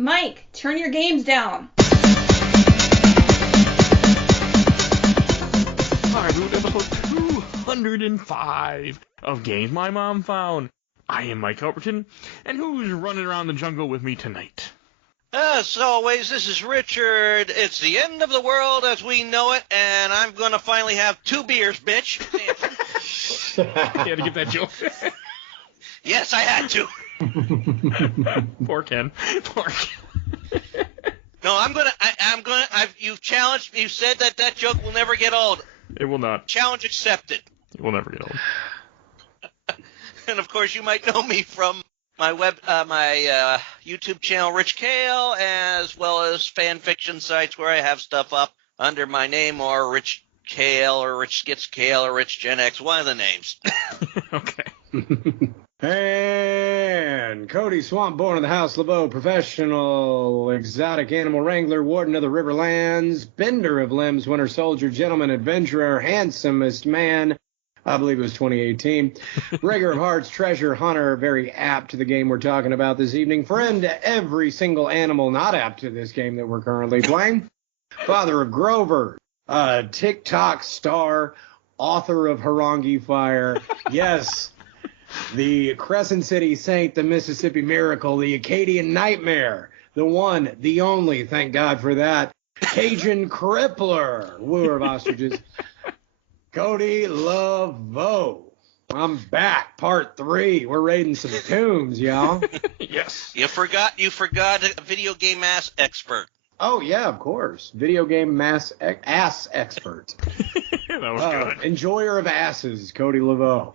Mike, turn your games down. Alright, we're episode 205 of Games My Mom Found. I am Mike Albertin, and who's running around the jungle with me tonight? As always, this is Richard. It's the end of the world as we know it, and I'm going to finally have 2 beers, bitch. You had to get that joke. Yes, I had to. Poor Ken. Poor Ken. No, you've challenged, you said that joke will never get old. It will not. Challenge accepted. It will never get old. And of course, you might know me from my YouTube channel, Rich Kale, as well as fan fiction sites where I have stuff up under my name, or Rich Kale, or Rich Skits Kale, or Rich Gen X, one of the names. Okay. And Cody, swamp born of the house, Laveau, professional exotic animal wrangler, warden of the Riverlands, bender of limbs, winter soldier, gentleman adventurer, handsomest man, I believe it was 2018, breaker of hearts, treasure hunter, very apt to the game we're talking about this evening, friend to every single animal not apt to this game that we're currently playing, father of Grover, TikTok star, author of Harangi Fire, yes, the Crescent City Saint, the Mississippi Miracle, the Acadian Nightmare, the one, the only, thank God for that, Cajun Crippler, wooer of ostriches, Cody Laveau. I'm back, part 3. We're raiding some tombs, y'all. Yes. You forgot a video game ass expert. Oh, yeah, of course. Video game ass expert. That was good. Enjoyer of asses, Cody Laveau.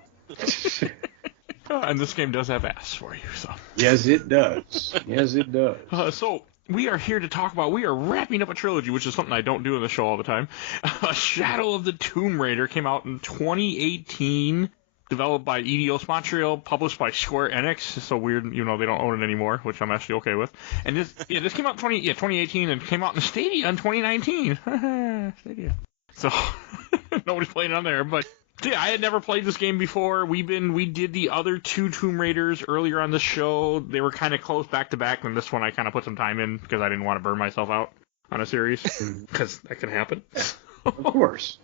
And this game does have ass for you, so. Yes, it does. Yes, it does. So, we are here to talk about, we are wrapping up a trilogy, which is something I don't do in the show all the time. Shadow of the Tomb Raider came out in 2018, developed by Eidos Montreal, published by Square Enix. It's so weird, they don't own it anymore, which I'm actually okay with. And this came out 2018 and came out in Stadia in 2019. Stadia. So, nobody's playing on there, but... Yeah, I had never played this game before. We did the other 2 Tomb Raiders earlier on the show. They were kind of close back to back, and this one I kind of put some time in because I didn't want to burn myself out on a series, because that can happen. Of course.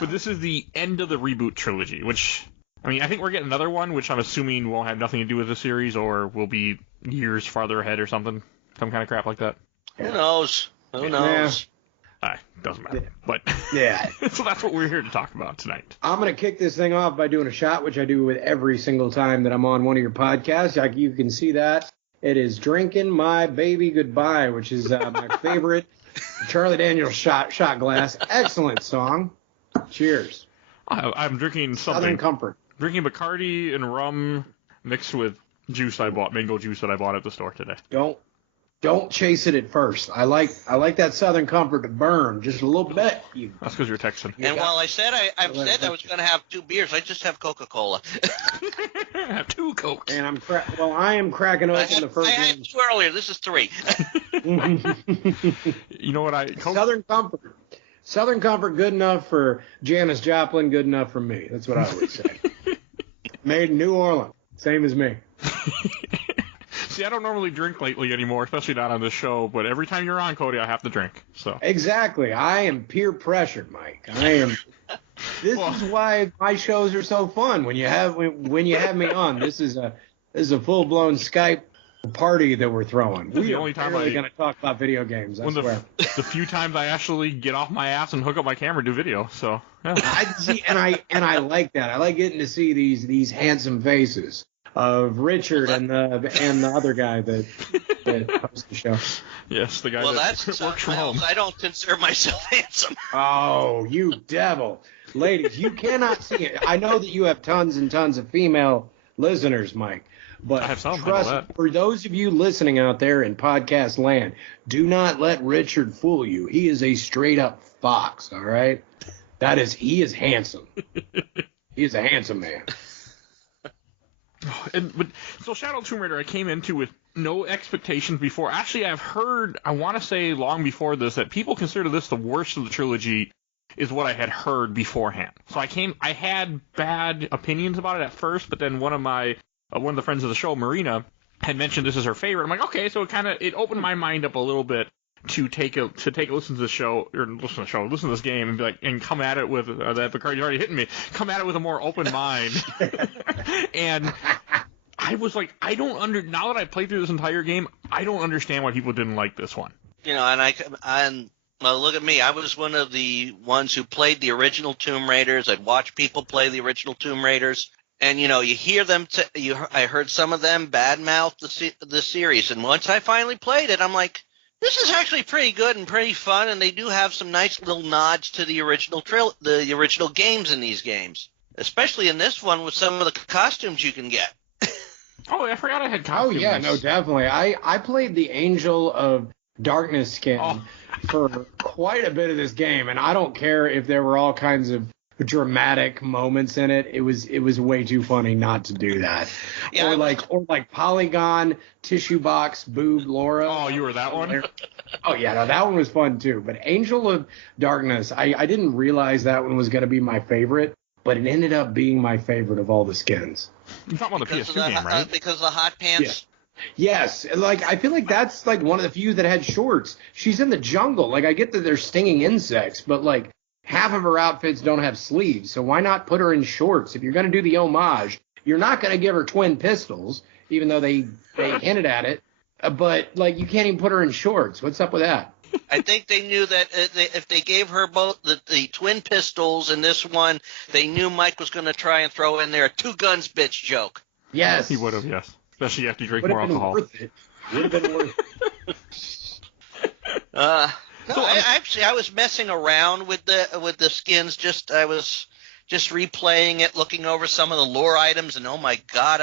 But this is the end of the reboot trilogy, which, I think we're getting another one, which I'm assuming won't have nothing to do with the series, or will be years farther ahead or something. Some kind of crap like that. Who knows? Who knows? Doesn't matter. But yeah. So that's what we're here to talk about tonight. I'm going to kick this thing off by doing a shot, which I do with every single time that I'm on one of your podcasts. You can see that. It is Drinking My Baby Goodbye, which is my favorite Charlie Daniels shot glass. Excellent song. Cheers. I'm drinking something. Southern Comfort. Drinking Bacardi and rum mixed with juice mango juice that I bought at the store today. Don't chase it at first. I like that Southern Comfort to burn just a little bit. That's because you're Texan. And while I said I was going to have 2 beers, I just have Coca-Cola. Have 2 Cokes. And I am cracking open the first one. I had 2 earlier. This is 3. You know what Southern Comfort, good enough for Janis Joplin, good enough for me. That's what I always say. Made in New Orleans, same as me. See, I don't normally drink lately anymore, especially not on this show, but every time you're on, Cody, I have to drink. So exactly. I am peer pressured, Mike. I am. This is why my shows are so fun. When you have me on, this is a full-blown Skype party that we're throwing. The only time we're going to talk about video games, I swear. The few times I actually get off my ass and hook up my camera and do video, so yeah. I like that. I like getting to see these handsome faces of Richard and the other guy that hosts the show. Yes, the guy that works from home. I don't consider myself handsome. Oh, you devil. Ladies, you cannot see it. I know that you have tons and tons of female listeners, Mike. But I have some, trust me, for those of you listening out there in podcast land, do not let Richard fool you. He is a straight-up fox, all right? He is handsome. He is a handsome man. So Shadow Tomb Raider I came into with no expectations before. Actually, I've heard, I want to say long before this, that people consider this the worst of the trilogy, is what I had heard beforehand. So I had bad opinions about it at first, but then one of the friends of the show, Marina, had mentioned this is her favorite. I'm like, okay, so it opened my mind up a little bit to take a listen to the show, or listen to this game, and be like, and come at it with that Picard's already hitting me. Come at it with a more open mind. And I was like, now that I played through this entire game, I don't understand why people didn't like this one. You know, and well, look at me. I was one of the ones who played the original Tomb Raiders. I'd watch people play the original Tomb Raiders. And, you know, you hear them, I heard some of them badmouth the series. And once I finally played it, I'm like, this is actually pretty good and pretty fun. And they do have some nice little nods to the original games in these games, especially in this one with some of the costumes you can get. Oh, I forgot I had costumes. Oh, yeah, no, definitely. I played the Angel of Darkness skin for quite a bit of this game, and I don't care if there were all kinds of dramatic moments in it. It was way too funny not to do that. Yeah, or like Polygon, Tissue Box, Boob, Laura. Oh, you were that one? Oh, yeah, no, that one was fun too. But Angel of Darkness, I didn't realize that one was going to be my favorite, but it ended up being my favorite of all the skins. You're talking about the PS2 game, right? Because of the hot pants? Yeah. Yes, like I feel like that's like one of the few that had shorts. She's in the jungle. Like I get that they're stinging insects, but like half of her outfits don't have sleeves, so why not put her in shorts? If you're going to do the homage, you're not going to give her twin pistols, even though they hinted at it. But like you can't even put her in shorts. What's up with that? I think they knew that if they gave her both the twin pistols in this one, they knew Mike was going to try and throw in there a two guns bitch joke. Yes, he would have. Yes. Especially after you drink Would more have been alcohol. Worth it. Would have been worth it. I was messing around with the skins. I was just replaying it, looking over some of the lore items, and oh my god,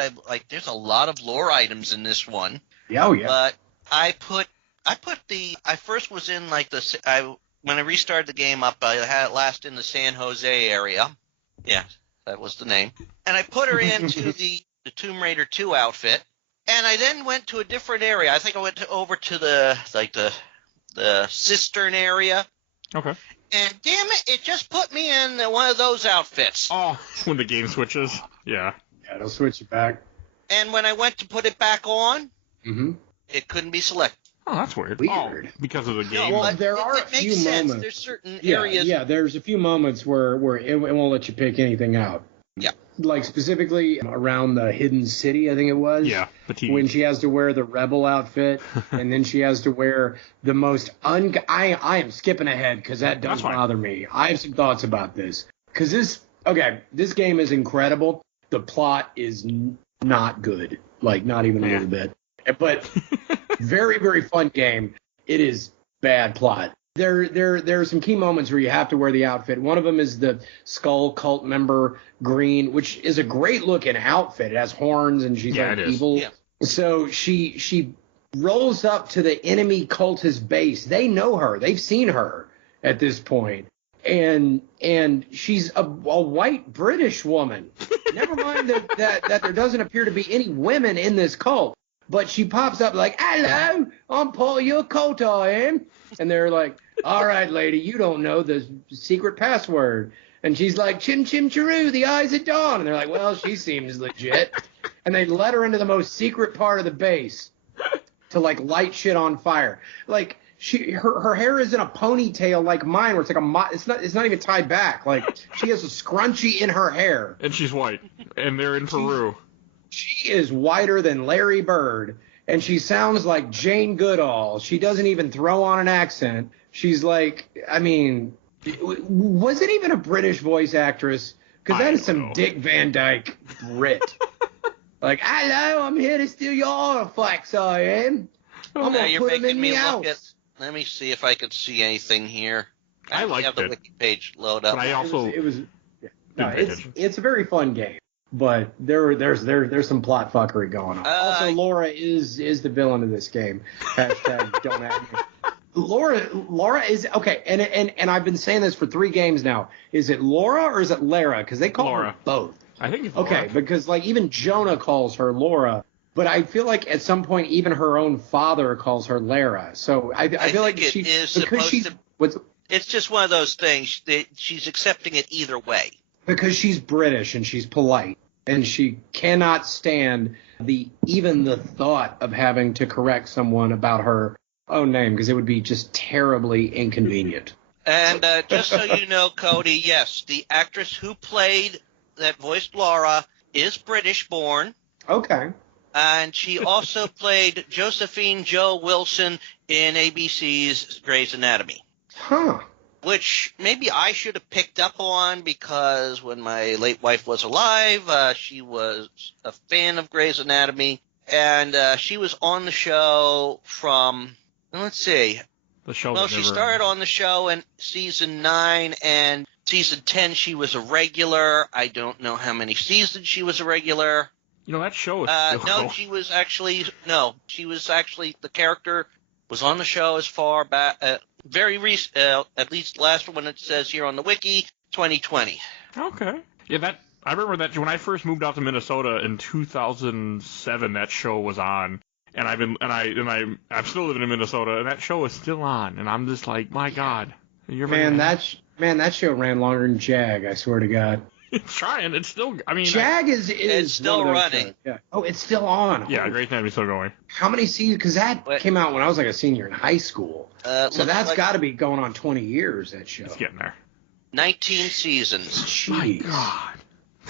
there's a lot of lore items in this one. Yeah, oh yeah. But I first was in when I restarted the game up, I had it last in the San Jose area. Yeah, that was the name. And I put her into the Tomb Raider 2 outfit, and I then went to a different area. I think I went over to the cistern area. Okay. And damn it just put me in one of those outfits. Oh, when the game switches. Yeah. Yeah, it'll switch it back. And when I went to put it back on, Mm-hmm. it couldn't be selected. Oh, that's weird. Weird. Oh, because of the game. No, Well, but there are it a makes few sense. moments. There's certain Yeah, areas. yeah. There's a few moments where it won't let you pick anything out. Yeah. Like specifically around the hidden city, I think it was. Yeah, the TV. When she has to wear the rebel outfit, and then she has to wear the most I am skipping ahead because that does That's fine. bother me. I have some thoughts about this because this game is incredible. The plot is not good, like not even a little bit. But very, very fun game. It is bad plot. There are some key moments where you have to wear the outfit. One of them is the Skull cult member green, which is a great looking outfit. It has horns and she's like evil. Yeah. So she rolls up to the enemy cultist base. They know her. They've seen her at this point. And she's a white British woman. Never mind that there doesn't appear to be any women in this cult. But she pops up like, hello, I'm part of your cult, I am. And they're like, all right, lady, you don't know the secret password. And she's like, chim chim chiroo, the eyes at dawn. And they're like, well, she seems legit. And they let her into the most secret part of the base to like light shit on fire. Like her hair is in a ponytail like mine, where it's like it's not even tied back. Like she has a scrunchie in her hair. And she's white, and they're in Peru. She is whiter than Larry Bird, and she sounds like Jane Goodall. She doesn't even throw on an accent. She's like, I mean, was it even a British voice actress? Because that is some Dick Van Dyke Brit. Like, hello, I'm here to steal your artifacts, I am. I'm going to put them in the house. Let me see if I could see anything here. I liked have the it. wiki page load up. But I also it's a very fun game. But there's some plot fuckery going on. Also, Laura is the villain of this game. Hashtag don't at me. Laura is okay, and I've been saying this for 3 games now. Is it Laura or is it Lara? Because they call her both. I think it's okay, Laura. because like even Jonah calls her Laura, but I feel like at some point even her own father calls her Lara. So I feel like it is supposed to. It's just one of those things. She's accepting it either way. Because she's British and she's polite. and she cannot stand even the thought of having to correct someone about her own name, because it would be just terribly inconvenient. And just so you know, Cody, yes, the actress who voiced Lara is British born. Okay. And she also played Josephine Jo Wilson in ABC's Grey's Anatomy. Huh. Which maybe I should have picked up on, because when my late wife was alive, she was a fan of Grey's Anatomy. And she was on the show from, let's see. She started on the show in season 9, and season 10 she was a regular. I don't know how many seasons she was a regular. That show is no, she was actually the character was on the show as far back, very recent, at least last one it says here on the wiki, 2020. Okay. Yeah, I remember that when I first moved out to Minnesota in 2007, that show was on, and I'm still living in Minnesota, and that show is still on, and I'm just like, my God, that show ran longer than Jag. I swear to God. It's trying. It's still. Jag is it's still running. Yeah. Oh, it's still on. Yeah, Grey's Anatomy is still going. How many seasons? Because that came out when I was like a senior in high school. So that's got to be going on 20 years. That show. It's getting there. 19 seasons. Jeez. My God.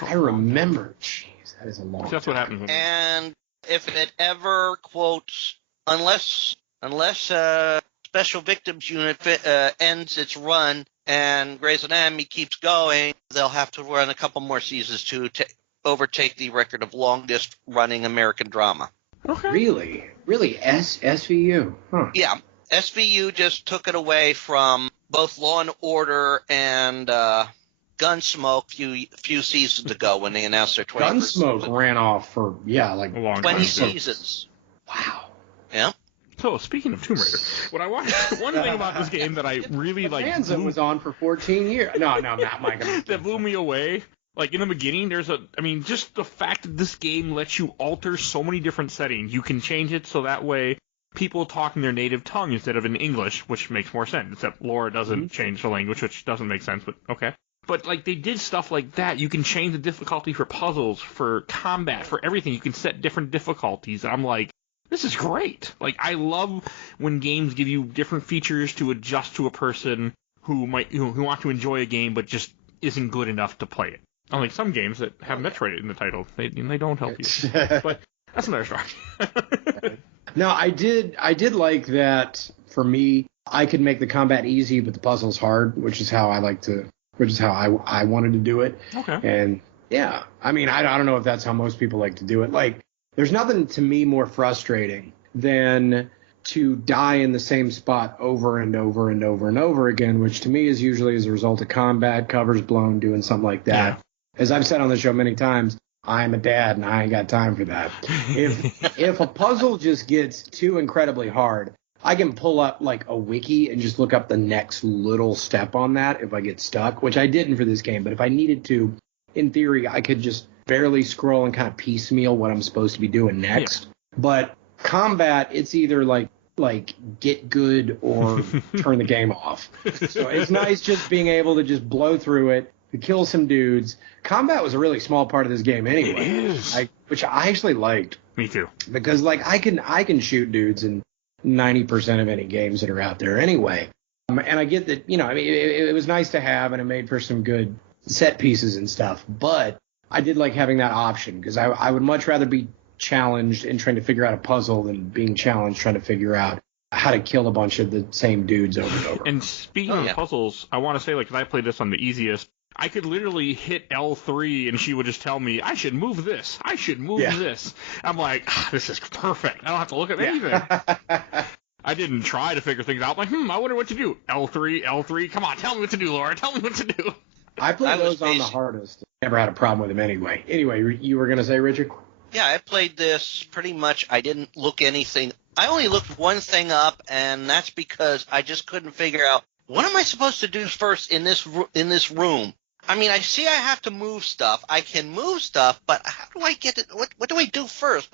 I remember. Jeez, that is a long. That's what happens. And if it ever quotes, unless Special Victims Unit ends its run and Grey's Anatomy keeps going, they'll have to run a couple more seasons to overtake the record of longest running American drama. Okay. Really? SVU? Huh. Yeah. SVU just took it away from both Law and Order and Gunsmoke few seasons ago when they announced their 20th. Gunsmoke ran off for, like a long 20 time. seasons. Wow. Yeah. So, speaking of Tomb Raider, one thing about this game that I really like. Bonanza was on for 14 years. No, not Mike. That blew me away. Like, in the beginning, just the fact that this game lets you alter so many different settings. You can change it so that way people talk in their native tongue instead of in English, which makes more sense, except Laura doesn't change the language, which doesn't make sense, but okay. But, they did stuff like that. You can change the difficulty for puzzles, for combat, for everything. You can set different difficulties. I'm like, this is great. I love when games give you different features to adjust to a person who want to enjoy a game but just isn't good enough to play it. Unlike some games that have Metroid in the title, they don't help you. But that's another story. No, I did like that. For me, I could make the combat easy, but the puzzles hard, which is how I wanted to do it. Okay. And yeah, I don't know if that's how most people like to do it. There's nothing to me more frustrating than to die in the same spot over and over and over and over again, which to me is usually as a result of combat, covers blown, doing something like that. Yeah. As I've said on the show many times, I'm a dad and I ain't got time for that. If a puzzle just gets too incredibly hard, I can pull up a wiki and just look up the next little step on that if I get stuck, which I didn't for this game. But if I needed to, in theory, I could just barely scroll and kind of piecemeal what I'm supposed to be doing next. Yeah. But combat, it's either get good or turn the game off. So it's nice just being able to just blow through it, to kill some dudes. Combat was a really small part of this game anyway. It is. Which I actually liked. Me too. Because I can shoot dudes in 90% of any games that are out there anyway. And I get that, it was nice to have, and it made for some good set pieces and stuff. But I did like having that option, because I would much rather be challenged in trying to figure out a puzzle than being challenged trying to figure out how to kill a bunch of the same dudes over and over. And speaking of puzzles, I want to say, because I played this on the easiest, I could literally hit L3 and she would just tell me, I should move this. I should move this. I'm like, this is perfect. I don't have to look at anything. I didn't try to figure things out. I'm like, I wonder what to do. L3. Come on, tell me what to do, Laura. Tell me what to do. I played those on the hardest. Never had a problem with them anyway. Anyway, you were going to say, Richard? Yeah, I played this pretty much. I didn't look anything. I only looked one thing up, and that's because I just couldn't figure out, what am I supposed to do first in this room? I see I have to move stuff. I can move stuff, but how do I get it? What do I do first?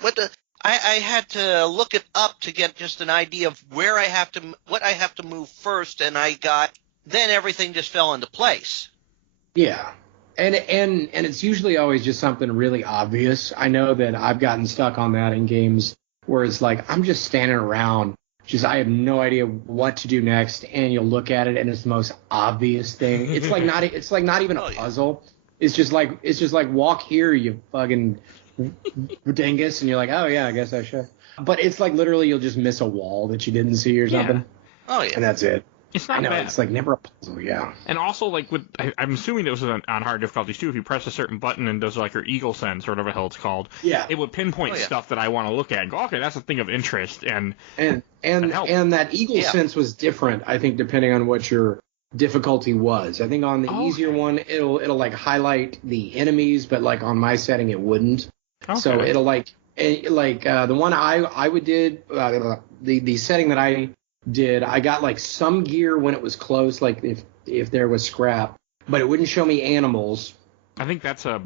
I had to look it up to get just an idea of what I have to move first, and then everything just fell into place. Yeah. And it's usually always just something really obvious. I know that I've gotten stuck on that in games where it's like I'm just standing around, just I have no idea what to do next, and you'll look at it and it's the most obvious thing. It's like not even a puzzle. It's just like walk here, you fucking dingus, and you're like, oh yeah, I guess I should. But it's like literally you'll just miss a wall that you didn't see or something. Yeah. Oh yeah. And that's it. It's not I know, bad. it's like never a puzzle, yeah. And also, like, I'm assuming it was on hard difficulties, too. If you press a certain button and does, like, your eagle sense, or whatever the hell it's called, it would pinpoint stuff that I want to look at and go, okay, that's a thing of interest. And that eagle sense was different, I think, depending on what your difficulty was. I think on the easier one, it'll, like, highlight the enemies, but, like, on my setting, it wouldn't. Okay. So it'll, the one I did, the setting that I did, I got like some gear when it was close, like if there was scrap, but it wouldn't show me animals. I think that's a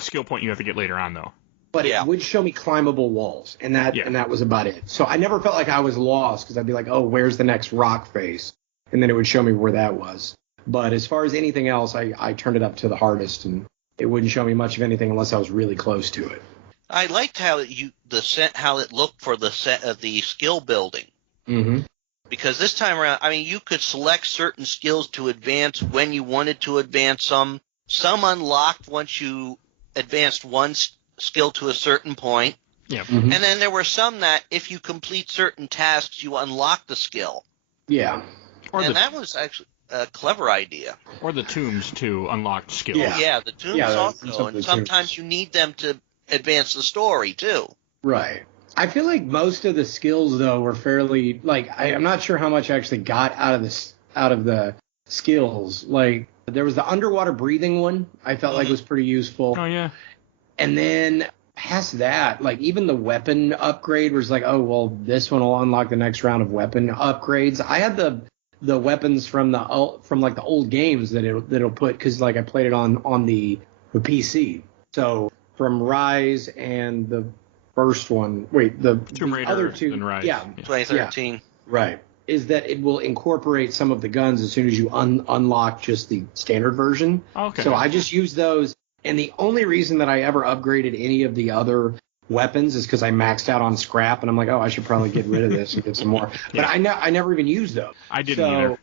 skill point you have to get later on, though. But it would show me climbable walls, and that was about it. So I never felt like I was lost, because I'd be like, oh, where's the next rock face? And then it would show me where that was. But as far as anything else, I turned it up to the hardest, and it wouldn't show me much of anything unless I was really close to it. I liked how it looked for the set of the skill building. Mm-hmm. Because this time around, I mean, you could select certain skills to advance when you wanted to advance some. Some unlocked once you advanced one skill to a certain point. Yeah. Mm-hmm. And then there were some that if you complete certain tasks, you unlock the skill. Yeah. That was actually a clever idea. Or the tombs, too, unlocked skills. Yeah, the tombs also. And sometimes you need them to advance the story, too. Right. I feel like most of the skills, though, were fairly, like, I'm not sure how much I actually got out of the skills. Like, there was the underwater breathing one I felt like was pretty useful. Oh, yeah. And then past that, like, even the weapon upgrade was like, oh, well, this one will unlock the next round of weapon upgrades. I had the weapons from the old games that it'll put, because, like, I played it on the PC. So from Rise and the first one, the Tomb Raider other two, and Rise. yeah, 2013. yeah, right, is that it will incorporate some of the guns as soon as you unlock just the standard version. Okay. So I just used those, and the only reason that I ever upgraded any of the other weapons is because I maxed out on scrap, and I'm like, oh, I should probably get rid of this and get some more. But I never even used those. I didn't either.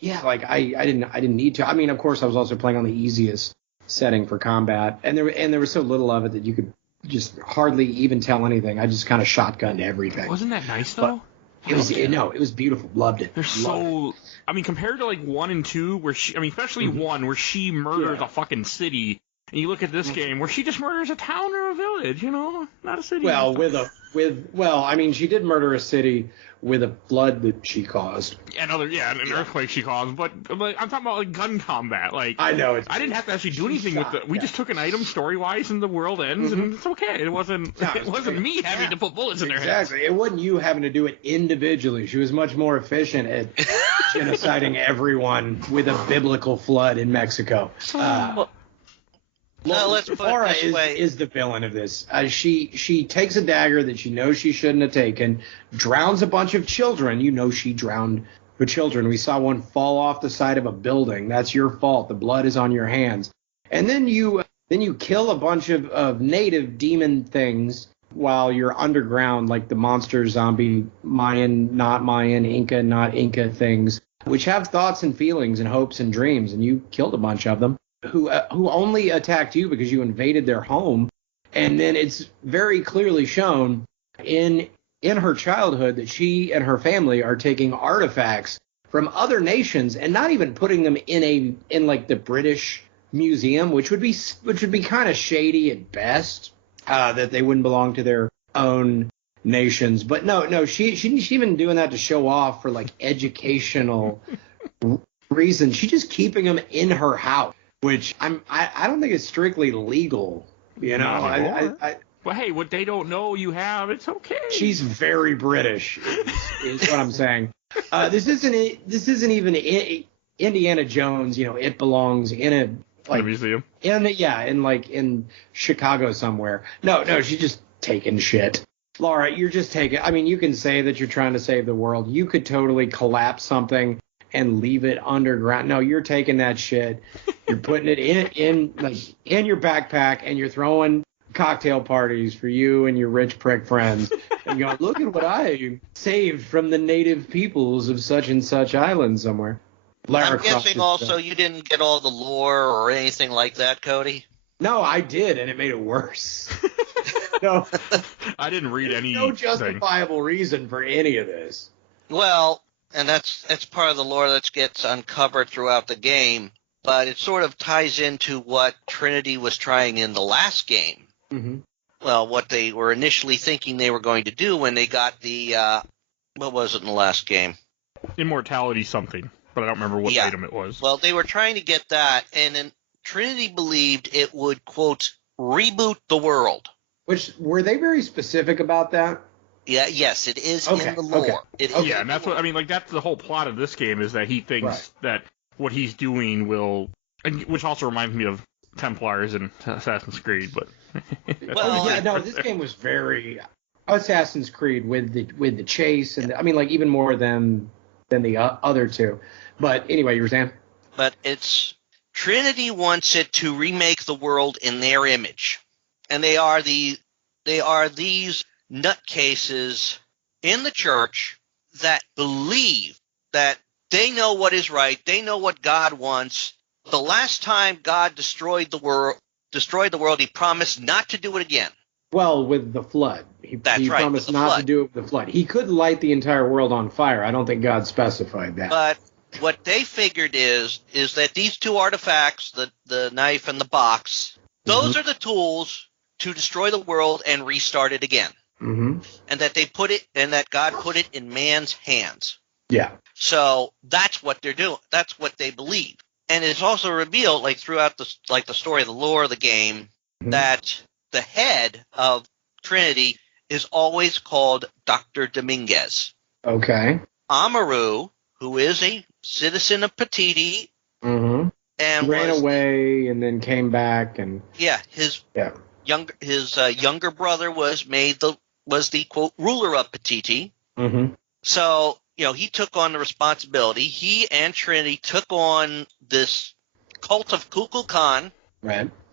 Yeah, like I didn't need to. I mean, of course, I was also playing on the easiest setting for combat, and there was so little of it that you could just hardly even tell anything. I just kind of shotgunned everything. Wasn't that nice, though? It was beautiful. Loved it. I mean, compared to like 1 and 2, where especially 1, where she murders a fucking city, and you look at this game where she just murders a town or a village, not a city. Well, I mean, she did murder a city with a flood that she caused. An earthquake she caused, but I'm talking about like gun combat. Like, I know I didn't have to actually do anything with it. We just took an item story-wise, and the world ends, and it's okay. It wasn't me having to put bullets in their heads. Exactly. It wasn't you having to do it individually. She was much more efficient at genociding everyone with a biblical flood in Mexico. Let's put Lara it this way. is the villain of this. She takes a dagger that she knows she shouldn't have taken, drowns a bunch of children. She drowned the children. We saw one fall off the side of a building. That's your fault. The blood is on your hands. And then you kill a bunch of native demon things while you're underground, like the monster, zombie, Mayan, not Mayan, Inca, not Inca things, which have thoughts and feelings and hopes and dreams. And you killed a bunch of them. Who only attacked you because you invaded their home. And then it's very clearly shown in her childhood that she and her family are taking artifacts from other nations and not even putting them in like the British Museum, which would be kind of shady at best, that they wouldn't belong to their own nations. But no, she's even doing that to show off for like educational reasons. She's just keeping them in her house. Which I don't think it's strictly legal, Well, hey, what they don't know you have, it's okay. She's very British, is what I'm saying. This isn't even Indiana Jones. It belongs in a museum. In Chicago somewhere. No, she's just taking shit. Lara, you're just taking. I mean, you can say that you're trying to save the world. You could totally collapse something and leave it underground. No, you're taking that shit You're putting it in your backpack, and you're throwing cocktail parties for you and your rich prick friends, and going, look at what I saved from the native peoples of such and such island somewhere. Lara I'm guessing also you didn't get all the lore or anything like that, Cody? No, I did, and it made it worse. No, I didn't read any. no justifiable reason for any of this. Well, and that's part of the lore that gets uncovered throughout the game, but it sort of ties into what Trinity was trying in the last game. Mm-hmm. Well, what they were initially thinking they were going to do when they got the what was it in the last game? Immortality something, but I don't remember what item it was. Well, they were trying to get that, and then Trinity believed it would, quote, reboot the world. Which, were they very specific about that? Yeah, yes, it is in the lore. Okay. It is Yeah, and that's what I mean. Like, that's the whole plot of this game, is that he thinks that what he's doing will, and which also reminds me of Templars and Assassin's Creed. But this game was very Assassin's Creed with the chase, and I mean, like, even more than the other two. But anyway, you were saying? But Trinity wants it to remake the world in their image, and they are these nutcases in the church that believe that they know what is right, they know what God wants. The last time God destroyed the world, he promised not to do it again. Well, with the flood. He promised not to do it with the flood. He could light the entire world on fire. I don't think God specified that. But what they figured is that these two artifacts, the knife and the box, those are the tools to destroy the world and restart it again. Mm-hmm. And that God put it in man's hands. Yeah. So that's what they're doing. That's what they believe. And it's also revealed, like, throughout the story, the lore of the game, that the head of Trinity is always called Dr. Dominguez. Okay. Amaru, who is a citizen of Petiti, and ran away and then came back, and his younger brother was the quote ruler of Petiti. Mm-hmm. So he took on the responsibility. He and Trinity took on this cult of Kukulkan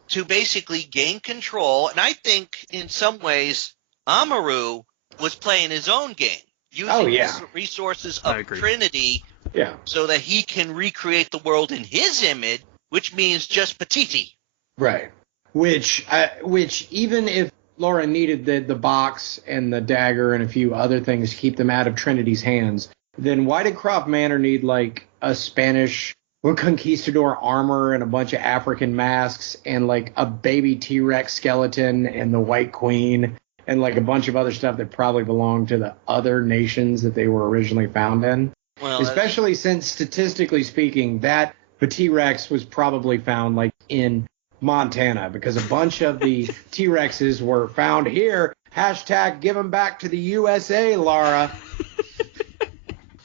to basically gain control. And I think in some ways Amaru was playing his own game, using the resources of Trinity so that he can recreate the world in his image, which means just Petiti. Right. Which even if Lara needed the box and the dagger and a few other things to keep them out of Trinity's hands, then why did Croft Manor need, like, a Spanish conquistador armor and a bunch of African masks and, like, a baby T-Rex skeleton and the White Queen and, like, a bunch of other stuff that probably belonged to the other nations that they were originally found in? Well, especially since, statistically speaking, that the T-Rex was probably found, like, in Montana, because a bunch of the T-Rexes were found here. # give them back to the USA, Lara.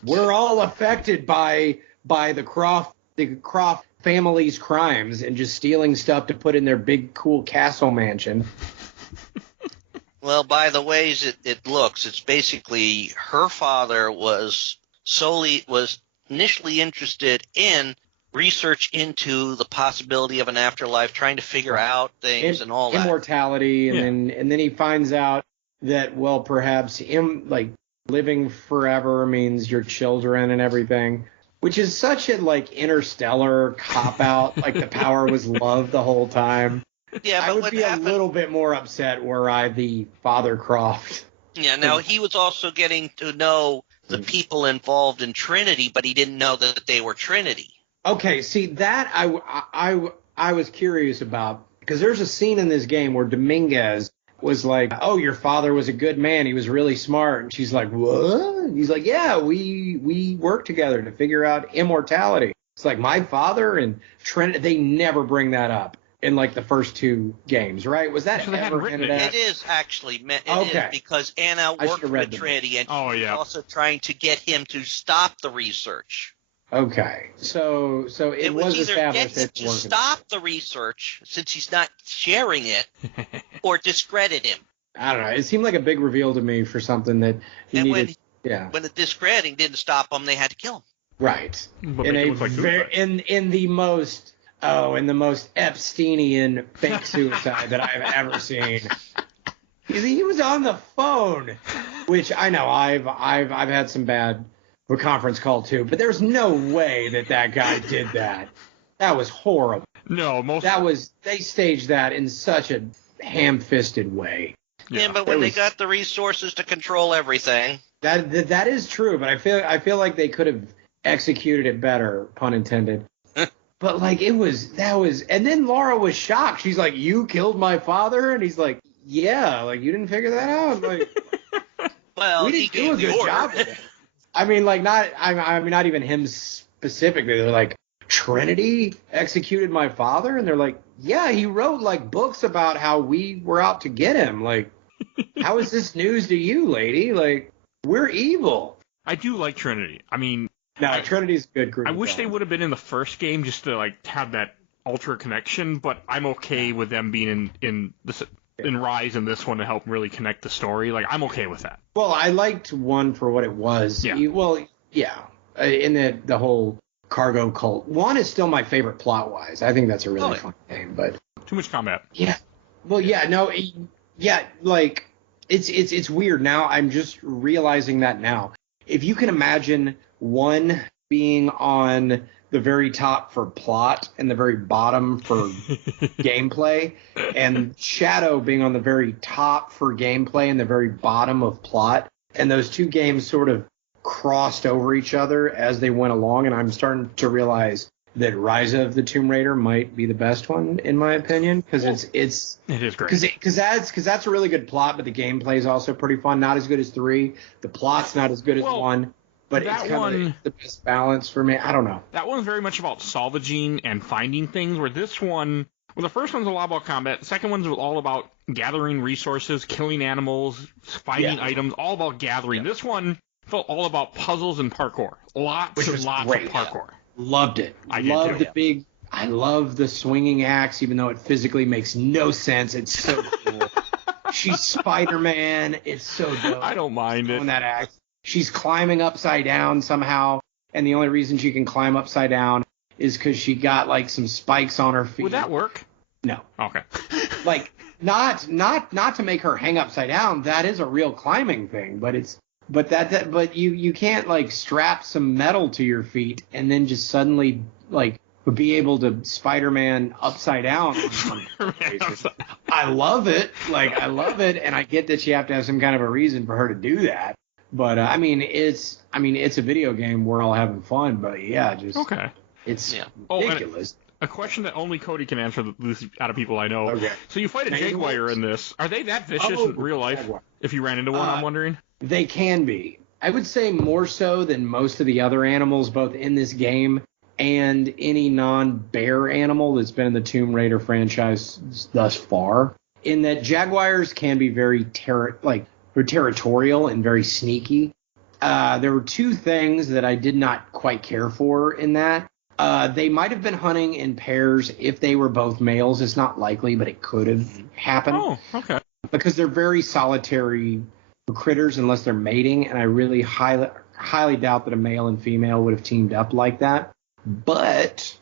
We're all affected by the Croft family's crimes and just stealing stuff to put in their big, cool castle mansion. Well, by the ways it looks, it's basically her father was initially interested in research into the possibility of an afterlife, trying to figure out things and all that. Immortality, and then he finds out that, well, perhaps living forever means your children and everything, which is such a, like, interstellar cop-out, like the power was love the whole time. Yeah, but I would be a little bit more upset were I the Father Croft. Yeah, now he was also getting to know the people involved in Trinity, but he didn't know that they were Trinity. Okay, see, that I was curious about, because there's a scene in this game where Dominguez was like, oh, your father was a good man. He was really smart. And she's like, what? And he's like, yeah, we worked together to figure out immortality. It's like, my father and Trinity, they never bring that up in, like, the first two games, right? Was that ever hinted at? It is actually. It is, because Anna worked with Trinity, and she was also trying to get him to stop the research. Okay, so it was established that to stop the research, since he's not sharing it, or discredit him. I don't know. It seemed like a big reveal to me for something that he needed. When the discrediting didn't stop him, they had to kill him. Right. But in the most and the most Epsteinian fake suicide that I've ever seen. He was on the phone, which I know I've had some bad conference call too, but there's no way that guy did that. That was horrible. No, they staged that in such a ham-fisted way. Yeah, but when they got the resources to control everything. That is true, but I feel like they could have executed it better, pun intended. But like and then Lara was shocked. She's like, "You killed my father?" And he's like, "Yeah, like you didn't figure that out." Like, well, we didn't do a good job with it. I mean, like not even him specifically. They're like, Trinity executed my father, and they're like, yeah, he wrote like books about how we were out to get him. Like, how is this news to you, lady? Like, we're evil. I do like Trinity. I mean, no, Trinity's a good group. I wish they would have been in the first game just to like have that ultra connection, but I'm okay with them being in Rise and this one to help really connect the story. Like, I'm okay with that. Well, I liked one for what it was. Yeah. In the whole cargo cult. One is still my favorite plot-wise. I think that's a really fun game, but too much combat. Yeah. Well, yeah, no, yeah, like it's weird now. I'm just realizing that now. If you can imagine one being on the very top for plot and the very bottom for gameplay, and Shadow being on the very top for gameplay and the very bottom of plot, and those two games sort of crossed over each other as they went along, and I'm starting to realize that Rise of the Tomb Raider might be the best one in my opinion, because it is great. Because that's a really good plot, but the gameplay is also pretty fun. Not as good as 3. The plot's not as good as 1. But it's kind of the best balance for me. I don't know. That one's very much about salvaging and finding things, where this one, well, the first one's a lot about combat. The second one's all about gathering resources, killing animals, finding items, all about gathering. This one felt all about puzzles and parkour. Lots of parkour. Loved it. I love the swinging axe, even though it physically makes no sense. It's so cool. She's Spider-Man. It's so dope. I don't mind it. That axe. She's climbing upside down somehow, and the only reason she can climb upside down is because she got like some spikes on her feet. Would that work? No. Okay. Like not to make her hang upside down. That is a real climbing thing, but you can't like strap some metal to your feet and then just suddenly like be able to Spider-Man upside down. I love it. And I get that you have to have some kind of a reason for her to do that. But it's a video game. We're all having fun, but it's ridiculous. A question that only Cody can answer out of people I know. Okay. So you fight a jaguar in this. Are they that vicious in real life? Jaguar. If you ran into one, I'm wondering. They can be. I would say more so than most of the other animals, both in this game and any non-bear animal that's been in the Tomb Raider franchise thus far. In that jaguars can be very territorial and very sneaky. There were two things that I did not quite care for in that. They might have been hunting in pairs if they were both males. It's not likely, but it could have happened. Oh, okay. Because they're very solitary critters unless they're mating, and I really highly doubt that a male and female would have teamed up like that. But,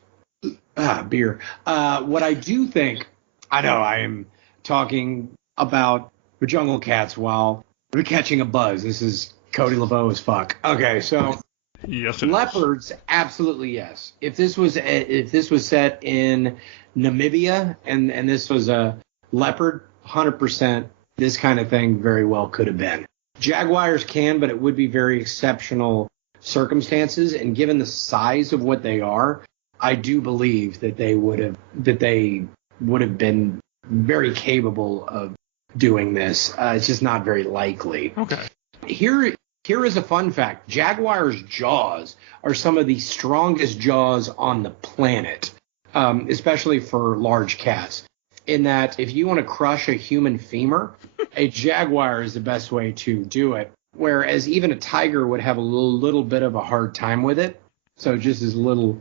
beer. What I do think, I know I am talking about the jungle cats while we're catching a buzz. This is Cody Laveau as fuck. Okay, so yes, leopards, absolutely yes. If this was set in Namibia and this was a leopard, 100%, this kind of thing very well could have been. Jaguars can, but it would be very exceptional circumstances. And given the size of what they are, I do believe that they would have been very capable of doing this. It's just not very likely. Okay. Here is a fun fact. Jaguars' jaws are some of the strongest jaws on the planet, especially for large cats. In that if you want to crush a human femur, a jaguar is the best way to do it. Whereas even a tiger would have a little bit of a hard time with it. So just as little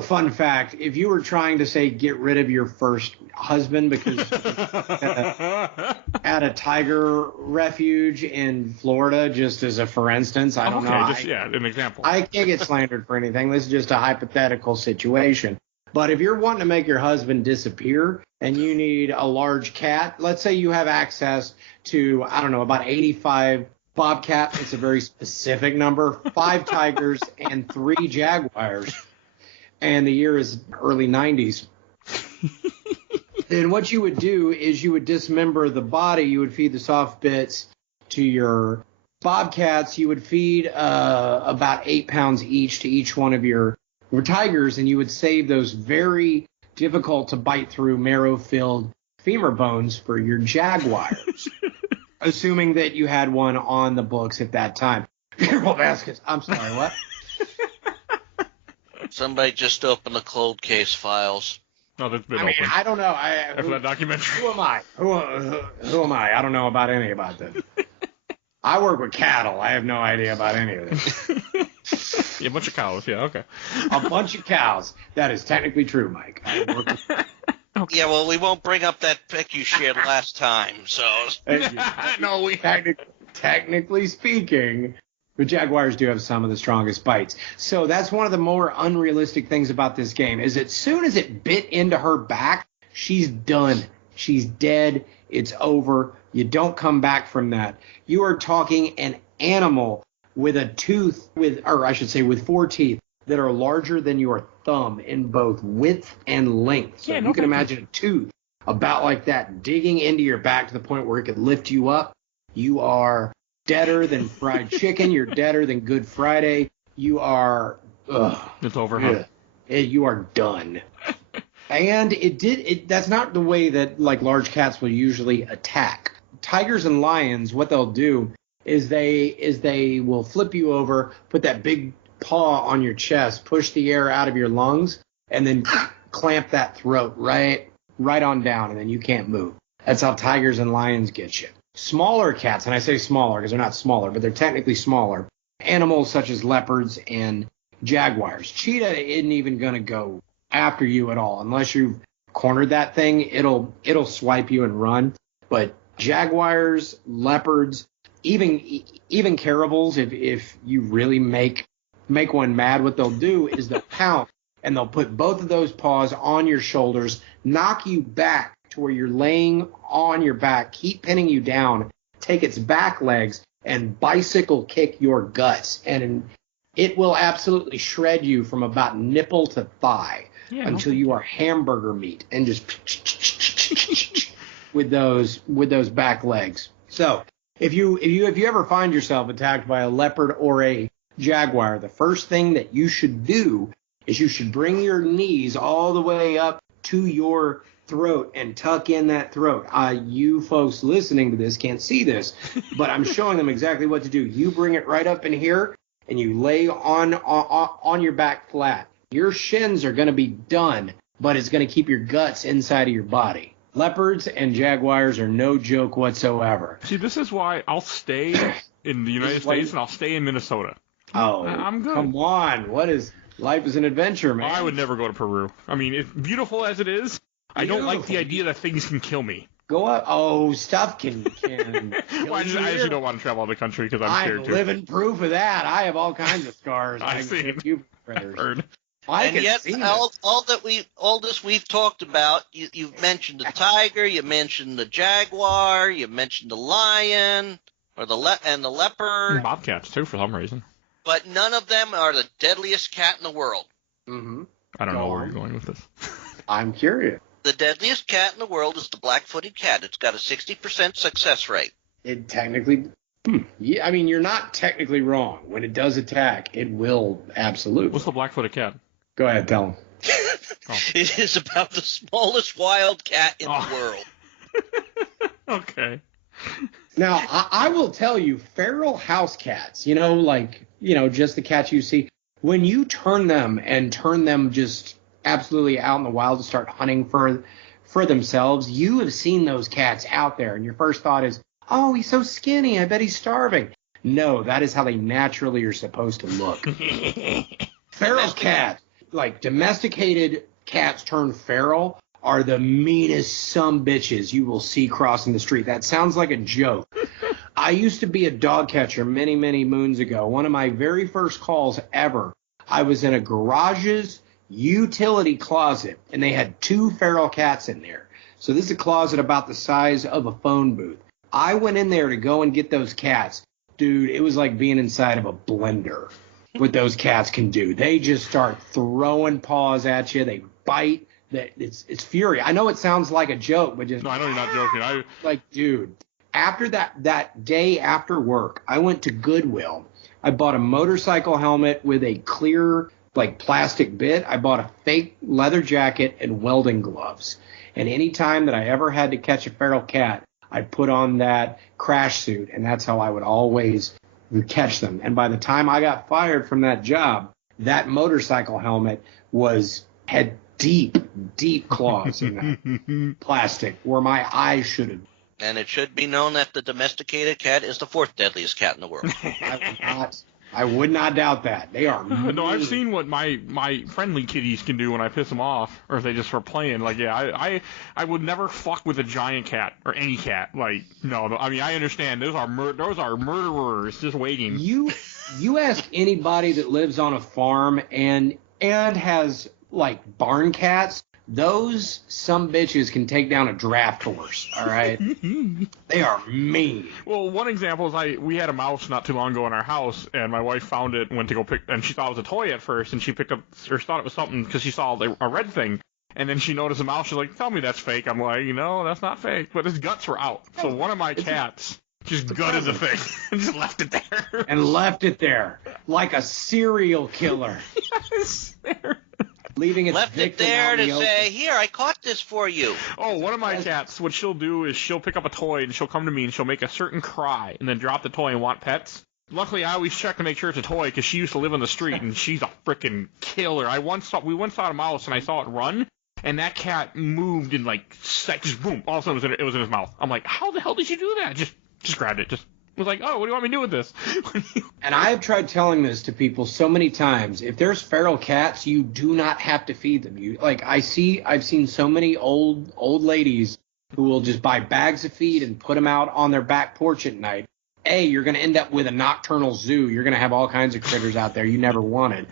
fun fact, if you were trying to say get rid of your first husband because at a tiger refuge in Florida, just as a for instance, I don't know. An example. I can't get slandered for anything. This is just a hypothetical situation. But if you're wanting to make your husband disappear and you need a large cat, let's say you have access to, I don't know, about 85 bobcat. It's a very specific number, 5 tigers and 3 jaguars. And the year is early 90s. Then what you would do is you would dismember the body. You would feed the soft bits to your bobcats. You would feed about 8 pounds each to each one of your tigers, and you would save those very difficult to bite through marrow-filled femur bones for your jaguars, assuming that you had one on the books at that time. Careful, Vasquez. I'm sorry, what? Somebody just opened the cold case files. No, that's been open. I don't know. After that documentary. Who am I? Who am I? I don't know about any about this. I work with cattle. I have no idea about any of this. Yeah, a bunch of cows. Yeah, okay. A bunch of cows. That is technically true, Mike. Okay. Yeah, well, we won't bring up that pic you shared last time, so. No, technically speaking, the Jaguars do have some of the strongest bites. So that's one of the more unrealistic things about this game, is as soon as it bit into her back, she's done. She's dead. It's over. You don't come back from that. You are talking an animal with a tooth, with 4 teeth that are larger than your thumb in both width and length. So you can imagine a tooth about like that digging into your back to the point where it could lift you up. You are deader than fried chicken. You're deader than Good Friday. You are. It's over. Huh? You are done. And that's not the way that like large cats will usually attack. Tigers and lions, what they'll do is they will flip you over, put that big paw on your chest, push the air out of your lungs, and then clamp that throat right on down, and then you can't move. That's how tigers and lions get you. Smaller cats, and I say smaller because they're not smaller, but they're technically smaller, animals such as leopards and jaguars. Cheetah isn't even going to go after you at all. Unless you've cornered that thing, it'll swipe you and run. But jaguars, leopards, even caribals, if you really make one mad, what they'll do is they'll pounce and they'll put both of those paws on your shoulders, knock you back to where you're laying on your back, keep pinning you down, take its back legs and bicycle kick your guts. And it will absolutely shred you from about nipple to thigh until you are hamburger meat, and just with those back legs. So if you ever find yourself attacked by a leopard or a jaguar, the first thing that you should do is you should bring your knees all the way up to your throat and tuck in that throat. You folks listening to this can't see this, but I'm showing them exactly what to do. You bring it right up in here and you lay on your back flat. Your shins are going to be done, but it's going to keep your guts inside of your body. Leopards and jaguars are no joke whatsoever. See, this is why I'll stay in the United States and I'll stay in Minnesota. Oh, I'm good. Come on. Life is an adventure, man. I would never go to Peru. I mean, beautiful as it is, I don't like the idea that things can kill me. Go up. Oh, stuff can well, I actually don't want to travel out of the country because I'm scared too. I'm living proof of that. I have all kinds of scars. I've seen. I've heard. And yet, all this we've talked about, you've mentioned the tiger, you mentioned the jaguar, you mentioned the lion, or the leopard. Bobcats too, for some reason. But none of them are the deadliest cat in the world. Mm-hmm. I don't know where you're going with this. I'm curious. The deadliest cat in the world is the black-footed cat. It's got a 60% success rate. It technically... Yeah, I mean, you're not technically wrong. When it does attack, it will absolutely. What's the black-footed cat? Go ahead, tell him. It is about the smallest wild cat in the world. Okay. Now, I will tell you, feral house cats, just the cats you see, when you turn them just absolutely out in the wild to start hunting for themselves, you have seen those cats out there, and your first thought is, oh, he's so skinny, I bet he's starving. No, that is how they naturally are supposed to look. Feral cats, like domesticated cats turned feral, are the meanest sumbitches you will see crossing the street. That sounds like a joke. I used to be a dog catcher many, many moons ago. One of my very first calls ever, I was in a garage's utility closet, and they had 2 feral cats in there. So this is a closet about the size of a phone booth. I went in there to go and get those cats. Dude, it was like being inside of a blender. What those cats can do. They just start throwing paws at you. They bite. It's fury. I know it sounds like a joke, but just... No, I know you're not joking. Like, dude, after that day after work, I went to Goodwill. I bought a motorcycle helmet with a clear, like, plastic bit. I bought a fake leather jacket and welding gloves. And any time that I ever had to catch a feral cat, I put on that crash suit, and that's how I would always catch them. And by the time I got fired from that job, that motorcycle helmet had deep claws in that plastic where my eyes should have. And it should be known that the domesticated cat is the 4th deadliest cat in the world. I would not doubt that. They are mean. No, I've seen what my friendly kitties can do when I piss them off, or if they just start playing. Like, yeah, I would never fuck with a giant cat or any cat. Like, no, I mean, I understand those are murderers just waiting. You ask anybody that lives on a farm and has like barn cats. Those sumbitches can take down a draft horse, all right? They are mean. Well, one example is we had a mouse not too long ago in our house, and my wife found it and went to go pick, and she thought it was a toy at first, and she picked up, or thought it was something because she saw a red thing, and then she noticed the mouse. She's like, "Tell me that's fake." I'm like, "No, that's not fake." But his guts were out, so one of my cats just gutted the thing and just left it there. And left it there like a serial killer. Yes, leaving its left it there to say, "Here, I caught this for you." Oh, one of my cats, what she'll do is she'll pick up a toy and she'll come to me and she'll make a certain cry and then drop the toy and want pets. Luckily, I always check to make sure it's a toy because she used to live on the street and she's a freaking killer. We once saw a mouse and I saw it run, and that cat moved in like just boom, all of a sudden it was in his mouth. I'm like, how the hell did you do that? Just grabbed it. Just was like, oh, what do you want me to do with this? And I have tried telling this to people so many times. If there's feral cats, you do not have to feed them. I've seen so many old ladies who will just buy bags of feed and put them out on their back porch at night. You're going to end up with a nocturnal zoo. You're going to have all kinds of critters out there you never wanted.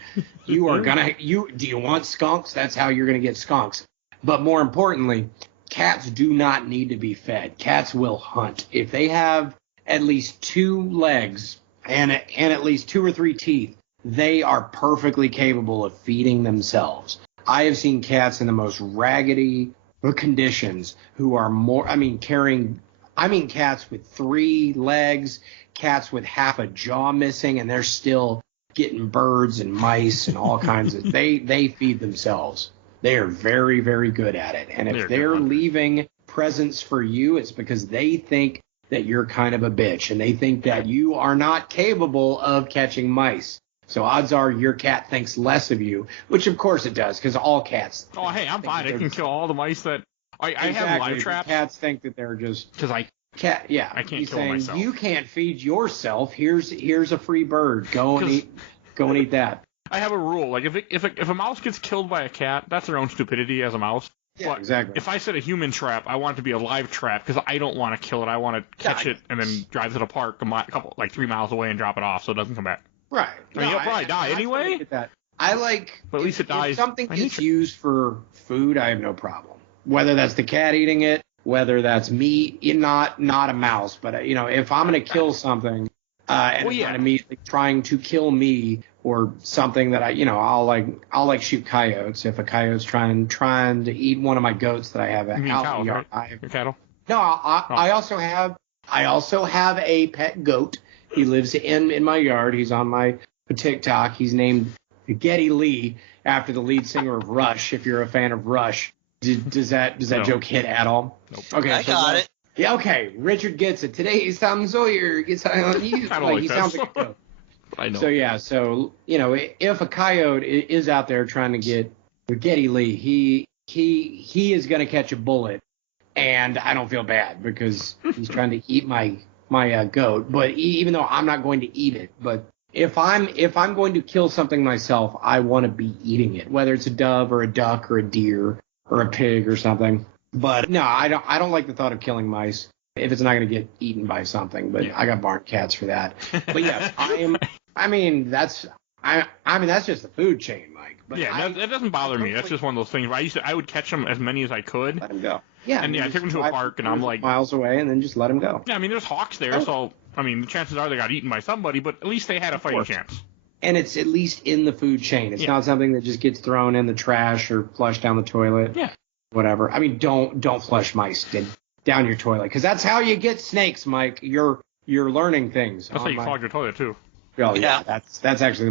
Do you want skunks? That's how you're going to get skunks. But more importantly, cats do not need to be fed. Cats will hunt. If they have at least 2 legs and at least 2 or 3 teeth, they are perfectly capable of feeding themselves. I have seen cats in the most raggedy conditions who are cats with 3 legs, cats with half a jaw missing, and they're still getting birds and mice and all kinds of. They feed themselves. They are very, very good at it. And if they're leaving presents for you, it's because they think that you're kind of a bitch, and they think that you are not capable of catching mice. So odds are your cat thinks less of you, which of course it does, because all cats. Oh, hey, I'm fine. I can kill all the mice that I have live traps. Cats think that they're just because I can't kill myself. You can't feed yourself. Here's a free bird. Go and eat that. I have a rule. Like if a mouse gets killed by a cat, that's their own stupidity as a mouse. Yeah, exactly. If I set a human trap, I want it to be a live trap because I don't want to kill it. I want to catch it and then drive to the park like 3 miles away and drop it off so it doesn't come back. Right. I mean, you'll probably die anyway. But at least it dies. If something gets used for food, I have no problem. Whether that's the cat eating it, whether that's me, not a mouse, but if I'm going to kill something and it's not immediately trying to kill me or something that I'll shoot coyotes if a coyote's trying to eat one of my goats that I have out in the yard. Right? Your cattle? No, I also have a pet goat. He lives in my yard. He's on my TikTok. He's named Geddy Lee after the lead singer of Rush. If you're a fan of Rush, does that joke hit at all? Nope. Okay, I got it. Yeah, okay. Richard gets it. Today, Tom Sawyer gets on you. He sounds like a goat. I know. So if a coyote is out there trying to get Geddy Lee, he is going to catch a bullet, and I don't feel bad because he's trying to eat my goat. But even though I'm not going to eat it, but if I'm going to kill something myself, I want to be eating it, whether it's a dove or a duck or a deer or a pig or something. But no, I don't like the thought of killing mice if it's not going to get eaten by something. But I got barn cats for that. But yes, that's just the food chain, Mike. Mike. But yeah, that doesn't bother me. That's just one of those things where I would catch them as many as I could. Let them go. Yeah. And I took them to a park, and I'm like miles away, and then just let them go. Yeah, I mean, there's hawks there, so I mean, the chances are they got eaten by somebody, but at least they had a fighting chance. And it's at least in the food chain. It's not something that just gets thrown in the trash or flushed down the toilet. Yeah. Whatever. I mean, don't flush mice down your toilet, because that's how you get snakes, Mike. You're learning things. That's how you clog your toilet too. Oh yeah, that's actually the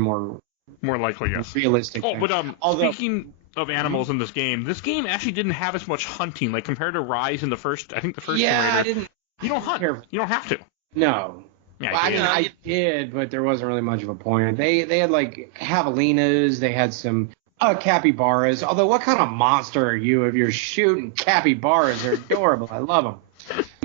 more likely, yes. Realistic. Oh, thing. But speaking of animals in this game actually didn't have as much hunting, like compared to Rise in the first Tomb Raider. I didn't. You don't hunt. You don't have to. No. Yeah, well, I did, but there wasn't really much of a point. They had like javelinas. They had some capybaras. Although, what kind of monster are you if you're shooting capybaras? They're adorable. I love them.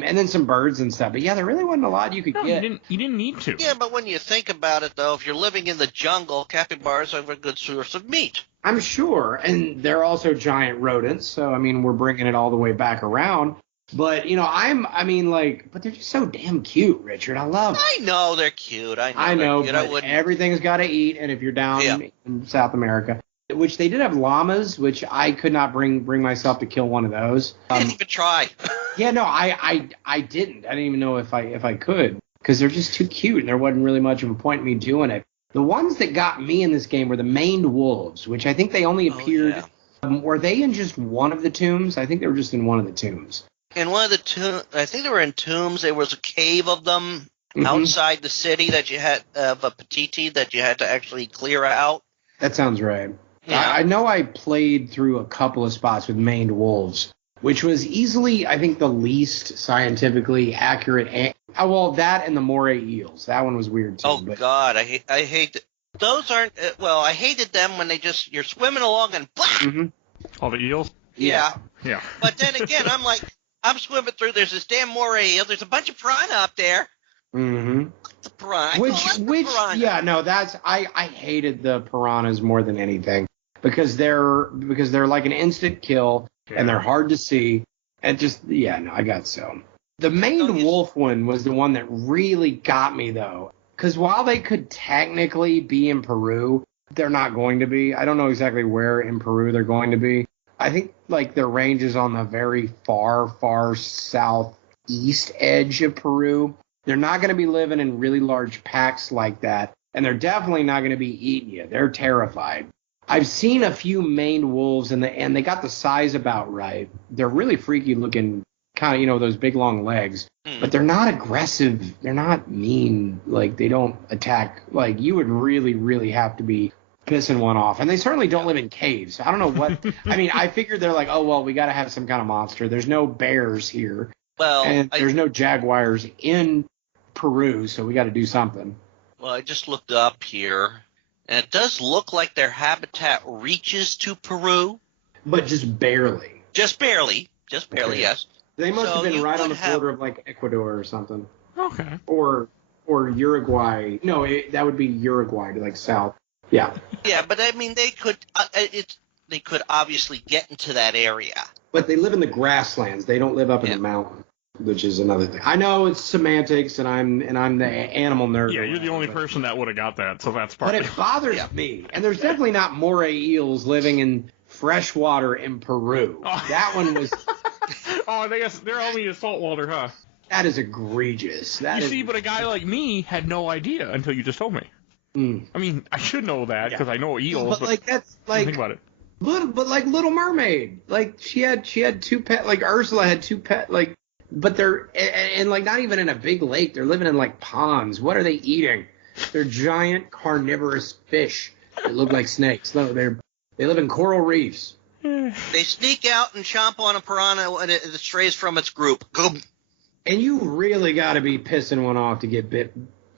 And then some birds and stuff. But yeah, there really wasn't a lot you could get. You didn't need to. Yeah, but when you think about it, though, if you're living in the jungle, capybaras are a good source of meat. I'm sure. And they're also giant rodents. So, I mean, we're bringing it all the way back around. But, you know, but they're just so damn cute, Richard. I love them. I know they're cute. I know, but everything's got to eat. And if you're down in South America, which they did have llamas, which I could not bring myself to kill one of those. I didn't even try. Yeah, no, I didn't. I didn't even know if I could, because they're just too cute, and there wasn't really much of a point in me doing it. The ones that got me in this game were the maned wolves, which I think they only appeared. Were they in just one of the tombs? I think they were just in one of the tombs. In one of the tombs, I think they were in tombs. There was a cave of them outside the city that you had of a Petiti that you had to actually clear out. That sounds right. Yeah. I know I played through a couple of spots with maned wolves, which was easily, I think, the least scientifically accurate. That and the moray eels. That one was weird too. Oh God, I hate those. Aren't I hated them when you're swimming along and blah. All the eels. Yeah. But then again, I'm swimming through. There's this damn moray eel. There's a bunch of piranha up there. Mm-hmm. The piranha. I hated the piranhas more than anything, because they're like an instant kill, and they're hard to see, and I got so. The maned wolf one was the one that really got me, though, because while they could technically be in Peru, they're not going to be. I don't know exactly where in Peru they're going to be. I think like their range is on the very far southeast edge of Peru. They're not going to be living in really large packs like that, and they're definitely not going to be eating you. They're terrified. I've seen a few maned wolves, and they got the size about right. They're really freaky looking, kind of, those big long legs, but they're not aggressive. They're not mean. Like, they don't attack. Like, you would really, really have to be pissing one off. And they certainly don't live in caves. I don't know what. I mean, I figured they're like, oh, well, we got to have some kind of monster. There's no bears here. Well, and there's no jaguars in Peru, so we got to do something. Well, I just looked up here, and it does look like their habitat reaches to Peru. But just barely. Just barely, yes. They must have been right on the border of, like, Ecuador or something. Okay. Or Uruguay. No, that would be Uruguay, like south. Yeah. Yeah, but I mean, they could obviously get into that area. But they live in the grasslands. They don't live up in the mountain, which is another thing. I know it's semantics, and I'm the animal nerd. Yeah, you're the only person that would have got that, so that's part. But it bothers me. And there's definitely not moray eels living in freshwater in Peru. Oh. That one was. Oh, they're only in saltwater, huh? That is egregious. But a guy like me had no idea until you just told me. I mean, I should know that because I know eels. But like that's like think about it. But like Little Mermaid, like she had two pet, like Ursula had two pet, like, but they're and like not even in a big lake. They're living in like ponds. What are they eating? They're giant carnivorous fish that look like snakes. No, they live in coral reefs. They sneak out and chomp on a piranha when it strays from its group. And you really got to be pissing one off to get bit.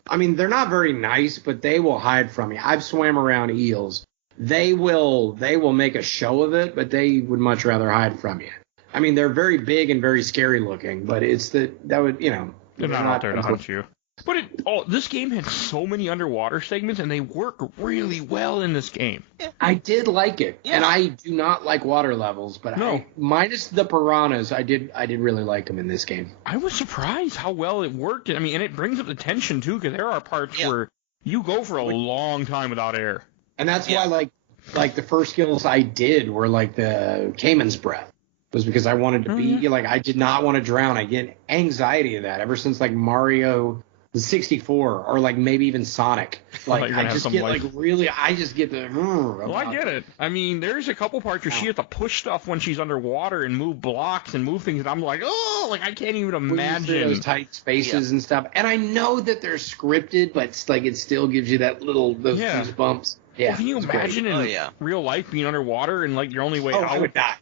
I mean, they're not very nice, but they will hide from you. I've swam around eels. They will make a show of it, but they would much rather hide from you. I mean, they're very big and very scary looking, but they're not out there to hunt you. But this game had so many underwater segments, and they work really well in this game. I did like it, and I do not like water levels, but minus the piranhas, I did really like them in this game. I was surprised how well it worked. I mean, and it brings up the tension too, because there are parts where you go for a long time without air. And that's why, like, like the first skills I did were like the Cayman's breath. It was because I wanted to be like, I did not want to drown. I get anxiety of that ever since like Mario the 64 or like maybe even Sonic. Like I just get like really, I just get the. Well, I get it. I mean, there's a couple parts where she has to push stuff when she's underwater and move blocks and move things, and I'm like, oh, like I can't even imagine those tight spaces and stuff. And I know that they're scripted, but it's like it still gives you that little those goosebumps. Yeah. Well, can you imagine in real life being underwater and like your only way out? I would die.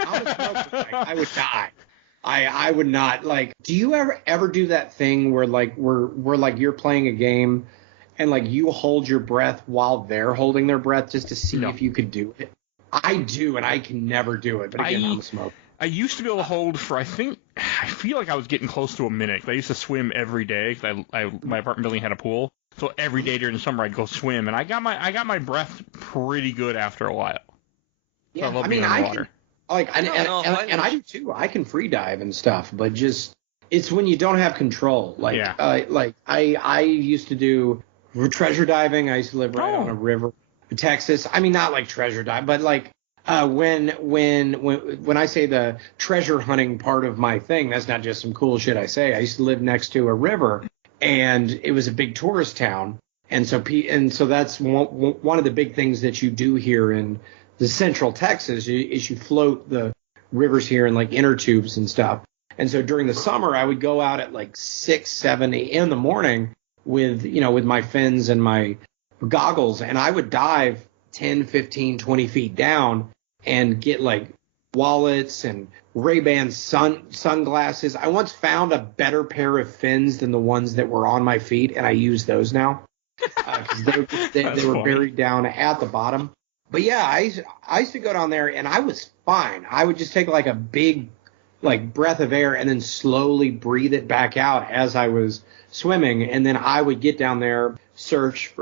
I would die. I would not like. Do you ever do that thing where like we're like you're playing a game, and like you hold your breath while they're holding their breath just to see if you could do it? I do, and I can never do it. But again, I'm a smoker. I used to be able to hold for I feel like I was getting close to a minute. I used to swim every day because my apartment building had a pool, so every day during the summer I'd go swim, and I got my breath pretty good after a while. Yeah, so I mean underwater. And I do too. I can free dive and stuff, but just it's when you don't have control. Like I used to do treasure diving. I used to live right on a river, Texas. I mean, not like treasure dive, but like when I say the treasure hunting part of my thing, that's not just some cool shit I say. I used to live next to a river, and it was a big tourist town, and so that's one of the big things that you do here in the central Texas is you float the rivers here in like inner tubes and stuff. And so during the summer, I would go out at like 6, 7 in the morning with my fins and my goggles, and I would dive 10, 15, 20 feet down and get like wallets and Ray-Ban sunglasses. I once found a better pair of fins than the ones that were on my feet, and I use those now because they were buried down at the bottom. But yeah, I used to go down there and I was fine. I would just take like a big like breath of air and then slowly breathe it back out as I was swimming. And then I would get down there, search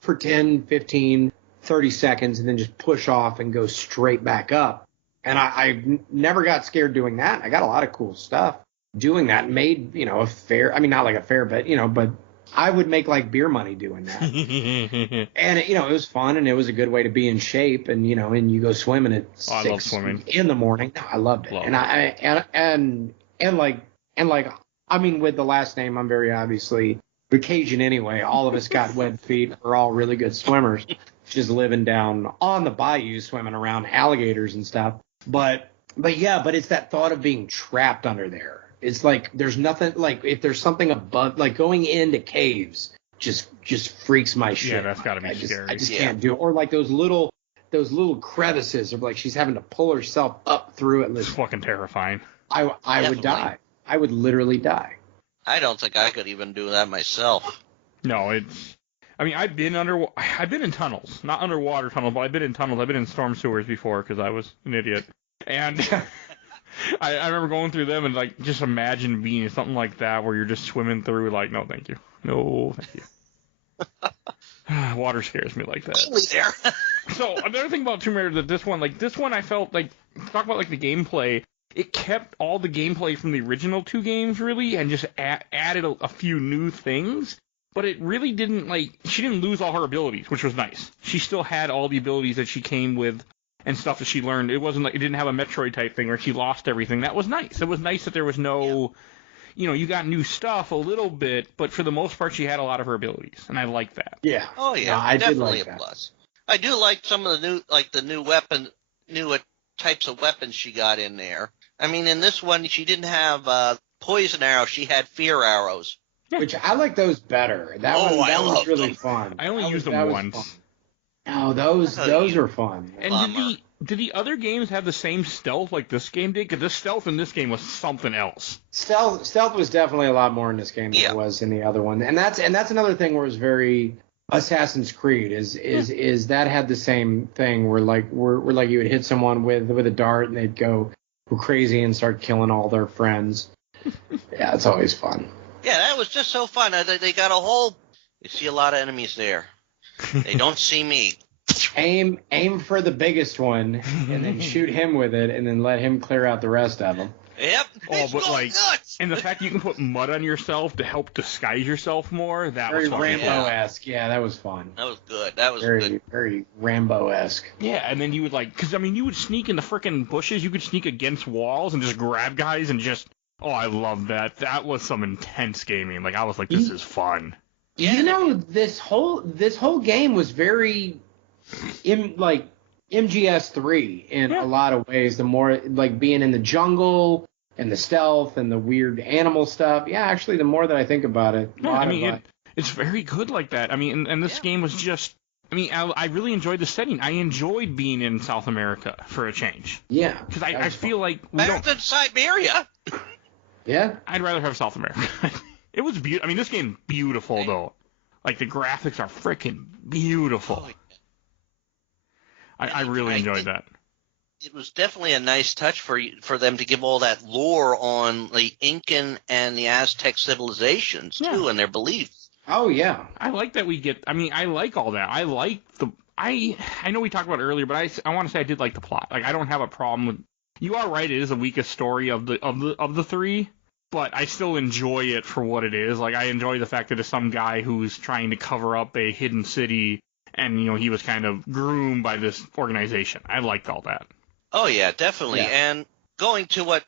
for 10, 15, 30 seconds, and then just push off and go straight back up. And I never got scared doing that. I got a lot of cool stuff doing that. Made, a fair, I mean, not like a fair, but, but I would make like beer money doing that. And it was fun, and it was a good way to be in shape. And and you go swimming at 6 in the morning. No, I loved it. I mean, with the last name, I'm very obviously Cajun anyway. All of us got web feet. We're all really good swimmers, just living down on the bayou, swimming around alligators and stuff. But it's that thought of being trapped under there. It's like there's nothing like if there's something above, like going into caves just freaks my shit. Yeah, that's gotta be scary. I just can't do it. Or like those little crevices of like she's having to pull herself up through it. It's fucking terrifying. I would die. I would literally die. I don't think I could even do that myself. No, I mean, I've been in tunnels, not underwater tunnels, but I've been in tunnels. I've been in storm sewers before because I was an idiot. And I remember going through them and like just imagine being in something like that where you're just swimming through like, no, thank you. No, thank you. Water scares me like that. Only there. So another thing about Tomb Raider that this one I felt like, talk about like the gameplay. It kept all the gameplay from the original two games really and just added a few new things. But it really didn't she didn't lose all her abilities, which was nice. She still had all the abilities that she came with and stuff that she learned. It wasn't like it didn't have a Metroid type thing where she lost everything. That was nice. It was nice that there was no, you got new stuff a little bit, but for the most part she had a lot of her abilities, and I like that. Yeah. Oh yeah, no, I definitely did like a plus. I do like some of the new types of weapons she got in there. I mean, in this one she didn't have poison arrows; she had fear arrows. Which I like those better. That was really fun. I only used them once. No, those are fun. And did the other games have the same stealth like this game did? Because the stealth in this game was something else. Stealth was definitely a lot more in this game than it was in the other one. And that's another thing where it was very Assassin's Creed is that had the same thing where like you would hit someone with a dart and they'd go crazy and start killing all their friends. Yeah, it's always fun. Yeah, that was just so fun. They got a whole. You see a lot of enemies there. They don't see me. Aim for the biggest one, and then shoot him with it, and then let him clear out the rest of them. Yep. Oh, but like, nuts. And the fact that you can put mud on yourself to help disguise yourself more, that Very was fun. Rambo-esque. Yeah, that was fun. That was good. That was Very, good. very Rambo-esque. Yeah, and then you would because you would sneak in the frickin' bushes. You could sneak against walls and just grab guys and just. Oh, I love that. That was some intense gaming. Like I was like, this is fun. Yeah, This whole game was very, MGS3 in a lot of ways. The more like being in the jungle and the stealth and the weird animal stuff. Yeah, actually, the more that I think about it, it's very good like that. I mean, and this game was just. I mean, I really enjoyed the setting. I enjoyed being in South America for a change. Yeah, because I feel like we better don't. than Siberia. Yeah, I'd rather have South America. It was beautiful. I mean, this game's beautiful though. Like the graphics are freaking beautiful. Oh, yeah. I really enjoyed that. It was definitely a nice touch for them to give all that lore on the Incan and the Aztec civilizations too, and their beliefs. Oh yeah. I like that we get. I mean, I like all that. I like the. I know we talked about it earlier, but I want to say I did like the plot. Like I don't have a problem with. You are right. It is the weakest story of the three, but I still enjoy it for what it is. Like I enjoy the fact that it's some guy who's trying to cover up a hidden city, and he was kind of groomed by this organization. I liked all that. Oh yeah, definitely. Yeah. And going to what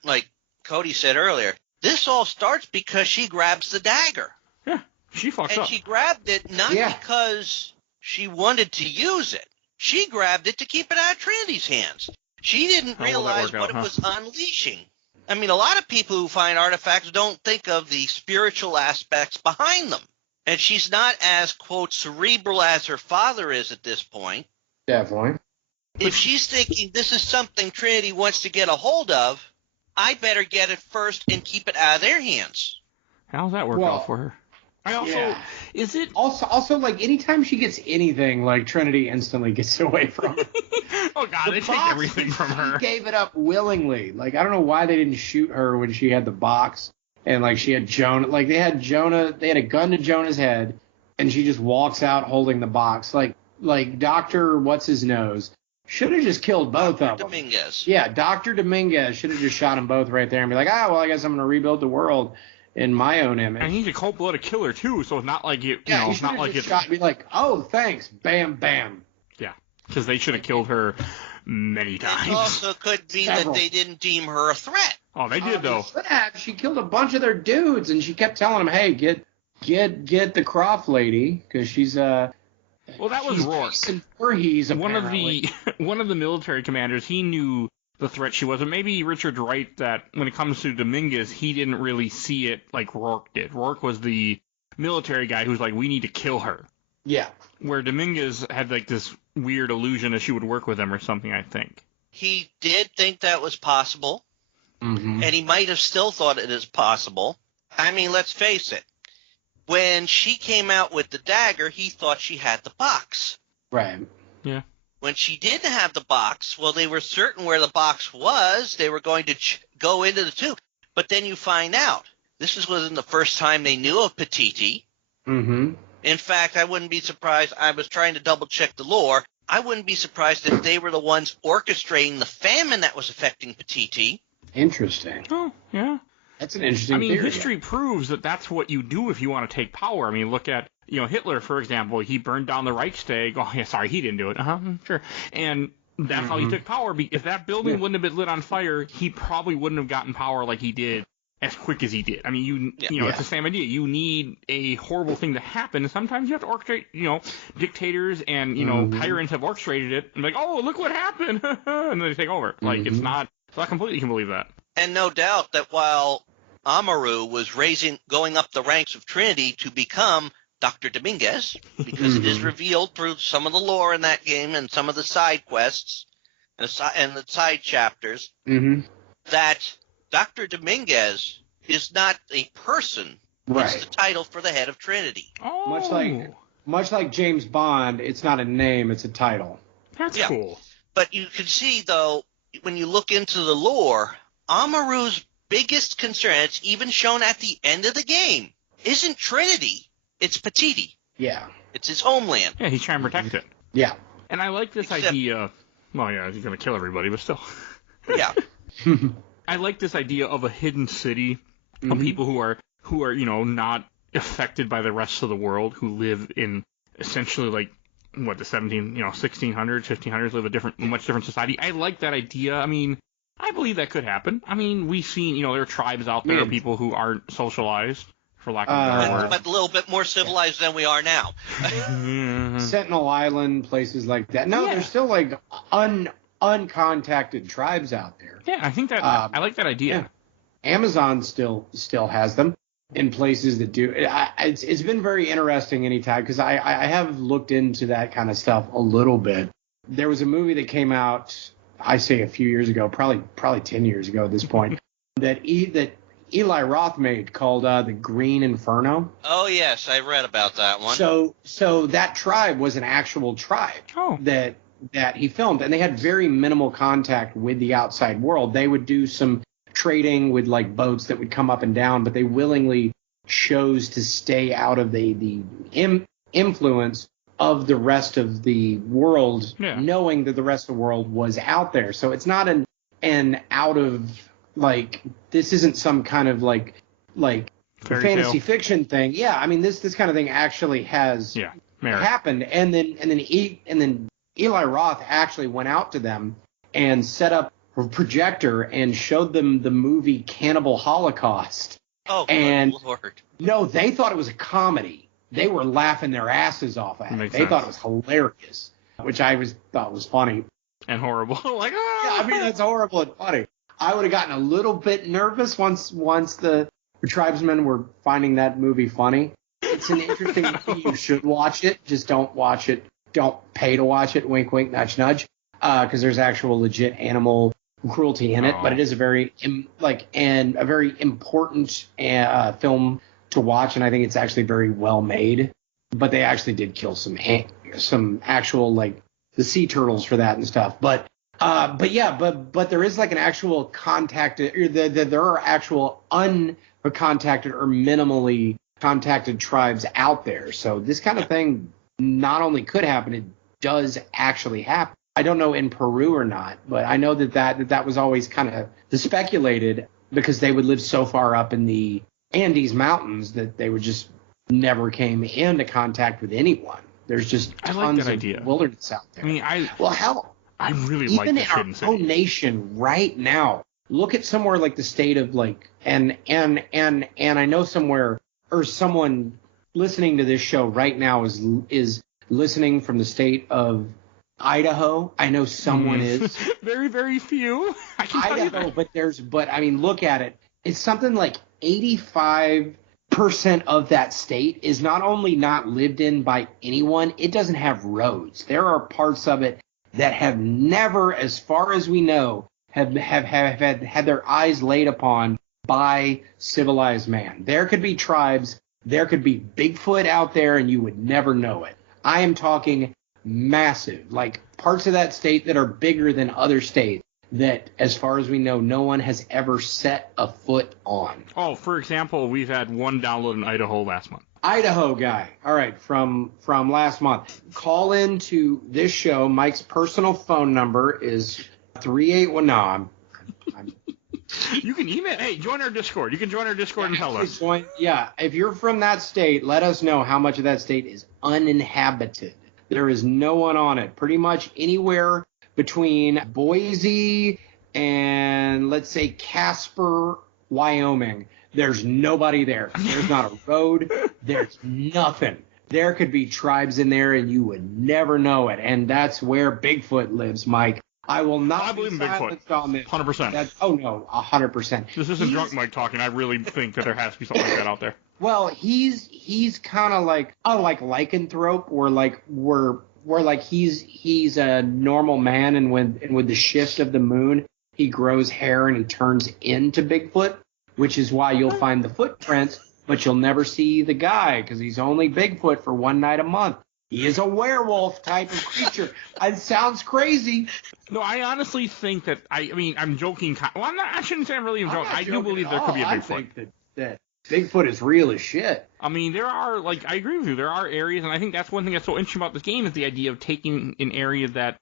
Cody said earlier, this all starts because she grabs the dagger. Yeah, she fucks And up. she grabbed it not because she wanted to use it. She grabbed it to keep it out of Trinity's hands. She didn't How will that realize work what out, it was unleashing. I mean, a lot of people who find artifacts don't think of the spiritual aspects behind them. And she's not as, quote, cerebral as her father is at this point. Definitely. If she's thinking this is something Trinity wants to get a hold of, I better get it first and keep it out of their hands. How's that work out for her? I also is it also like anytime she gets anything, like Trinity instantly gets away from her. Oh god, they take everything from her. She gave it up willingly. Like I don't know why they didn't shoot her when she had the box and like she had Jonah. Like they had a gun to Jonah's head, and she just walks out holding the box. Like Dr. What's his nose should have just killed both of them. Dominguez. Yeah, Dr. Dominguez should have just shot them both right there and be like, well, I guess I'm gonna rebuild the world in my own image. And he's a cold-blooded killer too, so it's not like you know, he it's not like just it's shot me like, oh, thanks, bam, bam. Yeah, because they should have killed her many times. It also could be that they didn't deem her a threat. Oh, they did though. She killed a bunch of their dudes, and she kept telling them, "Hey, get the Croft lady, because she's Well, that was Rourke. Voorhees, one of the military commanders. He knew the threat she was, and maybe Richard's right that when it comes to Dominguez, he didn't really see it like Rourke did. Rourke was the military guy who's like, we need to kill her. Yeah. Where Dominguez had like this weird illusion that she would work with him or something, I think. He did think that was possible, and he might have still thought it is possible. I mean, let's face it. When she came out with the dagger, he thought she had the box. Right. Yeah. When she didn't have the box, well, they were certain where the box was. They were going to go into the tube. But then you find out. This wasn't the first time they knew of Petiti. Mm-hmm. In fact, I wouldn't be surprised. I was trying to double-check the lore. I wouldn't be surprised if they were the ones orchestrating the famine that was affecting Petiti. Interesting. Oh, yeah. That's an interesting theory. History proves that that's what you do if you want to take power. I mean, look at, Hitler, for example. He burned down the Reichstag. Oh, yeah, sorry, he didn't do it. Sure. And that's how he took power. If that building wouldn't have been lit on fire, he probably wouldn't have gotten power like he did as quick as he did. I mean, it's the same idea. You need a horrible thing to happen. Sometimes you have to orchestrate, dictators and, tyrants have orchestrated it. And like, oh, look what happened. And then they take over. Like, it's not completely you can believe that. And no doubt that while Amaru was going up the ranks of Trinity to become Dr. Dominguez, because it is revealed through some of the lore in that game and some of the side quests and the side chapters that Dr. Dominguez is not a person. Right. It's the title for the head of Trinity. Oh. Much like James Bond, it's not a name, it's a title. That's cool. But you can see, though, when you look into the lore, Amaru's biggest concern, it's even shown at the end of the game, isn't Trinity, it's Petiti. Yeah. It's his homeland. Yeah, he's trying to protect it. Yeah. And I like this idea. Well, yeah, he's going to kill everybody, but still. Yeah. I like this idea of a hidden city of people who are not affected by the rest of the world, who live in essentially like what the 1600s, 1500s, live a much different society. I like that idea. I mean, I believe that could happen. I mean, we've seen, there are tribes out there of people who aren't socialized, for lack of a better word. But a little bit more civilized than we are now. Sentinel Island, places like that. No, there's still like uncontacted tribes out there. Yeah, I think that I like that idea. Yeah. Amazon still has them in places that do. It's been very interesting anytime, because I have looked into that kind of stuff a little bit. There was a movie that came out, I say a few years ago, probably 10 years ago at this point, that Eli Roth made called The Green Inferno. Oh, yes, I read about that one. So that tribe was an actual tribe that he filmed, and they had very minimal contact with the outside world. They would do some trading with like boats that would come up and down, but they willingly chose to stay out of the influence of the rest of the world, knowing that the rest of the world was out there. So it's not an out of, like, this isn't some kind of like fantasy fiction thing. Yeah, I mean this kind of thing actually has happened. And then Eli Roth actually went out to them and set up a projector and showed them the movie Cannibal Holocaust. Oh, and Lord. No, they thought it was a comedy. They were laughing their asses off at it. They thought it was hilarious, which I thought was funny. And horrible. Like, yeah, I mean, that's horrible and funny. I would have gotten a little bit nervous once the tribesmen were finding that movie funny. It's an interesting movie. You should watch it. Just don't watch it. Don't pay to watch it. Wink, wink, nudge, nudge. Because there's actual legit animal cruelty in it. But it is a very important film to watch, and I think it's actually very well made. But they actually did kill some actual, like, the sea turtles for that and stuff. But there is like an actual contacted, there are actual uncontacted or minimally contacted tribes out there. So this kind of thing not only could happen, it does actually happen. I don't know in Peru or not, but I know that was always kind of speculated, because they would live so far up in the Andes Mountains that they would just never came into contact with anyone. There's just tons of wilderness out there. I mean, I really like even the in our own nation right now. Look at somewhere like the state of and I know somewhere, or someone listening to this show right now is listening from the state of Idaho. I know someone is. Very, very few. I can tell you that. But I mean, look at it. It's something like 85% of that state is not only not lived in by anyone, it doesn't have roads. There are parts of it that have never, as far as we know, have had their eyes laid upon by civilized man. There could be tribes, there could be Bigfoot out there, and you would never know it. I am talking massive, like parts of that state that are bigger than other states that, as far as we know, no one has ever set a foot on. Oh, for example, we've had one download in Idaho last month. Idaho guy. All right, from last month. Call into this show. Mike's personal phone number is 381. No, I'm You can email. Hey, join our Discord. You can join our Discord and tell us. If you're from that state, let us know how much of that state is uninhabited. There is no one on it. Pretty much anywhere between Boise and, let's say, Casper, Wyoming, there's nobody there. There's not a road. There's nothing. There could be tribes in there, and you would never know it. And that's where Bigfoot lives, Mike. I will not believe in Bigfoot. On this. 100%. Oh, no, 100%. This isn't drunk Mike talking. I really think that there has to be something like that out there. Well, he's kind of like lycanthrope, where he's a normal man, and with the shift of the moon, he grows hair and he turns into Bigfoot, which is why you'll find the footprints, but you'll never see the guy, because he's only Bigfoot for one night a month. He is a werewolf type of creature. It sounds crazy. No, I honestly think that, I mean, I'm joking. Well, I shouldn't say I'm really joking. I do believe there could be a Bigfoot. I think that Bigfoot is real as shit. I mean, there are, I agree with you. There are areas, and I think that's one thing that's so interesting about this game is the idea of taking an area that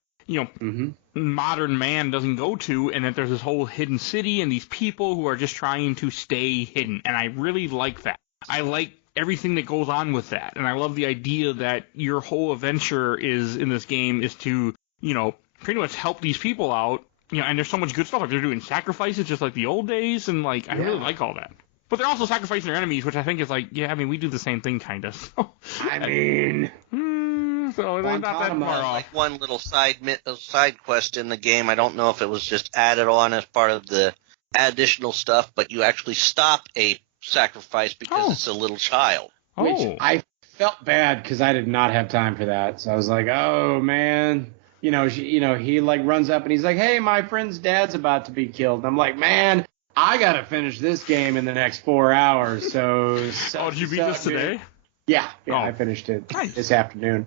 modern man doesn't go to, and that there's this whole hidden city and these people who are just trying to stay hidden. And I really like that. I like everything that goes on with that. And I love the idea that your whole adventure in this game is to, pretty much help these people out. And there's so much good stuff. Like they're doing sacrifices just like the old days, and I really like all that. But they're also sacrificing their enemies, which I think is we do the same thing, kind of. So, so they're not that far off. Like one little side quest in the game. I don't know if it was just added on as part of the additional stuff, but you actually stop a sacrifice because it's a little child. Which I felt bad because I did not have time for that. So I was like, oh man. He runs up and he's like, hey, my friend's dad's about to be killed. And I'm like, man, I got to finish this game in the next 4 hours. So did you beat this today? Yeah, I finished it this afternoon.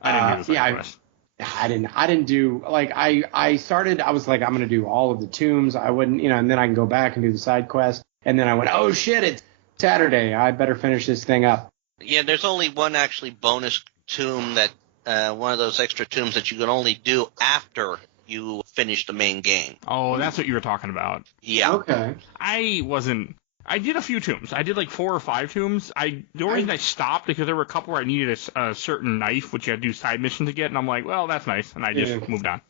I didn't do the side quest. I didn't do, I started, I was like, I'm going to do all of the tombs. I wouldn't, and then I can go back and do the side quest. And then I went, oh shit, it's Saturday. I better finish this thing up. Yeah, there's only one actually bonus tomb that, one of those extra tombs that you can only do after you finish the main game. Oh, that's what you were talking about. Yeah. Okay. I did a few tombs. I did 4 or 5 tombs. The only reason I stopped because there were a couple where I needed a certain knife, which you had to do side mission to get, and I'm like, well, that's nice, and I just moved on.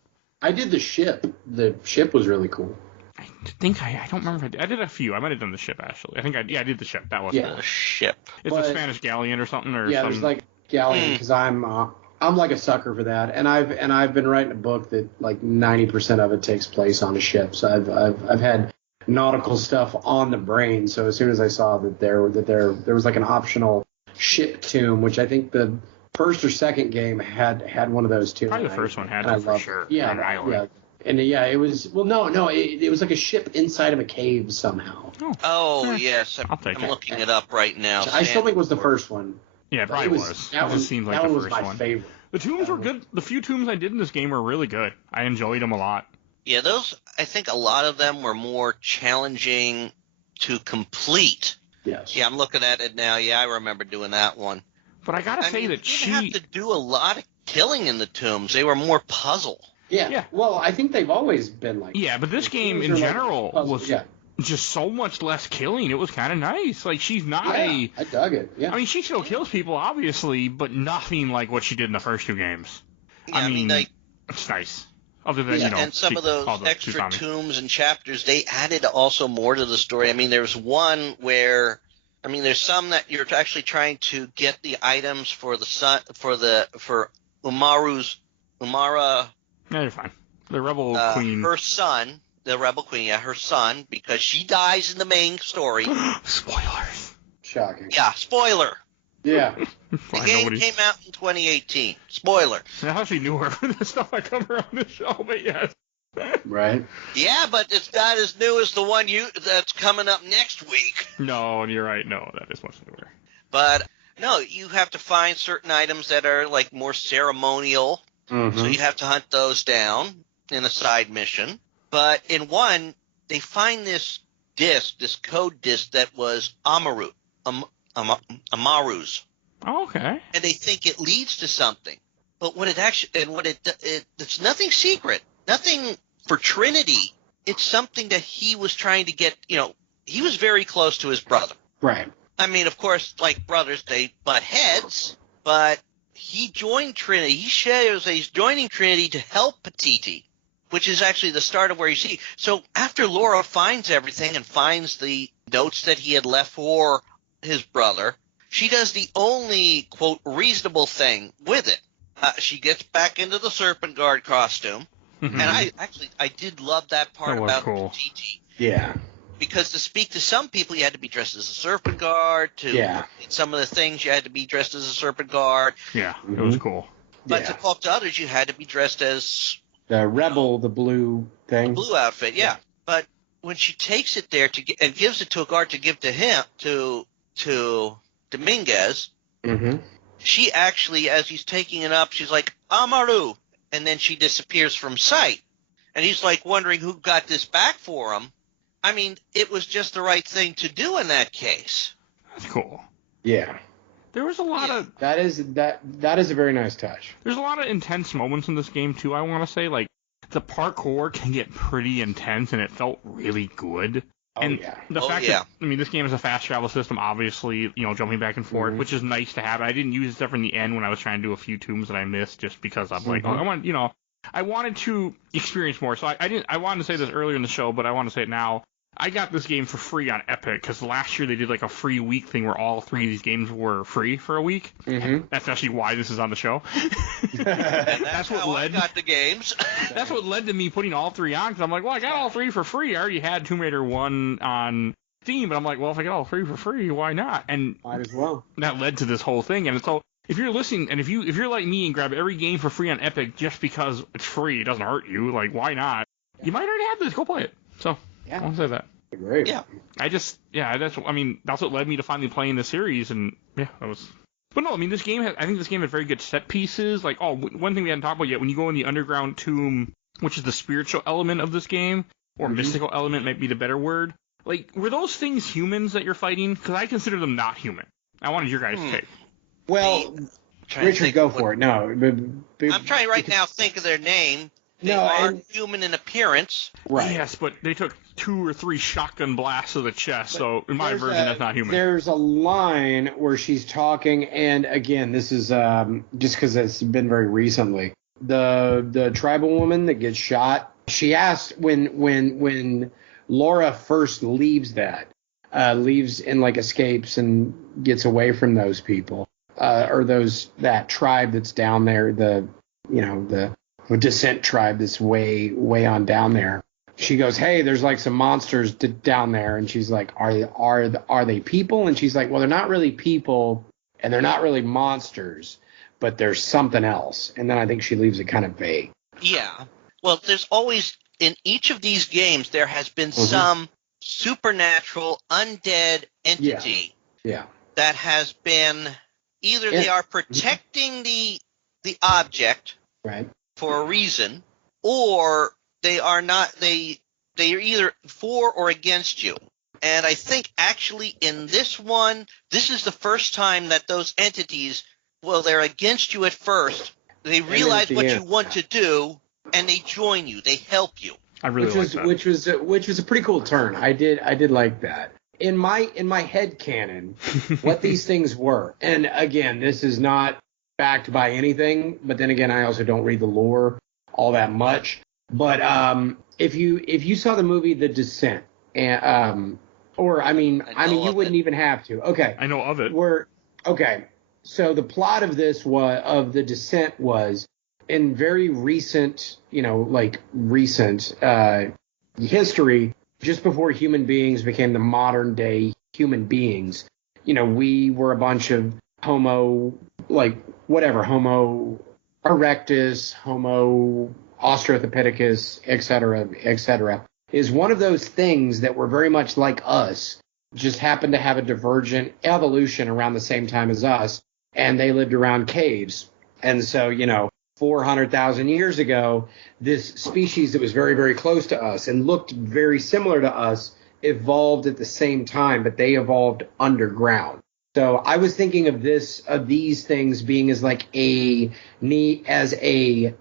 I did the ship. The ship was really cool. I think I don't remember if I did a few. I might have done the ship, actually. I think I did the ship. That was the ship. It's a Spanish galleon or something, or yeah, there's galleon because I'm like a sucker for that, and I've been writing a book that 90% of it takes place on a ship. So I've had nautical stuff on the brain. So as soon as I saw that there was an optional ship tomb, which I think the first or second game had one of those too. Probably the first one had it for sure. Yeah, yeah. And it was it was like a ship inside of a cave somehow. Oh yes, I'm looking it up right now. I still think it was the first one. Yeah, it probably was. That just seemed like the first one. That was my favorite. The tombs were good. The few tombs I did in this game were really good. I enjoyed them a lot. Yeah, those, I think a lot of them were more challenging to complete. Yes. Yeah, I'm looking at it now. Yeah, I remember doing that one. But I gotta say that you didn't have to do a lot of killing in the tombs. They were more puzzle. Yeah. Well, I think they've always been like. Yeah, but this game in general was just so much less killing. It was kind of nice. She's not I dug it. Yeah. I mean, she still kills people, obviously, but nothing like what she did in the first 2 games. Yeah, I mean it's nice. Other than, and some of those extra tombs and chapters, they added also more to the story. I mean, there's one where, there's some that you're actually trying to get the items for the son, for Umara. Yeah, you're fine. The rebel queen. Her son, the rebel queen, her son, because she dies in the main story. Spoilers. Shocking. Yeah, spoiler. Yeah. The game came out in 2018. Spoiler. I actually knew her for the stuff I cover on this show, but yes. Right. Yeah, but it's not as new as the one that's coming up next week. No, you're right. No, that is much newer. But no, you have to find certain items that are more ceremonial. Mm-hmm. So you have to hunt those down in a side mission. But in one, they find this disc, this code disc that was Amaru's. Oh, okay. And they think it leads to something. But what it actually, it's nothing secret, nothing for Trinity. It's something that he was trying to get, he was very close to his brother. Right. I mean, of course, like brothers, they butt heads, but he joined Trinity. He shares that he's joining Trinity to help Patiti, which is actually the start of where you see. So after Laura finds everything and finds the notes that he had left for his brother, she does the only, quote, reasonable thing with it. She gets back into the Serpent Guard costume. Mm-hmm. And I did love that part about cool. Patiti. Yeah. Because to speak to some people, you had to be dressed as a Serpent Guard. Some of the things, you had to be dressed as a Serpent Guard. Yeah, it was cool. But to talk to others, you had to be dressed as the rebel, the blue thing. The blue outfit, yeah. But when she takes it there and gives it to a guard to give to him, to Dominguez, mm-hmm. She actually, as he's taking it up, she's like, Amaru, and then she disappears from sight. And he's wondering who got this back for him. I mean, it was just the right thing to do in that case. That's cool. Yeah. There was a lot of that is a very nice touch. There's a lot of intense moments in this game too. I want to say, like, the parkour can get pretty intense, and it felt really good. And the fact that, I mean, this game is a fast travel system, obviously, you know, jumping back and forth, which is nice to have. I didn't use it except for in the end when I was trying to do a few tombs that I missed, just because I'm like, I wanted to experience more. So I wanted to say this earlier in the show, but I want to say it now. I got this game for free on Epic, because last year they did like a free week thing where all 3 of these games were free for a week. Mm-hmm. That's actually why this is on the show. that's what led. I got the games. That's what led to me putting all 3 on, because I'm like, well, I got all 3 for free. I already had Tomb Raider 1 on Steam, but I'm like, well, if I get all 3 for free, why not? And might as well. That led to this whole thing. And so if you're listening, and if you're like me and grab every game for free on Epic just because it's free, it doesn't hurt you, like, why not? You might already have this. Go play it. So I want to say that. Great. Yeah. That's what led me to finally playing the series, and that was. But no, I mean, I think this game had very good set pieces. Like, one thing we hadn't talked about yet, when you go in the underground tomb, which is the spiritual element of this game, or mystical element might be the better word. Like, were those things humans that you're fighting? Because I consider them not human. I wanted your guys' take. Well, Richard, go for it. No, I'm trying right now to think of their name. They are human in appearance. Right. Yes, but they took 2 or 3 shotgun blasts to the chest, so in my version, that's not human. There's a line where she's talking, and again, this is just because it's been very recently. The tribal woman that gets shot, she asked when Lara first leaves and like escapes and gets away from those people, or that tribe that's down there, the descent tribe that's way on down there. She goes, hey, there's like some monsters down there, and she's like, are they people? And she's like, well, they're not really people, and they're not really monsters, but there's something else. And then I think she leaves it kind of vague. Yeah. Well, there's always, in each of these games, there has been some supernatural undead entity that has been either they are protecting the object for a reason, or they are not. They are either for or against you. And I think actually in this one, this is the first time that those entities, well, they're against you at first. They realize what you want to do, and they join you. They help you. I really like that. Which was a pretty cool turn. I did like that. In my head canon, what these things were, and again, this is not backed by anything, but then again, I also don't read the lore all that much. But if you saw the movie The Descent, and you wouldn't even have to. Okay, I know of it. So the plot of The Descent was in very recent, history, just before human beings became the modern day human beings. We were a bunch of Homo erectus, Homo australopithecus, etc., is one of those things that were very much like us, just happened to have a divergent evolution around the same time as us, and they lived around caves. And so, 400,000 years ago, this species that was very, very close to us and looked very similar to us evolved at the same time, but they evolved underground. So I was thinking of these things being as like a Neanderthal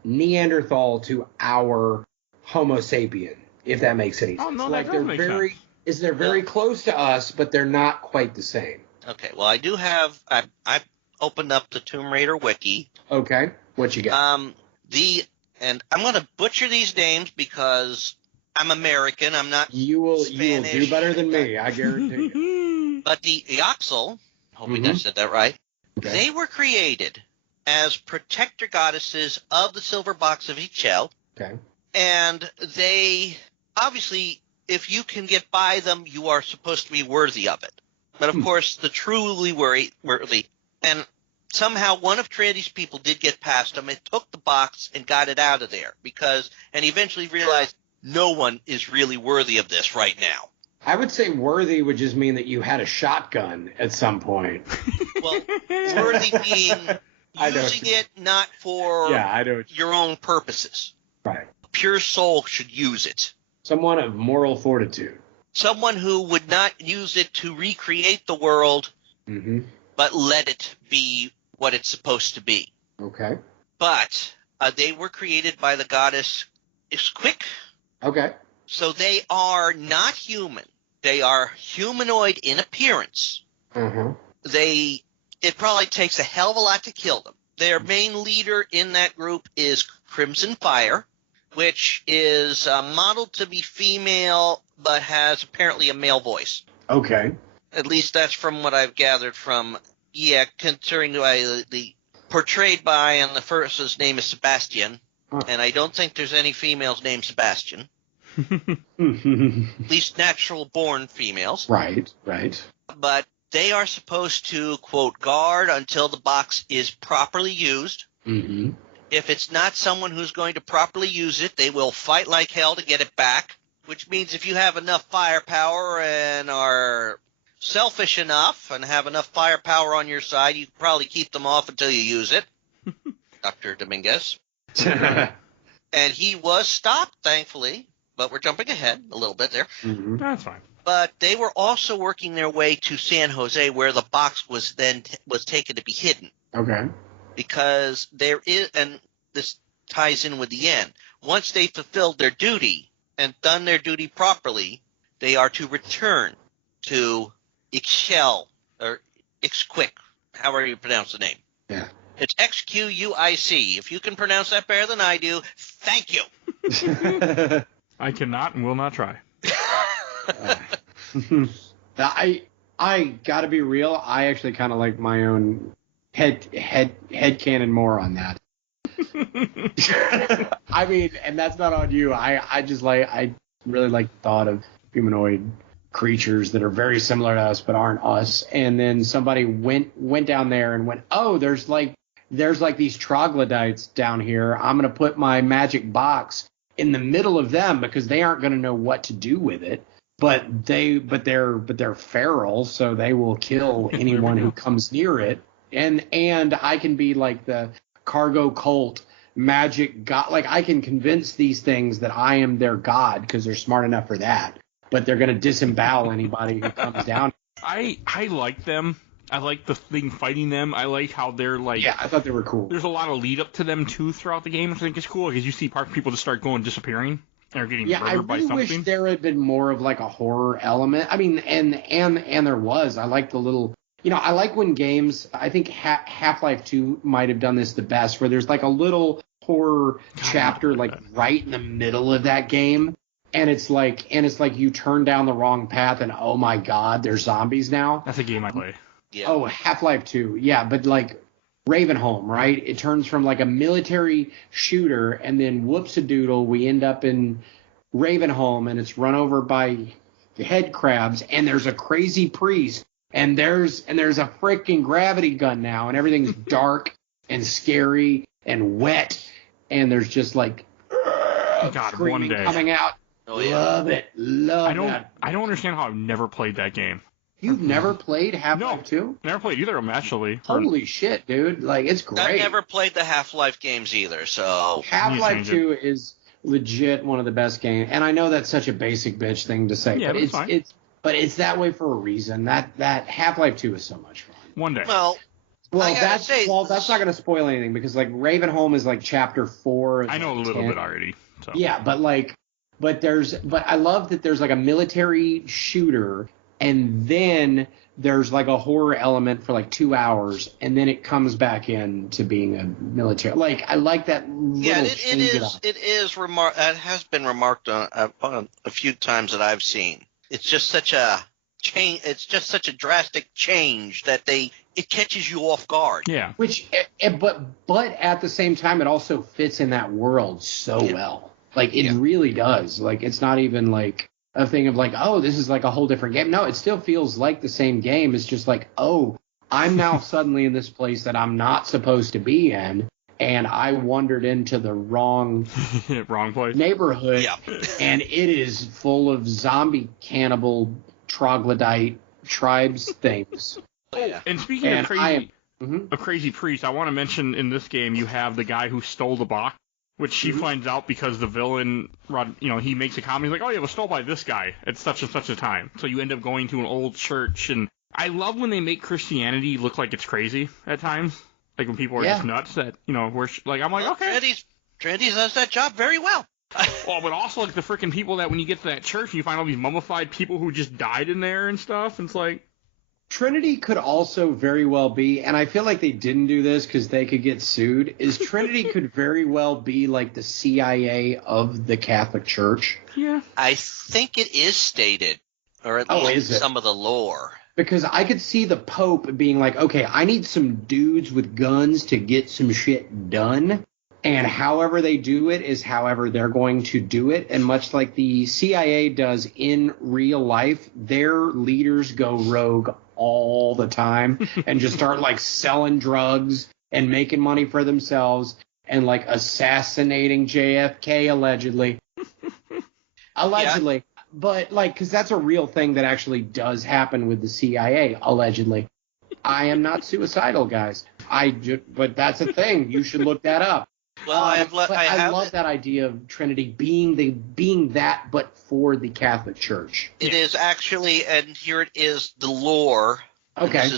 to our Homo sapien, if that makes any sense. Oh, no, like that does make sense. They're very close to us, but they're not quite the same. Okay, well, I do have I've opened up the Tomb Raider wiki. Okay, what you got? And I'm going to butcher these names because I'm American. I'm not Spanish. You will do better than me, I guarantee you. But the Yoxel, hopefully I said that right, they were created as protector goddesses of the silver box of Ixchel. Okay. And they, obviously, if you can get by them, you are supposed to be worthy of it. But, of course, the truly worthy, and somehow one of Trinity's people did get past them and took the box and got it out of there and eventually realized no one is really worthy of this right now. I would say worthy would just mean that you had a shotgun at some point. Well, worthy being using it not for your own purposes. Right. A pure soul should use it. Someone of moral fortitude. Someone who would not use it to recreate the world, but let it be what it's supposed to be. Okay. But they were created by the goddess Ixquick. Okay. So they are not human. They are humanoid in appearance. Mm-hmm. It probably takes a hell of a lot to kill them. Their main leader in that group is Crimson Fire, which is modeled to be female but has apparently a male voice. Okay. At least that's from what I've gathered from, considering the portrayed by, and the first's name is Sebastian, and I don't think there's any females named Sebastian. At least natural-born females. Right. But they are supposed to, quote, guard until the box is properly used. Mm-hmm. If it's not someone who's going to properly use it, they will fight like hell to get it back, which means if you have enough firepower and are selfish enough and have enough firepower on your side, you can probably keep them off until you use it. Dr. Dominguez. And he was stopped, thankfully, but we're jumping ahead a little bit there. Mm-hmm. That's fine. But they were also working their way to San Jose, where the box was then was taken to be hidden. Okay. Because there is, and this ties in with the end, once they fulfilled their duty and done their duty properly, they are to return to Ixchel, or Ixquick, however you pronounce the name. Yeah. It's Xquic. If you can pronounce that better than I do, thank you. I cannot and will not try. I gotta be real. I actually kind of like my own head canon more on that. I mean, and that's not on you. I really like the thought of humanoid creatures that are very similar to us but aren't us. And then somebody went down there and went, oh, there's like these troglodytes down here. I'm gonna put my magic box in the middle of them because they aren't gonna know what to do with it. But they're feral, so they will kill anyone who comes near it. And I can be like the cargo cult magic god. Like I can convince these things that I am their god because they're smart enough for that. But they're going to disembowel anybody who comes down. I like them. I like the thing fighting them. I like how they're like. Yeah, I thought they were cool. There's a lot of lead up to them too throughout the game, which I think is cool because you see people just start going disappearing. Or getting murdered by something. Wish there had been more of like a horror element. I mean, and there was. I like the little, I like when games. I think Half-Life 2 might have done this the best, where there's like a little horror chapter like right in the middle of that game, and it's like you turn down the wrong path, and oh my god, there's zombies now. That's a game I play. Yeah. Oh, Half-Life 2, yeah, but like. Ravenholm, right? It turns from like a military shooter, and then whoops-a-doodle, we end up in Ravenholm, and it's run over by head crabs, and there's a crazy priest, and there's a freaking gravity gun now, and everything's dark and scary and wet, and there's just like one day coming out. Oh, yeah. Love it. That. I don't understand how I've never played that game. You've never played Half-Life 2? Never played either of them, actually. Holy shit, dude. Like, it's great. I've never played the Half-Life games either, so... Half-Life 2 is legit one of the best games. And I know that's such a basic bitch thing to say, yeah, but it's that way for a reason. That Half-Life 2 is so much fun. One day. Well, that's not going to spoil anything because, like, Ravenholm is, like, chapter 4. I know a little bit already. So. Yeah, but I love that there's, like, a military shooter, and then there's like a horror element for like 2 hours, and then it comes back into being a military. Like I like that. It has been remarked on a few times that I've seen. It's just such a change. It's just such a drastic change that it catches you off guard. Yeah. But at the same time, it also fits in that world so well. Like it really does. Like it's not even like a thing of like, oh, this is like a whole different game. No, it still feels like the same game. It's just like, oh, I'm now suddenly in this place that I'm not supposed to be in, and I wandered into the wrong place neighborhood, and it is full of zombie cannibal troglodyte tribes things. And speaking of a crazy priest, I want to mention in this game you have the guy who stole the box. Which she finds out because the villain, he makes a comment. He's like, oh, yeah, it was stolen by this guy at such and such a time. So you end up going to an old church and I love when they make Christianity look like it's crazy at times. Like when people are just nuts that, I'm like, okay. Trinity does that job very well. Well, but also like the freaking people that when you get to that church, you find all these mummified people who just died in there and stuff. And it's like, Trinity could also very well be, and I feel like they didn't do this because they could get sued, is Trinity could very well be like the CIA of the Catholic Church. Yeah. I think it is stated, or at least some of the lore. Because I could see the Pope being like, okay, I need some dudes with guns to get some shit done. And however they do it is however they're going to do it. And much like the CIA does in real life, their leaders go rogue all the time and just start like selling drugs and making money for themselves and like assassinating JFK allegedly. Allegedly. Yeah. But like, because that's a real thing that actually does happen with the CIA, allegedly. I am not suicidal, guys. But that's a thing. You should look that up. Well, I love that idea of Trinity being that, but for the Catholic Church. It is actually, and here it is, the lore. Okay.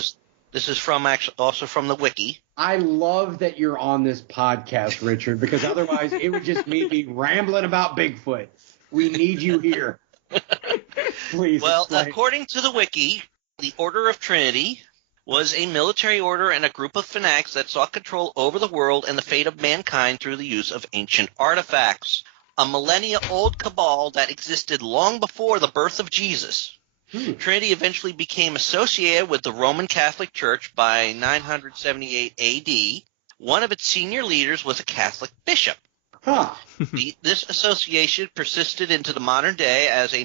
This is from also from the wiki. I love that you're on this podcast, Richard, because otherwise it would just be rambling about Bigfoot. We need you here. Please. Well, explain. According to the wiki, the Order of Trinity was a military order and a group of fanatics that sought control over the world and the fate of mankind through the use of ancient artifacts. A millennia-old cabal that existed long before the birth of Jesus. Trinity eventually became associated with the Roman Catholic Church by 978 AD. One of its senior leaders was a Catholic bishop. Huh. This association persisted into the modern day as a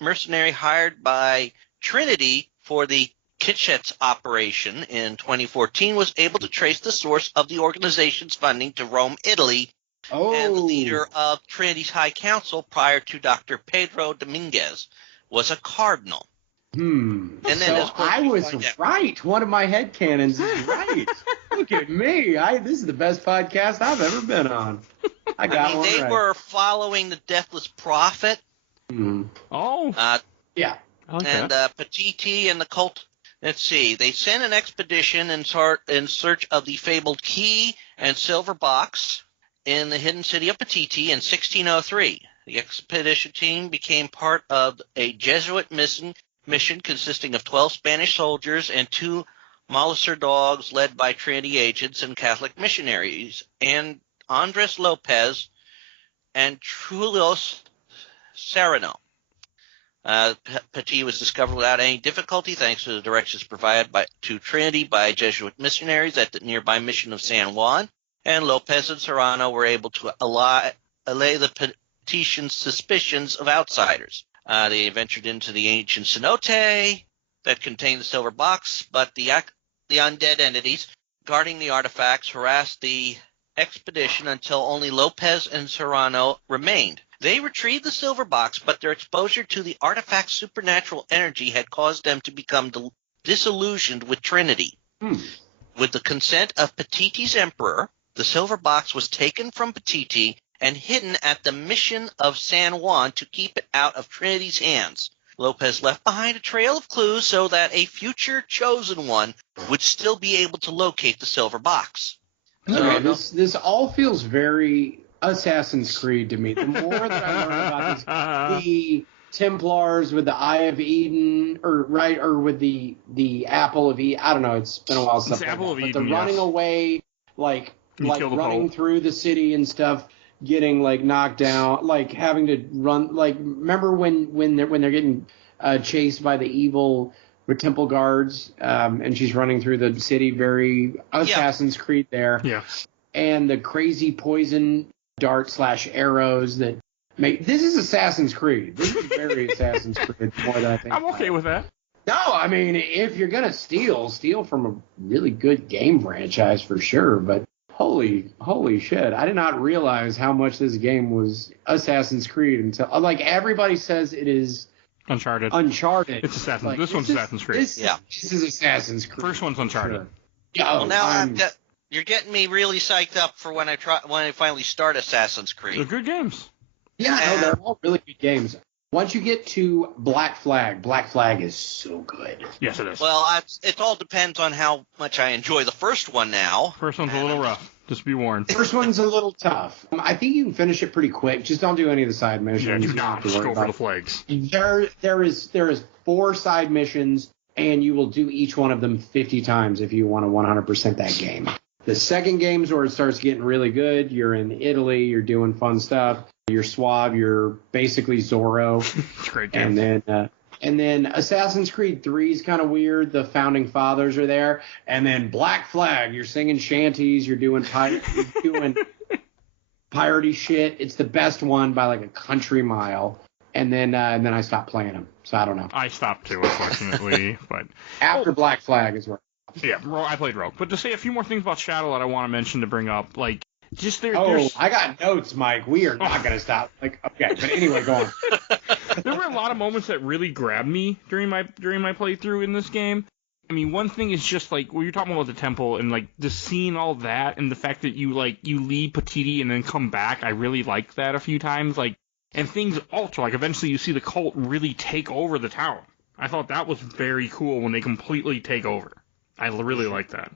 mercenary hired by Trinity for the Kitchet's operation in 2014 was able to trace the source of the organization's funding to Rome, Italy, and the leader of Trinity's High Council prior to Dr. Pedro Dominguez was a cardinal. And then so I was right. One of my headcanons is right. Look at me. This is the best podcast I've ever been on. They were following the Deathless Prophet. Oh. Yeah. And Petiti and the cult. Let's see. They sent an expedition in search of the fabled key and silver box in the hidden city of Petiti in 1603. The expedition team became part of a Jesuit mission consisting of 12 Spanish soldiers and 2 Molliser dogs led by Trinity agents and Catholic missionaries, and Andres Lopez and Trulos Serrano. Petit was discovered without any difficulty thanks to the directions provided to Trinity by Jesuit missionaries at the nearby mission of San Juan, and Lopez and Serrano were able to allay the petition's suspicions of outsiders. They ventured into the ancient cenote that contained the silver box, but the undead entities guarding the artifacts harassed the expedition until only Lopez and Serrano remained. They retrieved the silver box, but their exposure to the artifact's supernatural energy had caused them to become disillusioned with Trinity. With the consent of Petiti's emperor, the silver box was taken from Petiti and hidden at the mission of San Juan to keep it out of Trinity's hands. Lopez left behind a trail of clues so that a future chosen one would still be able to locate the silver box. Okay, this all feels very Assassin's Creed to me. The more that I learn about this, the Templars with the Eye of Eden, or with the Apple of Eden. I don't know. It's been a while since. Apple of Eden. But the running away, like running through the city and stuff, getting like knocked down, like having to run. Like remember when they're getting chased by the evil temple guards, and she's running through the city, very Assassin's Creed there. Yeah. And the crazy poison dart / arrows that make this is Assassin's Creed. This is very Assassin's Creed more than I think. I'm okay with that. No, I mean if you're gonna steal from a really good game franchise for sure. But holy shit, I did not realize how much this game was Assassin's Creed until like everybody says it is Uncharted. It's Assassin's. Like, this one's Assassin's Creed. This is Assassin's Creed. First one's Uncharted. Sure. Yeah. Well, now you're getting me really psyched up for when I finally start Assassin's Creed. They're good games. Yeah, no, they're all really good games. Once you get to Black Flag is so good. Yes, it is. Well, it all depends on how much I enjoy the first one now. First one's a little rough. Just be warned. First one's a little tough. I think you can finish it pretty quick. Just don't do any of the side missions. Yeah, do not just go for the flags. There is 4 side missions, and you will do each one of them 50 times if you want to 100% that game. The second game's where it starts getting really good. You're in Italy. You're doing fun stuff. You're Suave. You're basically Zorro. It's a great game. And then Assassin's Creed 3 is kind of weird. The Founding Fathers are there. And then Black Flag. You're singing shanties. You're doing piratey shit. It's the best one by like a country mile. And then I stopped playing them. So I don't know. I stopped too, unfortunately. But after Black Flag is where. Yeah, I played Rogue. But to say a few more things about Shadow that I want to mention to bring up, like, just I got notes, Mike. We are not going to stop. Like, okay, but anyway, go on. There were a lot of moments that really grabbed me during my playthrough in this game. I mean, one thing is just like when you're talking about the temple and like just seeing all that and the fact that you leave Patiti and then come back. I really liked that a few times. Like, and things alter. Like, eventually you see the cult really take over the town. I thought that was very cool when they completely take over. I really like that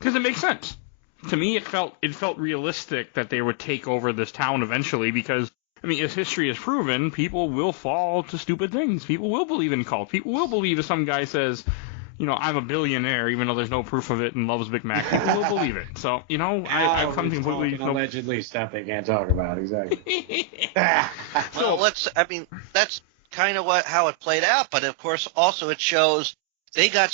because it makes sense. To me, it felt realistic that they would take over this town eventually because, I mean, as history has proven, people will fall to stupid things. People will believe in cults. People will believe if some guy says, you know, I'm a billionaire, even though there's no proof of it and loves Big Mac. People will believe it. So, you know, I've come to completely... allegedly stuff they can't talk about, exactly. Well, that's kind of how it played out, but of course, also it shows they got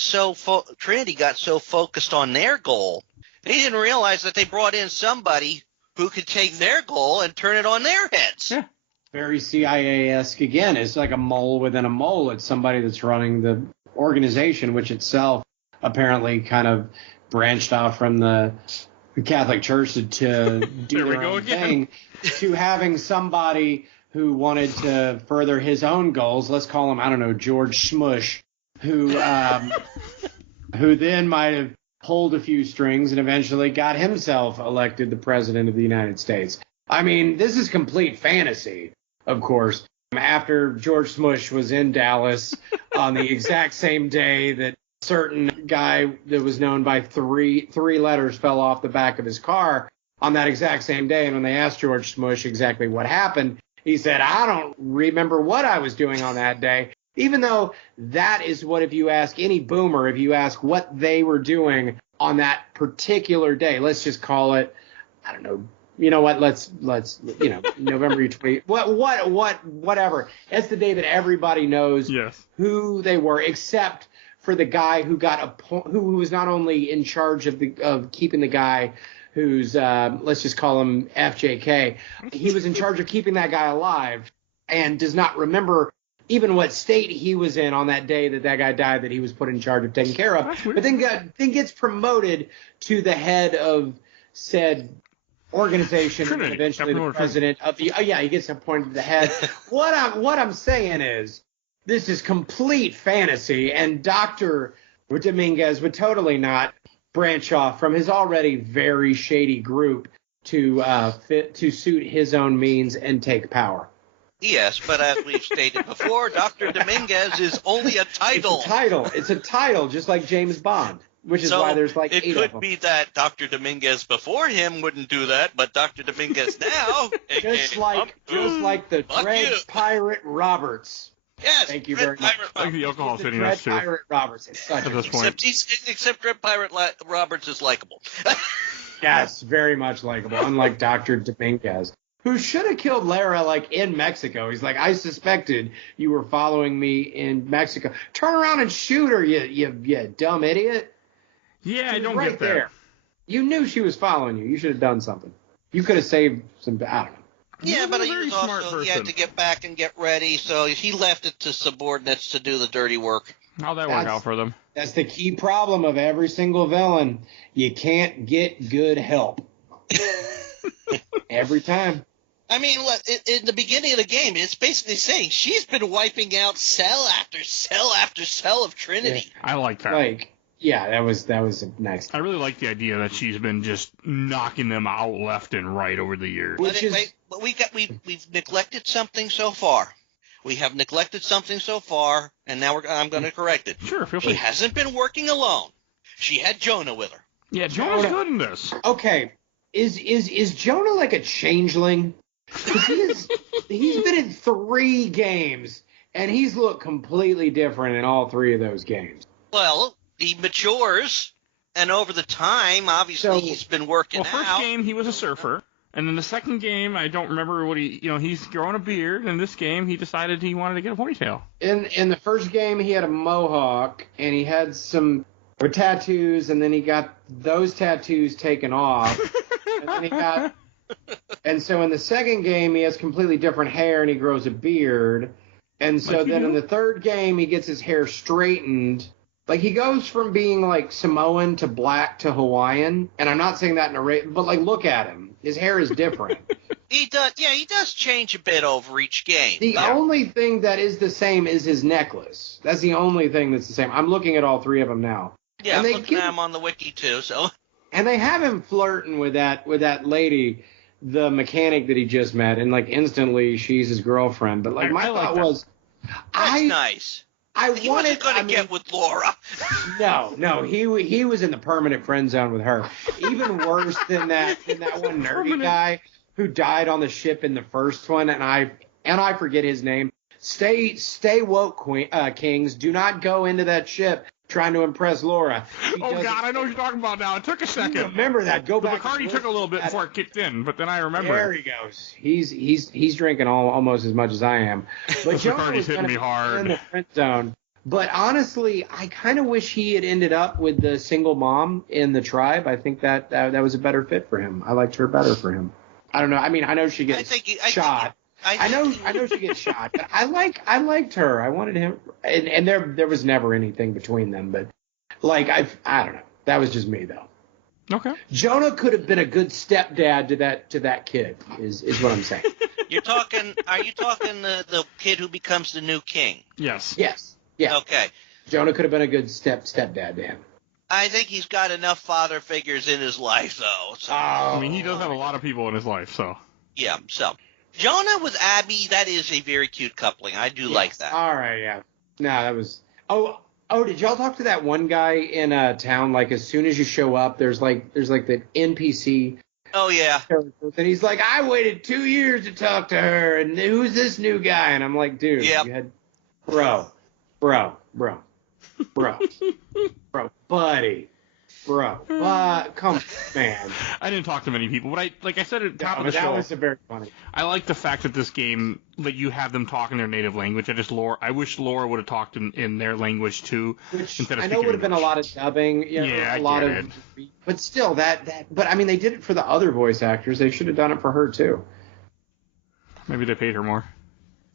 Trinity got so focused on their goal, they didn't realize that they brought in somebody who could take their goal and turn it on their heads. Yeah. Very CIA-esque again. It's like a mole within a mole. It's somebody that's running the organization, which itself apparently kind of branched off from the Catholic Church to do their own thing, to having somebody who wanted to further his own goals. Let's call him, I don't know, George Smush, who then might have pulled a few strings and eventually got himself elected the president of the United States. I mean, this is complete fantasy, of course. After George Smush was in Dallas on the exact same day that certain guy that was known by three letters fell off the back of his car on that exact same day. And when they asked George Smush exactly what happened, he said, I don't remember what I was doing on that day. Even though that is what, if you ask any boomer, if you ask what they were doing on that particular day, let's just call it, I don't know, you know what, let's you know, November 20, whatever. It's the day that everybody knows who they were, except for the guy who who was not only in charge of keeping the guy who's, let's just call him FJK. He was in charge of keeping that guy alive and does not remember even what state he was in on that day that guy died, that he was put in charge of taking care of. But then gets promoted to the head of said organization, Trinity, and eventually the president of the. He gets appointed to the head. What I'm saying is, this is complete fantasy, and Dr. Dominguez would totally not branch off from his already very shady group to suit his own means and take power. Yes, but as we've stated before, Dr. Dominguez is only a title. It's a title, just like James Bond, which is why there's like 8 of them. It could be that Dr. Dominguez before him wouldn't do that, but Dr. Dominguez now, just like the Dread Pirate Roberts. Yes, thank you very much. I think the alcohol's hitting us too. Pirate Roberts. At this point. Except Dread Pirate Roberts is likable. Yes, very much likable, unlike Dr. Dominguez, who should have killed Lara, like, in Mexico. He's like, I suspected you were following me in Mexico. Turn around and shoot her, you dumb idiot. Yeah, I don't get that. There. You knew she was following you. You should have done something. You could have saved some, I don't know. Yeah, but he had to get back and get ready, so he left it to subordinates to do the dirty work. How'd that work out for them? That's the key problem of every single villain. You can't get good help. Every time. I mean, in the beginning of the game, it's basically saying she's been wiping out cell after cell after cell of Trinity. Yeah. I like that. That was nice. I really like the idea that she's been just knocking them out left and right over the years. But we've neglected something so far. we have neglected something so far, and now I'm going to correct it. Sure, feel free. She hasn't been working alone. She had Jonah with her. Yeah, Jonah's good in this. Okay, is Jonah like a changeling? Because he's been in 3 games, and he's looked completely different in all 3 of those games. Well, he matures, and over the time, obviously, he's been working out. Well, first game, he was a surfer. And then the second game, I don't remember what he's growing a beard. In this game, he decided he wanted to get a ponytail. In the first game, he had a mohawk, and he had some tattoos, and then he got those tattoos taken off. And then and so in the second game, he has completely different hair, and he grows a beard. And so then in the third game, he gets his hair straightened. Like, he goes from being, like, Samoan to black to Hawaiian. And I'm not saying that in a but, like, look at him. His hair is different. He does change a bit over each game. The only thing that is the same is his necklace. That's the only thing that's the same. I'm looking at all 3 of them now. Yeah, I'm looking at him on the wiki, too, so. And they have him flirting with that lady, the mechanic that he just met, and, like, instantly she's his girlfriend. But, like, my thought was... That's nice. He wasn't going to get with Lara. No, he was in the permanent friend zone with her. Even worse than that one nerdy guy who died on the ship in the first one, and I forget his name. Stay woke, kings. Do not go into that ship trying to impress Lara. God, I know what you're talking about now. It took a second. Remember that. Go back. The Bacardi took a little bit before it kicked in, but then I remember. There he goes. He's drinking almost as much as I am. But Bacardi's hitting me hard. In the friend zone. But honestly, I kind of wish he had ended up with the single mom in the tribe. I think that was a better fit for him. I liked her better for him. I don't know. I mean, I know she gets shot. I know she gets shot, but I liked her. I wanted him, and there was never anything between them. But like I don't know. That was just me though. Okay. Jonah could have been a good stepdad to that kid. Is what I'm saying. Are you talking the kid who becomes the new king? Yes. Yes. Yeah. Okay. Jonah could have been a good stepdad to him. I think he's got enough father figures in his life though. So. I mean, he does have a lot of people in his life, so. Yeah. So. Jonah with Abby, that is a very cute coupling. I do like that. All right, yeah. No, that was... Oh, did y'all talk to that one guy in town? Like, as soon as you show up, there's like the NPC... Oh, yeah. And he's like, I waited 2 years to talk to her, and who's this new guy? And I'm like, dude, you had... Bro, buddy. Bro, come on, man. I didn't talk to many people, but I said at the top of the show. That was very funny. I like the fact that this game, like, you have them talk in their native language. I wish Lara would have talked in their language too. Which instead of I know would have been a lot of dubbing. But still, but I mean, they did it for the other voice actors. They should have done it for her too. Maybe they paid her more.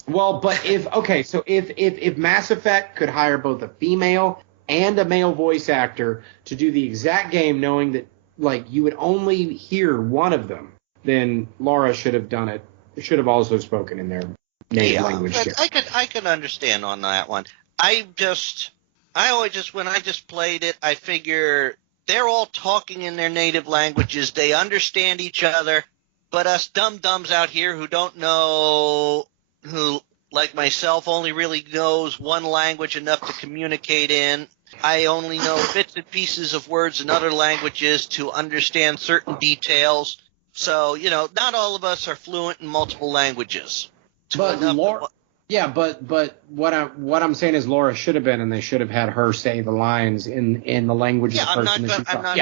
Well, but if Mass Effect could hire both a female and a male voice actor to do the exact game, knowing that like you would only hear one of them, then Lara should have done it. Should have also spoken in their native language. I could understand on that one. I always when I played it, I figure they're all talking in their native languages. They understand each other, but us dum-dums out here who don't know, who like myself only really knows one language enough to communicate in. I only know bits and pieces of words in other languages to understand certain details. So, not all of us are fluent in multiple languages. But Lara, but what I'm saying is Lara should have been, and they should have had her say the lines in the language of the person that she talks.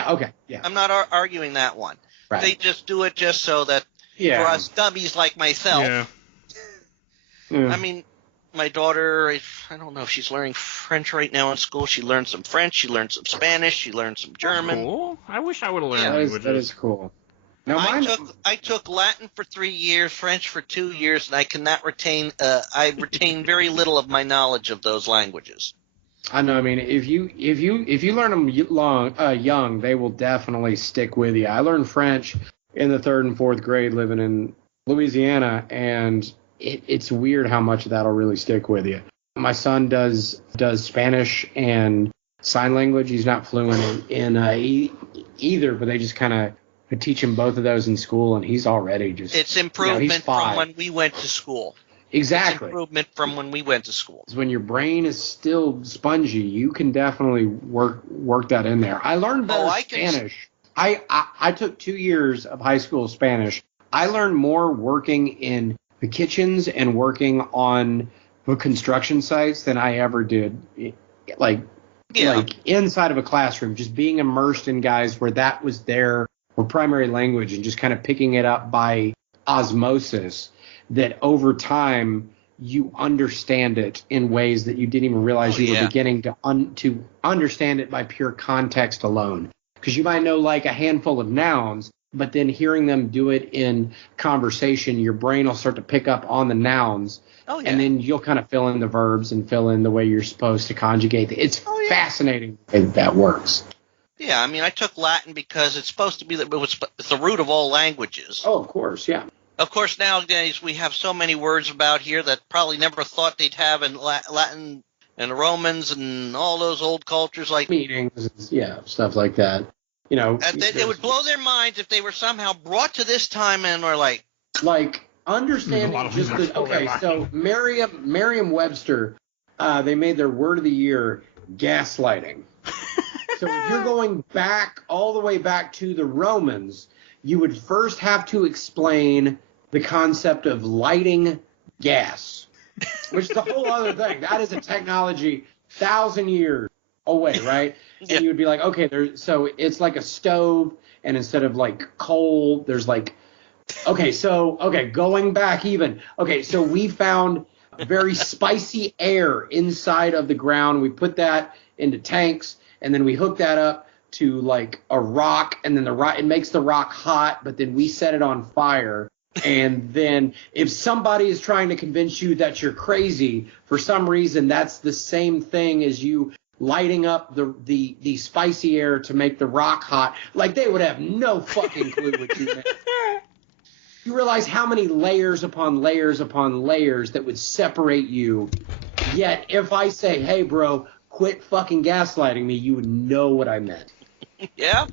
I'm not arguing that one. Right. They just do it just so that for us dummies like myself. Yeah. I mean, my daughter, I don't know if she's learning French right now in school. She learned some French. She learned some Spanish. She learned some German. Cool. I wish I would have learned languages. That is cool. Now, I took Latin for 3 years, French for 2 years, and I cannot retain. I retain very little of my knowledge of those languages. I know. I mean, if you learn them young, they will definitely stick with you. I learned French in the 3rd and 4th grade living in Louisiana, and it's weird how much of that'll really stick with you. My son does Spanish and sign language. He's not fluent in either, but they just kind of teach him both of those in school, and he's already just... It's improvement from when we went to school. Exactly. Improvement from when we went to school. When your brain is still spongy, you can definitely work that in there. I learned better Spanish. I took 2 years of high school Spanish. I learned more working in the kitchens and working on the construction sites than I ever did, like inside of a classroom, just being immersed in guys where that was their primary language and just kind of picking it up by osmosis, that over time you understand it in ways that you didn't even realize you were beginning to understand it by pure context alone. Because you might know like a handful of nouns, but then hearing them do it in conversation, your brain will start to pick up on the nouns. Oh, yeah. And then you'll kind of fill in the verbs and fill in the way you're supposed to conjugate. It's fascinating the way that works. Yeah, I mean, I took Latin because it's supposed to be it's the root of all languages. Oh, of course, yeah. Of course, nowadays we have so many words about here that probably never thought they'd have in Latin and the Romans and all those old cultures like meetings, stuff like that. You know, and it would blow their minds if they were somehow brought to this time and were like understanding just so Merriam-Webster, they made their word of the year gaslighting. So if you're going back all the way back to the Romans, you would first have to explain the concept of lighting gas, which is a whole other thing. That is a technology 1,000 years away, right? Yeah. And you would be like, okay, so it's like a stove, and instead of like coal, there's like, going back even. Okay, so we found very spicy air inside of the ground. We put that into tanks, and then we hook that up to like a rock, and then it makes the rock hot, but then we set it on fire. And then if somebody is trying to convince you that you're crazy for some reason, that's the same thing as you lighting up the spicy air to make the rock hot. Like, they would have no fucking clue what you meant. You realize how many layers upon layers upon layers that would separate you. Yet if I say, hey, bro, quit fucking gaslighting me, you would know what I meant. Yeah.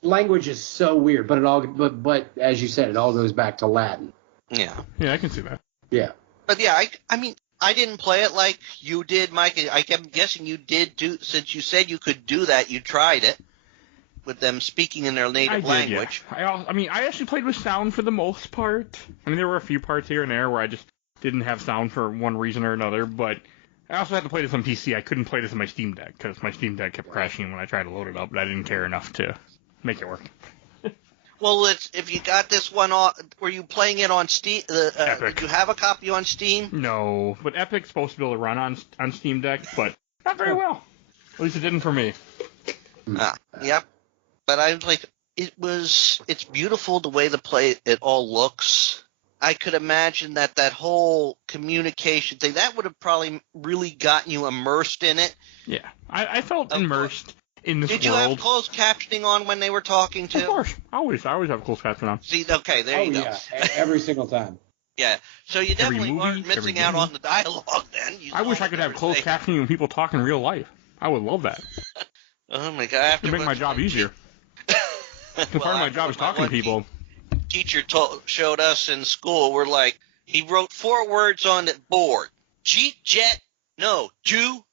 Language is so weird, but as you said, it all goes back to Latin. Yeah. Yeah, I can see that. Yeah. But yeah, I mean, I didn't play it like you did, Mike. I kept guessing you did since you said you could do that, you tried it with them speaking in their native language. Yeah. I actually played with sound for the most part. I mean, there were a few parts here and there where I just didn't have sound for one reason or another, but I also had to play this on PC. I couldn't play this on my Steam Deck because my Steam Deck kept crashing when I tried to load it up, but I didn't care enough to make it work. Well, if you got this one on, were you playing it on Steam? Epic. Did you have a copy on Steam? No, but Epic's supposed to be able to run on Steam Deck, but not very well. At least it didn't for me. Yep. But I was like, it's beautiful the way it all looks. I could imagine that whole communication thing, that would have probably really gotten you immersed in it. Yeah, I felt immersed in this world. Did you have closed captioning on when they were talking to? Of course. I always have closed captioning on. See, okay, there you go. Yeah, every single time. Yeah, so you definitely weren't missing out on the dialogue then. I wish I could have closed captioning when people talk in real life. I would love that. Oh, my God. It'd make my job easier. Part of my job is talking to people. Teacher showed us in school, we're like, he wrote 4 words on the board. Jeet, jet, no, Jew.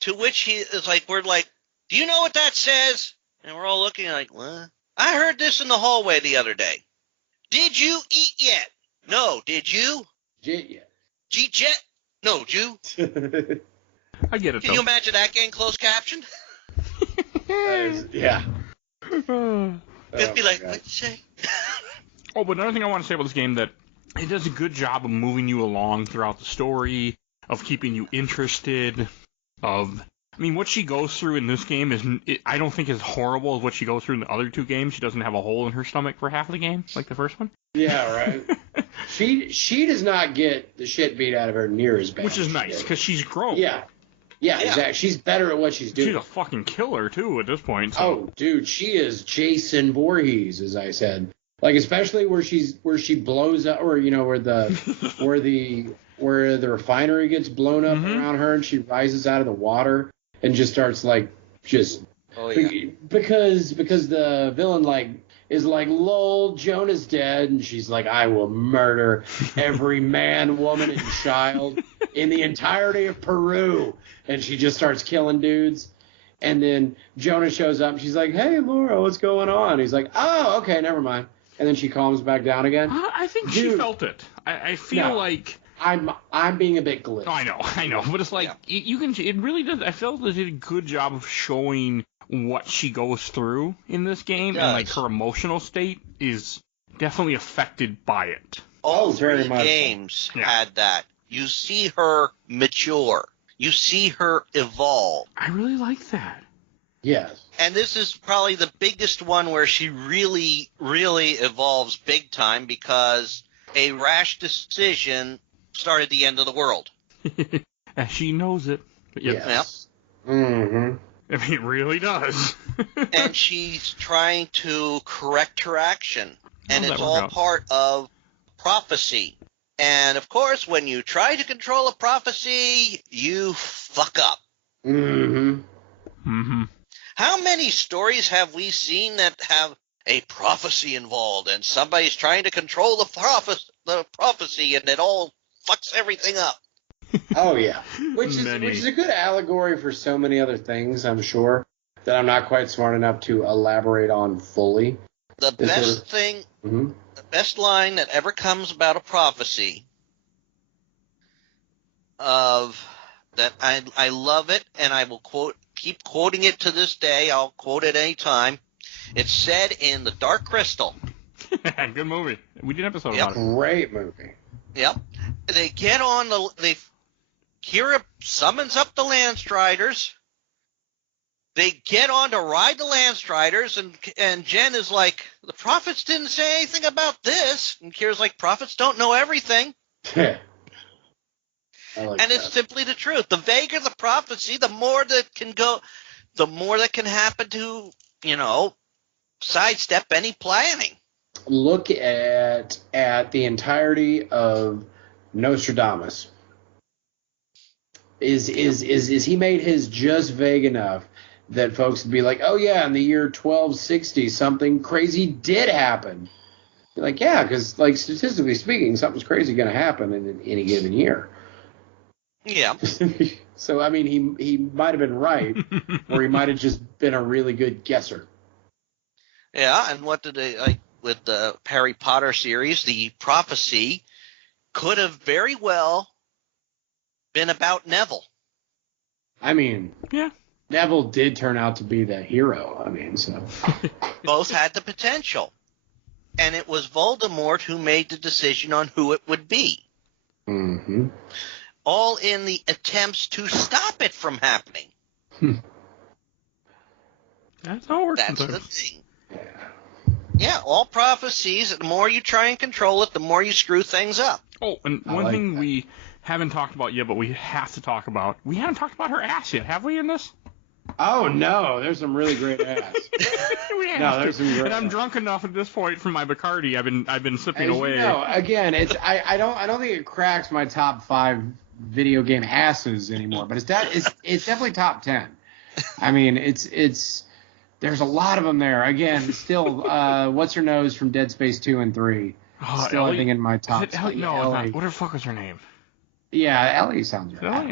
To which he is like, we're like, do you know what that says? And we're all looking like, what? I heard this in the hallway the other day. Did you eat yet? No, did you? Jet yet. Jeet, jet, no, Jew. I get it. Can you imagine that getting closed captioned? Yeah. It'd be like, what'd you say? Oh, but another thing I want to say about this game, that it does a good job of moving you along throughout the story, of keeping you interested, what she goes through in this game I don't think is horrible as what she goes through in the other 2 games. She doesn't have a hole in her stomach for half of the game, like the first one. Yeah, right. She does not get the shit beat out of her near as bad. Which is nice, because she's grown. Yeah, exactly. She's better at what she's doing. She's a fucking killer, too, at this point. So. Oh, dude, she is Jason Voorhees, as I said. Like, especially where she blows up, or where the refinery gets blown up around her, and she rises out of the water and just starts because the villain is like, lol, Jonah's dead. And she's like, I will murder every man, woman, and child in the entirety of Peru. And she just starts killing dudes. And then Jonah shows up and she's like, hey, Laura, what's going on? He's like, oh, okay, never mind. And then she calms back down again. I think she felt it. I feel like... I'm being a bit glitch. Oh, I know. But it's like, it really does... I felt they did a good job of showing what she goes through in this game. And, like, her emotional state is definitely affected by it. All very three much games had that. You see her mature. You see her evolve. I really like that. Yes. And this is probably the biggest one where she really, really evolves big time because a rash decision started the end of the world. And she knows it. Yes. Yep. Mm-hmm. I mean, it really does. And she's trying to correct her action. And it's all part of prophecy. And, of course, when you try to control a prophecy, you fuck up. Mm-hmm. Mm-hmm. How many stories have we seen that have a prophecy involved and somebody's trying to control the prophecy and it all fucks everything up? Oh, yeah. Which is a good allegory for so many other things, I'm sure, that I'm not quite smart enough to elaborate on fully. The best thing, the best line that ever comes about a prophecy of that I love it, and I will keep quoting it to this day. I'll quote it any time. It's said in The Dark Crystal. Good movie. We did an episode about it. Great movie. Yep. They get on Kira summons up the Landstriders. They get on to ride the Landstriders, and Jen is like, the prophets didn't say anything about this. And Kira's like, prophets don't know everything. It's simply the truth. The vaguer the prophecy, the more that can happen to, sidestep any planning. Look at the entirety of Nostradamus. Is he made his just vague enough that folks would be like, oh yeah, in the year 1260 something crazy did happen? You're like, yeah, because like statistically speaking, something's crazy going to happen in any given year. Yeah. So I mean, he might have been right, or he might have just been a really good guesser. Yeah, and what did they like with the Harry Potter series? The prophecy could have very well been about Neville. I mean, yeah, Neville did turn out to be the hero. I mean, so both had the potential, and it was Voldemort who made the decision on who it would be. Mm-hmm. All in the attempts to stop it from happening. That's how it works. That's the thing. Yeah, all prophecies, the more you try and control it, the more you screw things up. Oh, and one thing we haven't talked about yet, but we have to talk about. We haven't talked about her ass yet, have we, in this? Oh, no. There's some really great ass. There's some great. And I'm drunk enough at this point from my Bacardi. I've been sipping away. Again, I don't think it cracks my top 5 video game asses anymore, but it's definitely top 10. I mean, it's there's a lot of them there. Again, still, what's her nose from Dead Space 2 and 3? Still, I think, in my top. No, what the fuck was her name? Yeah, Ellie sounds right.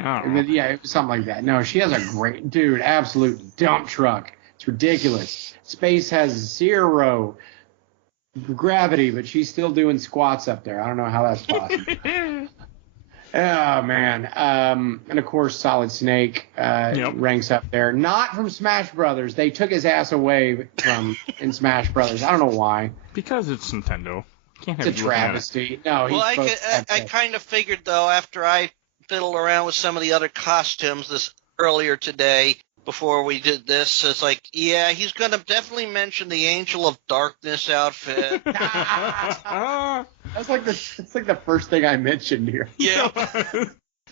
Yeah, it was something like that. No, she has a great dude, absolute dump truck. It's ridiculous. Space has 0 gravity, but she's still doing squats up there. I don't know how that's possible. Oh, man. And, of course, Solid Snake ranks up there. Not from Smash Brothers. They took his ass away in Smash Brothers. I don't know why. Because it's Nintendo. Can't have it's a travesty. No, well, I kind of figured, though, after I fiddled around with some of the other costumes earlier today, before we did this, it's like, yeah, he's going to definitely mention the Angel of Darkness outfit. That's like the first thing I mentioned here. Yeah.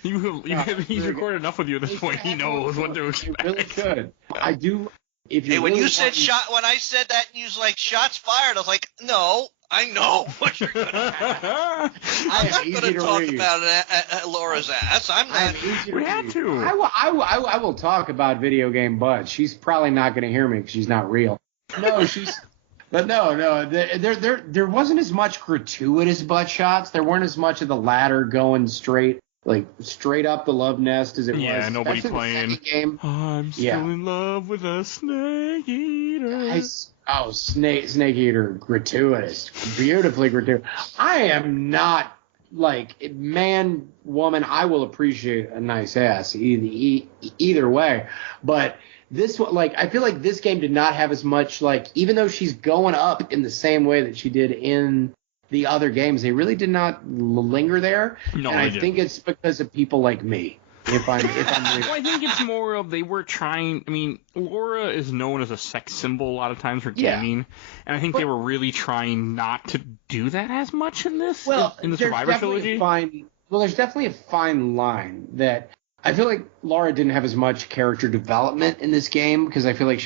He's recorded enough with you at this point. He knows what to expect. He really could. I do. When I said that, and you was like, shots fired, I was like, no. I know what you're going to have. I'm not going to talk about Laura's ass. I'm not. We had to. I will talk about video game butt. She's probably not going to hear me because she's not real. No, But no, there wasn't as much gratuitous butt shots. There weren't as much of the ladder going straight up the love nest as it was. Yeah, nobody Especially playing. the second game. I'm still in love with a snake eater. Snake eater, gratuitous, beautifully gratuitous. I am not like man, woman. I will appreciate a nice ass either way, but. This one, like, I feel like this game did not have as much, like, even though she's going up in the same way that she did in the other games, they really did not linger there. No, and I think it's because of people like me. If I'm well, I think it's more of they were trying. I mean, Laura is known as a sex symbol a lot of times for gaming, and I think they were really trying not to do that as much in this. In the Survivor trilogy. There's definitely a fine line that. I feel like Lara didn't have as much character development in this game because I feel like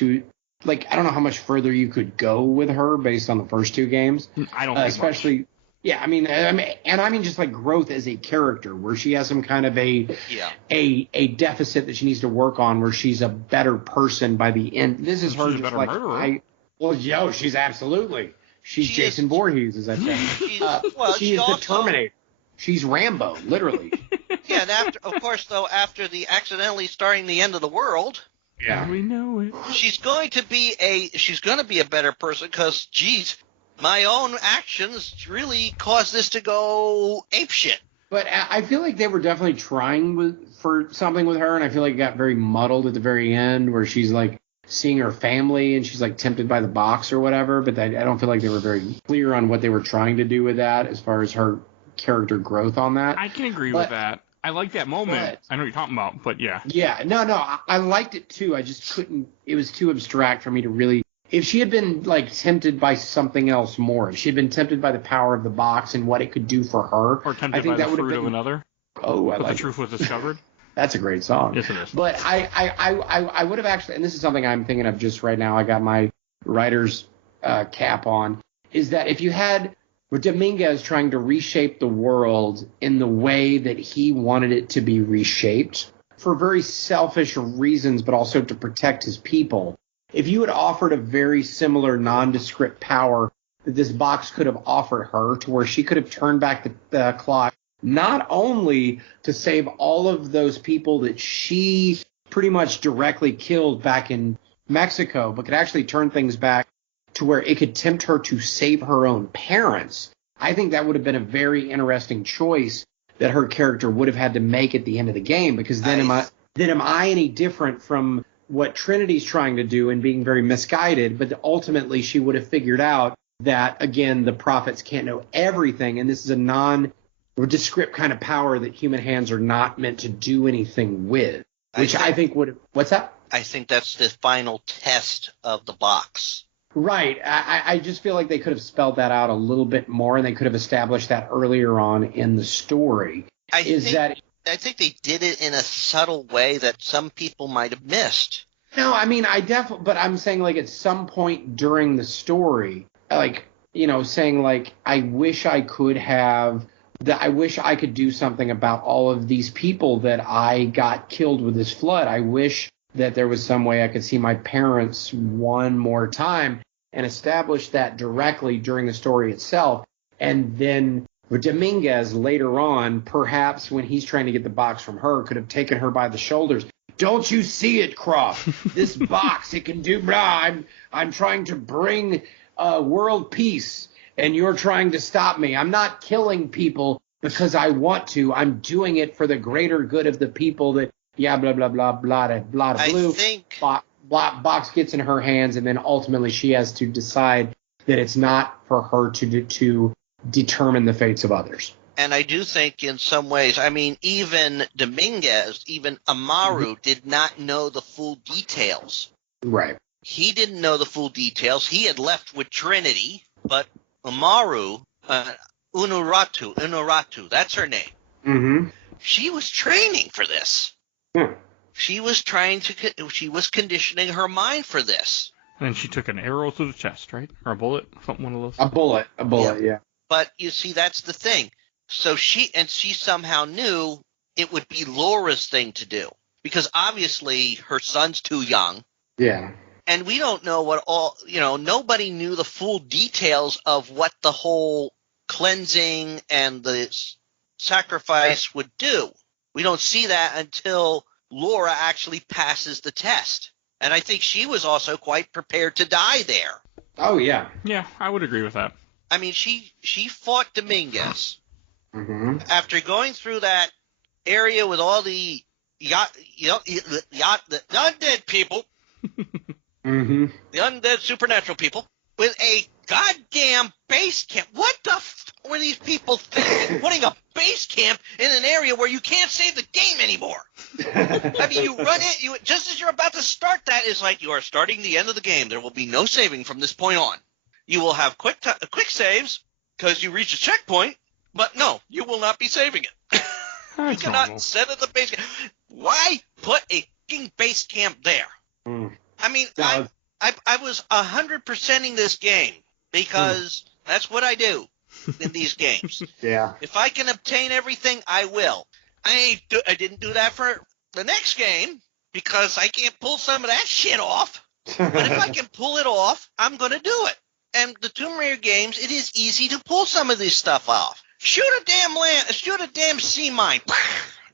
I don't know how much further you could go with her based on the first two games. I don't think especially much. Yeah, I mean just like growth as a character where she has some kind of a deficit that she needs to work on where she's a better person by the end. This is her just like she's absolutely. She's Jason Voorhees, as I said. She's the Terminator. She's Rambo, literally. Yeah, and after the accidentally starting the end of the world, we know it. She's going to be a better person because, geez, my own actions really caused this to go apeshit. But I feel like they were definitely trying for something with her, and I feel like it got very muddled at the very end where she's like seeing her family and she's like tempted by the box or whatever. But I don't feel like they were very clear on what they were trying to do with that as far as her character growth on that. I can agree with that. I like that moment. I know what you're talking about, but yeah. Yeah, no, I liked it too. I just couldn't. It was too abstract for me to really. If she had been like tempted by something else more, if she had been tempted by the power of the box and what it could do for her, or tempted by the fruit of another. Oh, but the truth was discovered. That's a great song. Yes, it is. But I would have actually, and this is something I'm thinking of just right now. I got my writer's cap on. Is that if you had. Dominguez trying to reshape the world in the way that he wanted it to be reshaped for very selfish reasons, but also to protect his people. If you had offered a very similar nondescript power that this box could have offered her to where she could have turned back the clock, not only to save all of those people that she pretty much directly killed back in Mexico, but could actually turn things back to where it could tempt her to save her own parents. I think that would have been a very interesting choice that her character would have had to make at the end of the game, because then am I any different from what Trinity's trying to do and being very misguided, but ultimately she would have figured out that, again, the prophets can't know everything, and this is a nondescript kind of power that human hands are not meant to do anything with, which I think would have... What's that? I think that's the final test of the box. Right. I just feel like they could have spelled that out a little bit more, and they could have established that earlier on in the story. I think they did it in a subtle way that some people might have missed. No, I mean, but I'm saying, like, at some point during the story, like, saying, like, I wish I could do something about all of these people that I got killed with this flood. I wish that there was some way I could see my parents one more time and establish that directly during the story itself. And then Dominguez later on, perhaps when he's trying to get the box from her, could have taken her by the shoulders. Don't you see it, Croft? This box, it can do blah. I'm trying to bring world peace, and you're trying to stop me. I'm not killing people because I want to. I'm doing it for the greater good of the people that, blah, blah, blah, blah, blah, blah, blue. I think box gets in her hands, and then ultimately she has to decide that it's not for her to determine the fates of others. And I do think in some ways, I mean, even Dominguez, even Amaru did not know the full details. Right. He didn't know the full details. He had left with Trinity, but Amaru, Unuratu, that's her name. Mm-hmm. She was training for this. She was conditioning her mind for this. And she took an arrow through the chest, right? Or a bullet? Something, one of those. A bullet, yeah. But you see, that's the thing. So she somehow knew it would be Laura's thing to do. Because obviously her son's too young. Yeah. And we don't know what all, nobody knew the full details of what the whole cleansing and the sacrifice would do. We don't see that until Laura actually passes the test. And I think she was also quite prepared to die there. Oh, yeah. Yeah, I would agree with that. I mean, she fought Dominguez. Mm-hmm. After going through that area with all the undead people, Mm-hmm. the undead supernatural people, with a goddamn base camp. What the were these people thinking? Putting a base camp in an area where you can't save the game anymore. I mean, you run it, just as you're about to start that, it's like you are starting the end of the game. There will be no saving from this point on. You will have quick saves because you reach a checkpoint, but no, you will not be saving it. You cannot set at the base camp. Why put a fucking base camp there? I mean, No. I was 100%ing this game because that's what I do in these games. Yeah. If I can obtain everything, I will. I didn't do that for the next game because I can't pull some of that shit off. But if I can pull it off, I'm going to do it. And the Tomb Raider games, it is easy to pull some of this stuff off. Shoot a damn sea mine.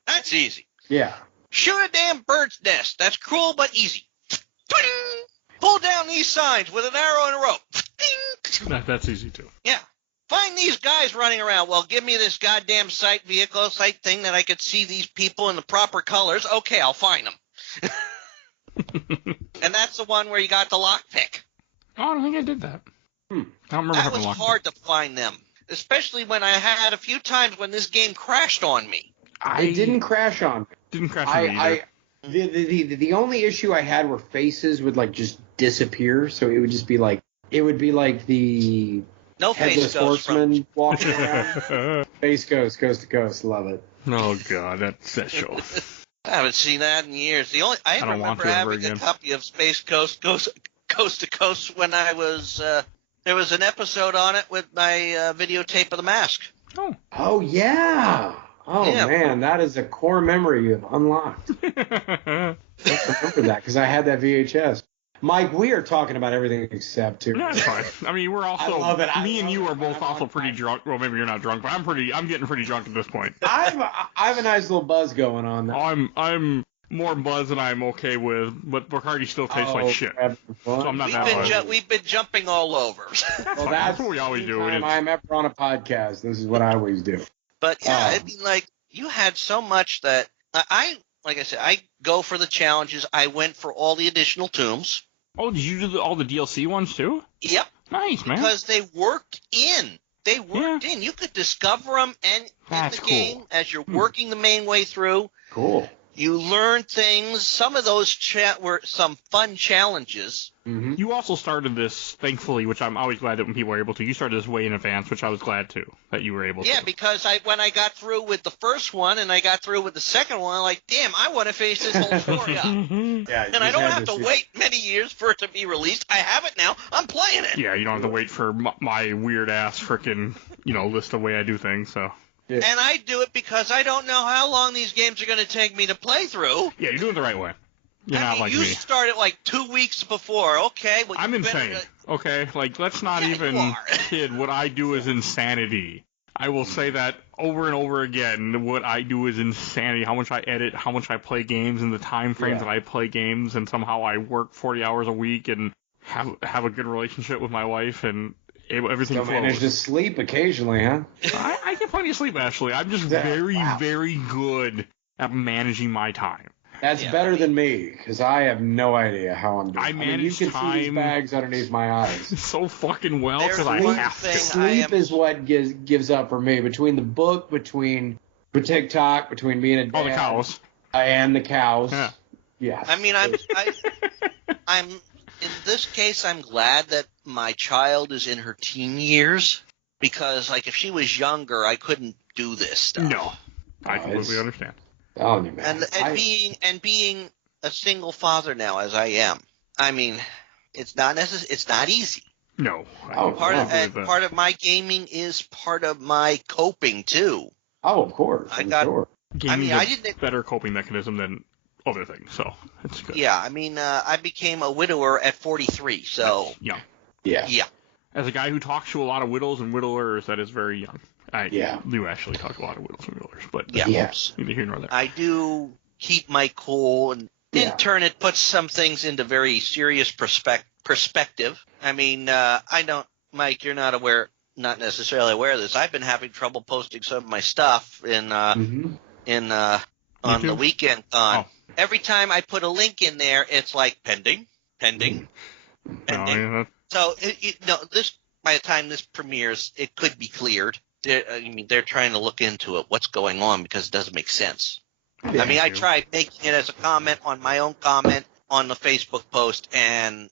That's easy. Yeah. Shoot a damn bird's nest. That's cruel but easy. Pull down these signs with an arrow and a rope. That's easy too. Yeah. Find these guys running around. Well, give me this goddamn vehicle sight thing that I could see these people in the proper colors. Okay, I'll find them. And that's the one where you got the lockpick. Oh, I don't think I did that. I don't remember That having was lockpick. hard to find them, especially when I had a few times when this game crashed on me. It didn't crash on me. Didn't crash on me either. The only issue I had were faces would like just disappear, so it would just be like the No headless face ghost horseman walking around. Face ghost, coast to coast, love it. Oh god, that show. I haven't seen that in years. I don't want remember to ever having a again. copy of Space Coast to Coast when I was there was an episode on it with my videotape of The Mask. Oh yeah. Oh Yeah. man, that is a core memory you have unlocked. I remember that because I had that VHS. Mike, we are talking about everything except two. That's fine. I mean, we're also. I love it. Me and you are both also pretty drunk. Well, maybe you're not drunk, but I'm getting pretty drunk at this point. I have a nice little buzz going on there. I'm more buzz than I'm okay with, but Bacardi still tastes like shit. So I'm not that buzzed. We've been jumping all over. Well, That's what we always do. Anytime I'm ever on a podcast, this is what I always do. But yeah, I mean, like you had so much that like I said, I go for the challenges. I went for all the additional tombs. Oh, did you do all the DLC ones too? Yep. Nice, man. Because they worked in. In. You could discover them in the game as you're working the main way through. Cool. You learn things. Some of those were some fun challenges. Mm-hmm. You also started this, thankfully, which I'm always glad that when people are able to. You started this way in advance, which I was glad too that you were able to. Yeah, because when I got through with the first one and I got through with the second one, I'm like, damn, I want to finish this whole story up. Yeah, And I don't have to wait many years for it to be released. I have it now. I'm playing it. Yeah, you don't have to wait for my weird ass freaking list of way I do things. So. Yeah. And I do it because I don't know how long these games are going to take me to play through. Yeah, you're doing it the right way. You're not like you me. You started like 2 weeks before. Okay. Well, I'm insane. Okay, like let's not even kid. What I do is insanity. I will say that over and over again. What I do is insanity. How much I edit, how much I play games, and the time frames that I play games, and somehow I work 40 hours a week and have a good relationship with my wife and. Everything Still manage to sleep occasionally, huh? I get plenty of sleep, actually. I'm just very good at managing my time. That's better than me, because I have no idea how I'm doing. I manage you can time see these bags underneath my eyes. So fucking well, There's because I one have thing to. Sleep is what gives up for me. Between the book, between TikTok, between being a dad. Oh, the cows. And the cows. Yeah. Yes. I mean, I'm in this case, I'm glad that my child is in her teen years because, like, if she was younger, I couldn't do this stuff. No, I completely understand. Oh, man. And being a single father now, as I am, I mean, it's not easy. No. Part of my gaming is part of my coping too. Oh, of course. Gaming is a better coping mechanism than other things, so it's good. Yeah, I mean, I became a widower at 43, so... That's young. Yeah. As a guy who talks to a lot of widows and widowers, that is very young. I do actually talk to a lot of widows and widowers, but yes. Neither here nor there. I do keep my cool, and in turn it puts some things into very serious perspective. I mean, I don't... Mike, you're not necessarily aware of this. I've been having trouble posting some of my stuff on the weekend con. Oh. Every time I put a link in there, it's like pending. So, this by the time this premieres, it could be cleared. They're trying to look into it, what's going on, because it doesn't make sense. Yeah, I tried making it as a comment on my own comment on the Facebook post, and...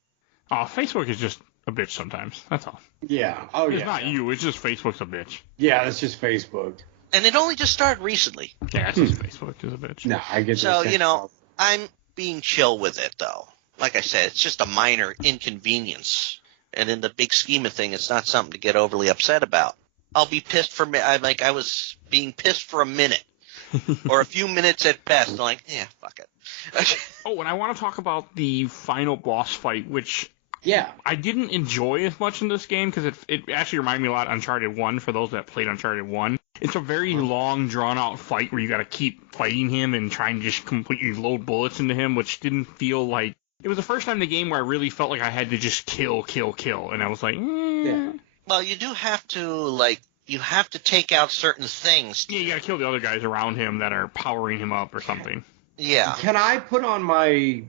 Facebook is just a bitch sometimes. That's all. Yeah. It's not you. It's just Facebook's a bitch. Yeah, it's just Facebook. And it only just started recently. Yeah, it's just Facebook is a bitch. No, I get that. So, I'm being chill with it, though. Like I said, it's just a minor inconvenience. And in the big scheme of things, it's not something to get overly upset about. I'll be pissed I was being pissed for a minute. Or a few minutes at best. I'm like, fuck it. And I want to talk about the final boss fight, which... Yeah. I didn't enjoy as much in this game because it actually reminded me a lot of Uncharted 1 for those that played Uncharted 1. It's a very long, drawn-out fight where you got to keep fighting him and trying to just completely load bullets into him, which didn't feel like... It was the first time in the game where I really felt like I had to just kill. And I was like, Yeah. Well, you do have to, you have to take out certain things. Yeah, you got to kill the other guys around him that are powering him up or something. Yeah. Can I put on my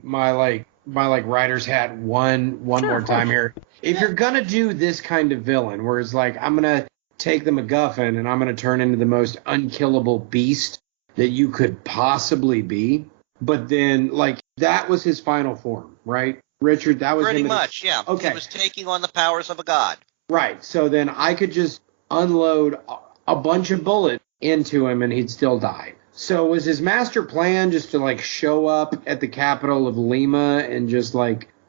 writer's hat one more time here? If you're gonna do this kind of villain, where it's like, I'm gonna take the MacGuffin and I'm gonna turn into the most unkillable beast that you could possibly be, but then that was his final form, right, Richard? That was pretty much, yeah. Okay. He was taking on the powers of a god. Right. So then I could just unload a bunch of bullets into him and he'd still die. So was his master plan just to show up at the capital of Lima and just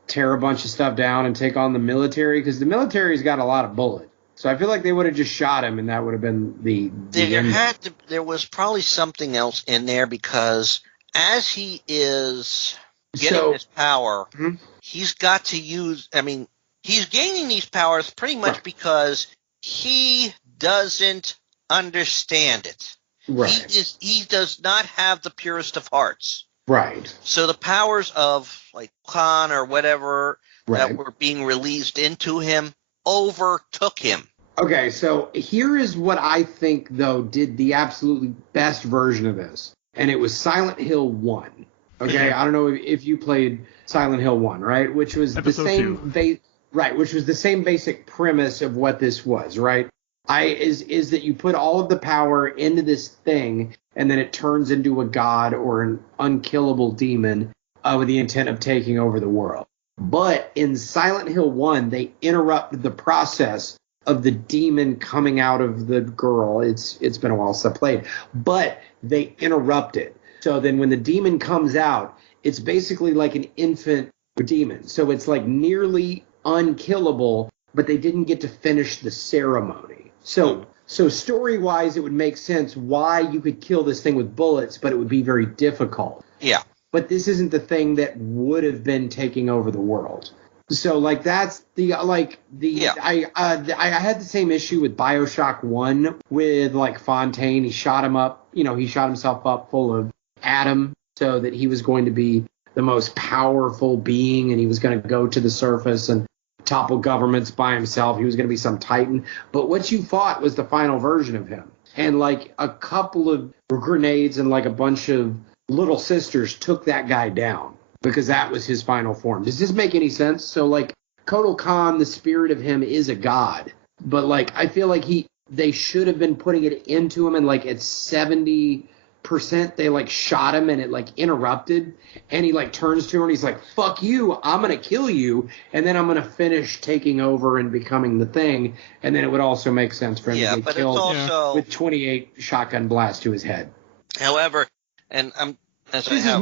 tear a bunch of stuff down and take on the military? Because the military's got a lot of bullets. So I feel like they would have just shot him and that would have been the there was probably something else in there, because as he is getting his power, he's got to use, he's gaining these powers pretty much because he doesn't understand it. Right. He does not have the purest of hearts. Right. So the powers of Khan or whatever that were being released into him overtook him. Okay, so here is what I think, though, did the absolutely best version of this. And it was Silent Hill 1. Okay, I don't know if you played Silent Hill 1, right? Which was Episode which was the same basic premise of what this was, right? Is that you put all of the power into this thing, and then it turns into a god or an unkillable demon with the intent of taking over the world. But in Silent Hill 1, they interrupted the process of the demon coming out of the girl. It's been a while since I played. But they interrupt it. So then when the demon comes out, it's basically like an infant demon. So it's nearly unkillable, but they didn't get to finish the ceremony. So story-wise, it would make sense why you could kill this thing with bullets, but it would be very difficult. Yeah. But this isn't the thing that would have been taking over the world. So that's the I had the same issue with BioShock 1 with Fontaine. He shot him up. He shot himself up full of Adam so that he was going to be the most powerful being and he was going to go to the surface and topple governments by himself. He was going to be some titan. But what you fought was the final version of him. And a couple of grenades and a bunch of little sisters took that guy down because that was his final form. Does this make any sense? So Kotal Khan, the spirit of him is a god. But I feel like they should have been putting it into him and at 70% they shot him and it interrupted and he turns to her and he's like, fuck you, I'm gonna kill you and then I'm gonna finish taking over and becoming the thing, and then it would also make sense for him to get killed with 28 shotgun blasts to his head. However, and I also have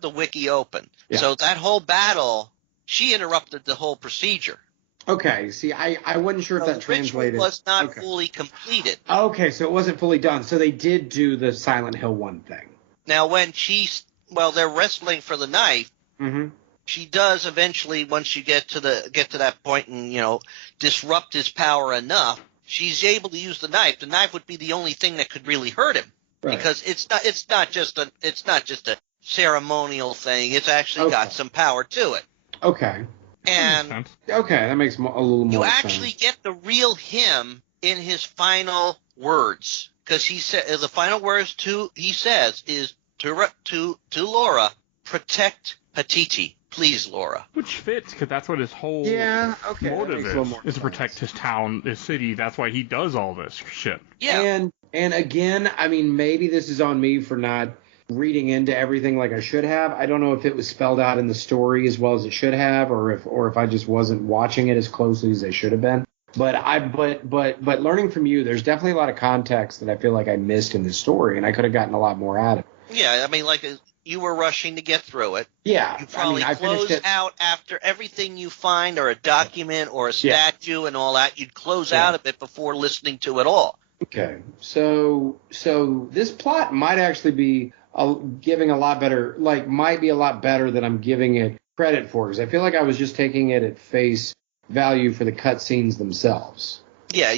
the wiki open. Yeah. So that whole battle, she interrupted the whole procedure. Okay, see, I wasn't sure if that translated. The ritual was not fully completed. Okay, so it wasn't fully done. So they did do the Silent Hill 1 thing. Now, when they're wrestling for the knife, Mm-hmm. she does eventually, once you get to that point and, disrupt his power enough, she's able to use the knife. The knife would be the only thing that could really hurt him. Right. Because it's not just a ceremonial thing. It's actually got some power to it. Okay. And that makes a little more sense. You actually get the real him in his final words, because he said the final words he says is to Laura, protect Patiti, please, Laura. Which fits, because that's what his whole motive is to protect his town, his city. That's why he does all this shit. Yeah. And again, I mean, maybe this is on me for not reading into everything like I should have. I don't know if it was spelled out in the story as well as it should have, or if I just wasn't watching it as closely as I should have been. But learning from you, there's definitely a lot of context that I feel like I missed in the story, and I could have gotten a lot more out of it. Yeah, I mean, you were rushing to get through it. Yeah. You probably close out after everything you find, or a document or a statue and all that. You'd close out of it before listening to it all. Okay. So this plot might actually be giving a lot better, might be a lot better than I'm giving it credit for, because I feel like I was just taking it at face value for the cutscenes themselves. Yeah,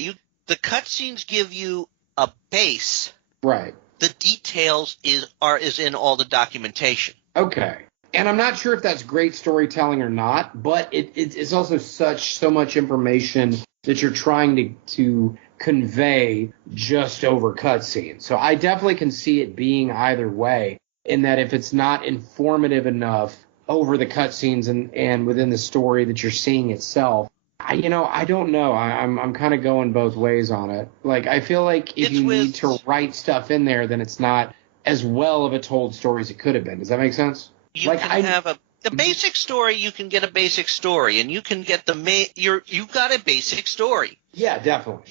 the cutscenes give you a base. Right. The details is in all the documentation. Okay. And I'm not sure if that's great storytelling or not, but it's also so much information that you're trying to convey just over cutscenes. So I definitely can see it being either way, in that if it's not informative enough over the cutscenes and within the story that you're seeing itself, I don't know. I'm kind of going both ways on it. I feel like if you need to write stuff in there, then it's not as well of a told story as it could have been. Does that make sense? You can have the basic story. You can get a basic story, and you can get you got a basic story. Yeah, definitely.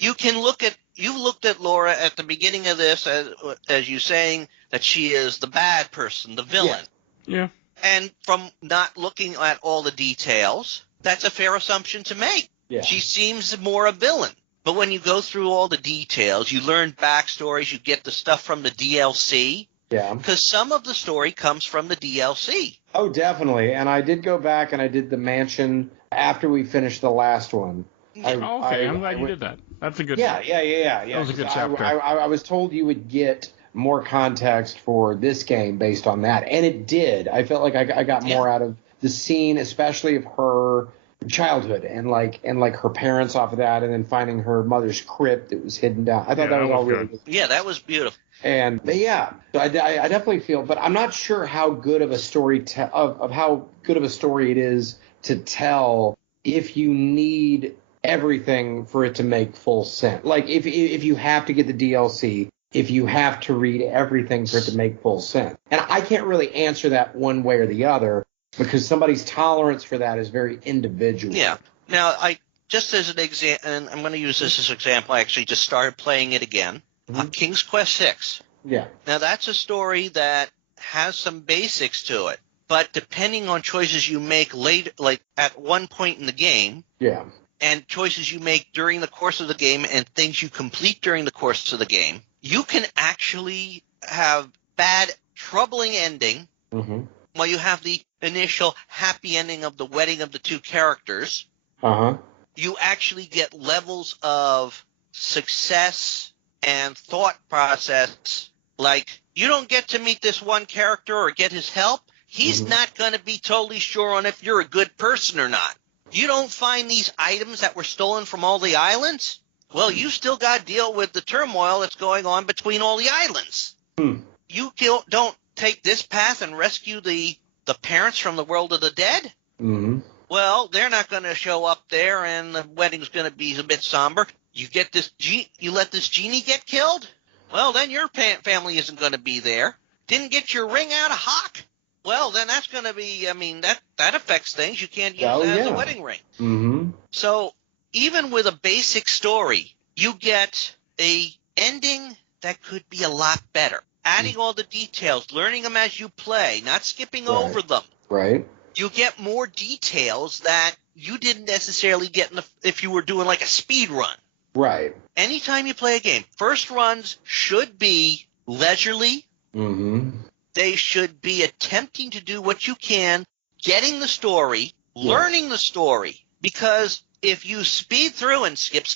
You looked at Laura at the beginning of this as you saying that she is the bad person, the villain. Yeah. And from not looking at all the details, that's a fair assumption to make. Yeah. She seems more a villain. But when you go through all the details, you learn backstories, you get the stuff from the DLC. Yeah. Because some of the story comes from the DLC. Oh, definitely. And I did go back and I did the mansion after we finished the last one. I'm glad you did that. That's a good Yeah. That was a good chapter. I was told you would get more context for this game based on that, and it did. I felt like I got more out of the scene, especially of her childhood and her parents off of that, and then finding her mother's crypt that was hidden down. I thought that was all really good. Yeah, that was beautiful. So I definitely feel, but I'm not sure how good of a story of how good of a story it is to tell if you need everything for it to make full sense. If you have to get the DLC, if you have to read everything for it to make full sense. And I can't really answer that one way or the other, because somebody's tolerance for that is very individual. Yeah. Now, just as an example, and I'm going to use this as an example, I actually just started playing it again. King's Quest VI. Yeah. Now, that's a story that has some basics to it, but depending on choices you make later, at one point in the game, and choices you make during the course of the game and things you complete during the course of the game, you can actually have bad, troubling ending. Mm-hmm. While you have the initial happy ending of the wedding of the two characters, you actually get levels of success and thought process. Like, you don't get to meet this one character or get his help. He's not going to be totally sure on if you're a good person or not. You don't find these items that were stolen from all the islands. Well, you still got to deal with the turmoil that's going on between all the islands. You don't take this path and rescue the parents from the world of the dead? Well, they're not going to show up there, and the wedding's going to be a bit somber. You get this you let this genie get killed? Well, then your family isn't going to be there. Didn't get your ring out of Hawk? Well, then that's going to be, that affects things. You can't use that as a wedding ring. So even with a basic story, you get a ending that could be a lot better. Adding all the details, learning them as you play, not skipping over them. Right. You get more details that you didn't necessarily get if you were doing like a speed run. Right. Anytime you play a game, first runs should be leisurely. they should be attempting to do what you can, getting the story, learning the story. Because if you speed through and skip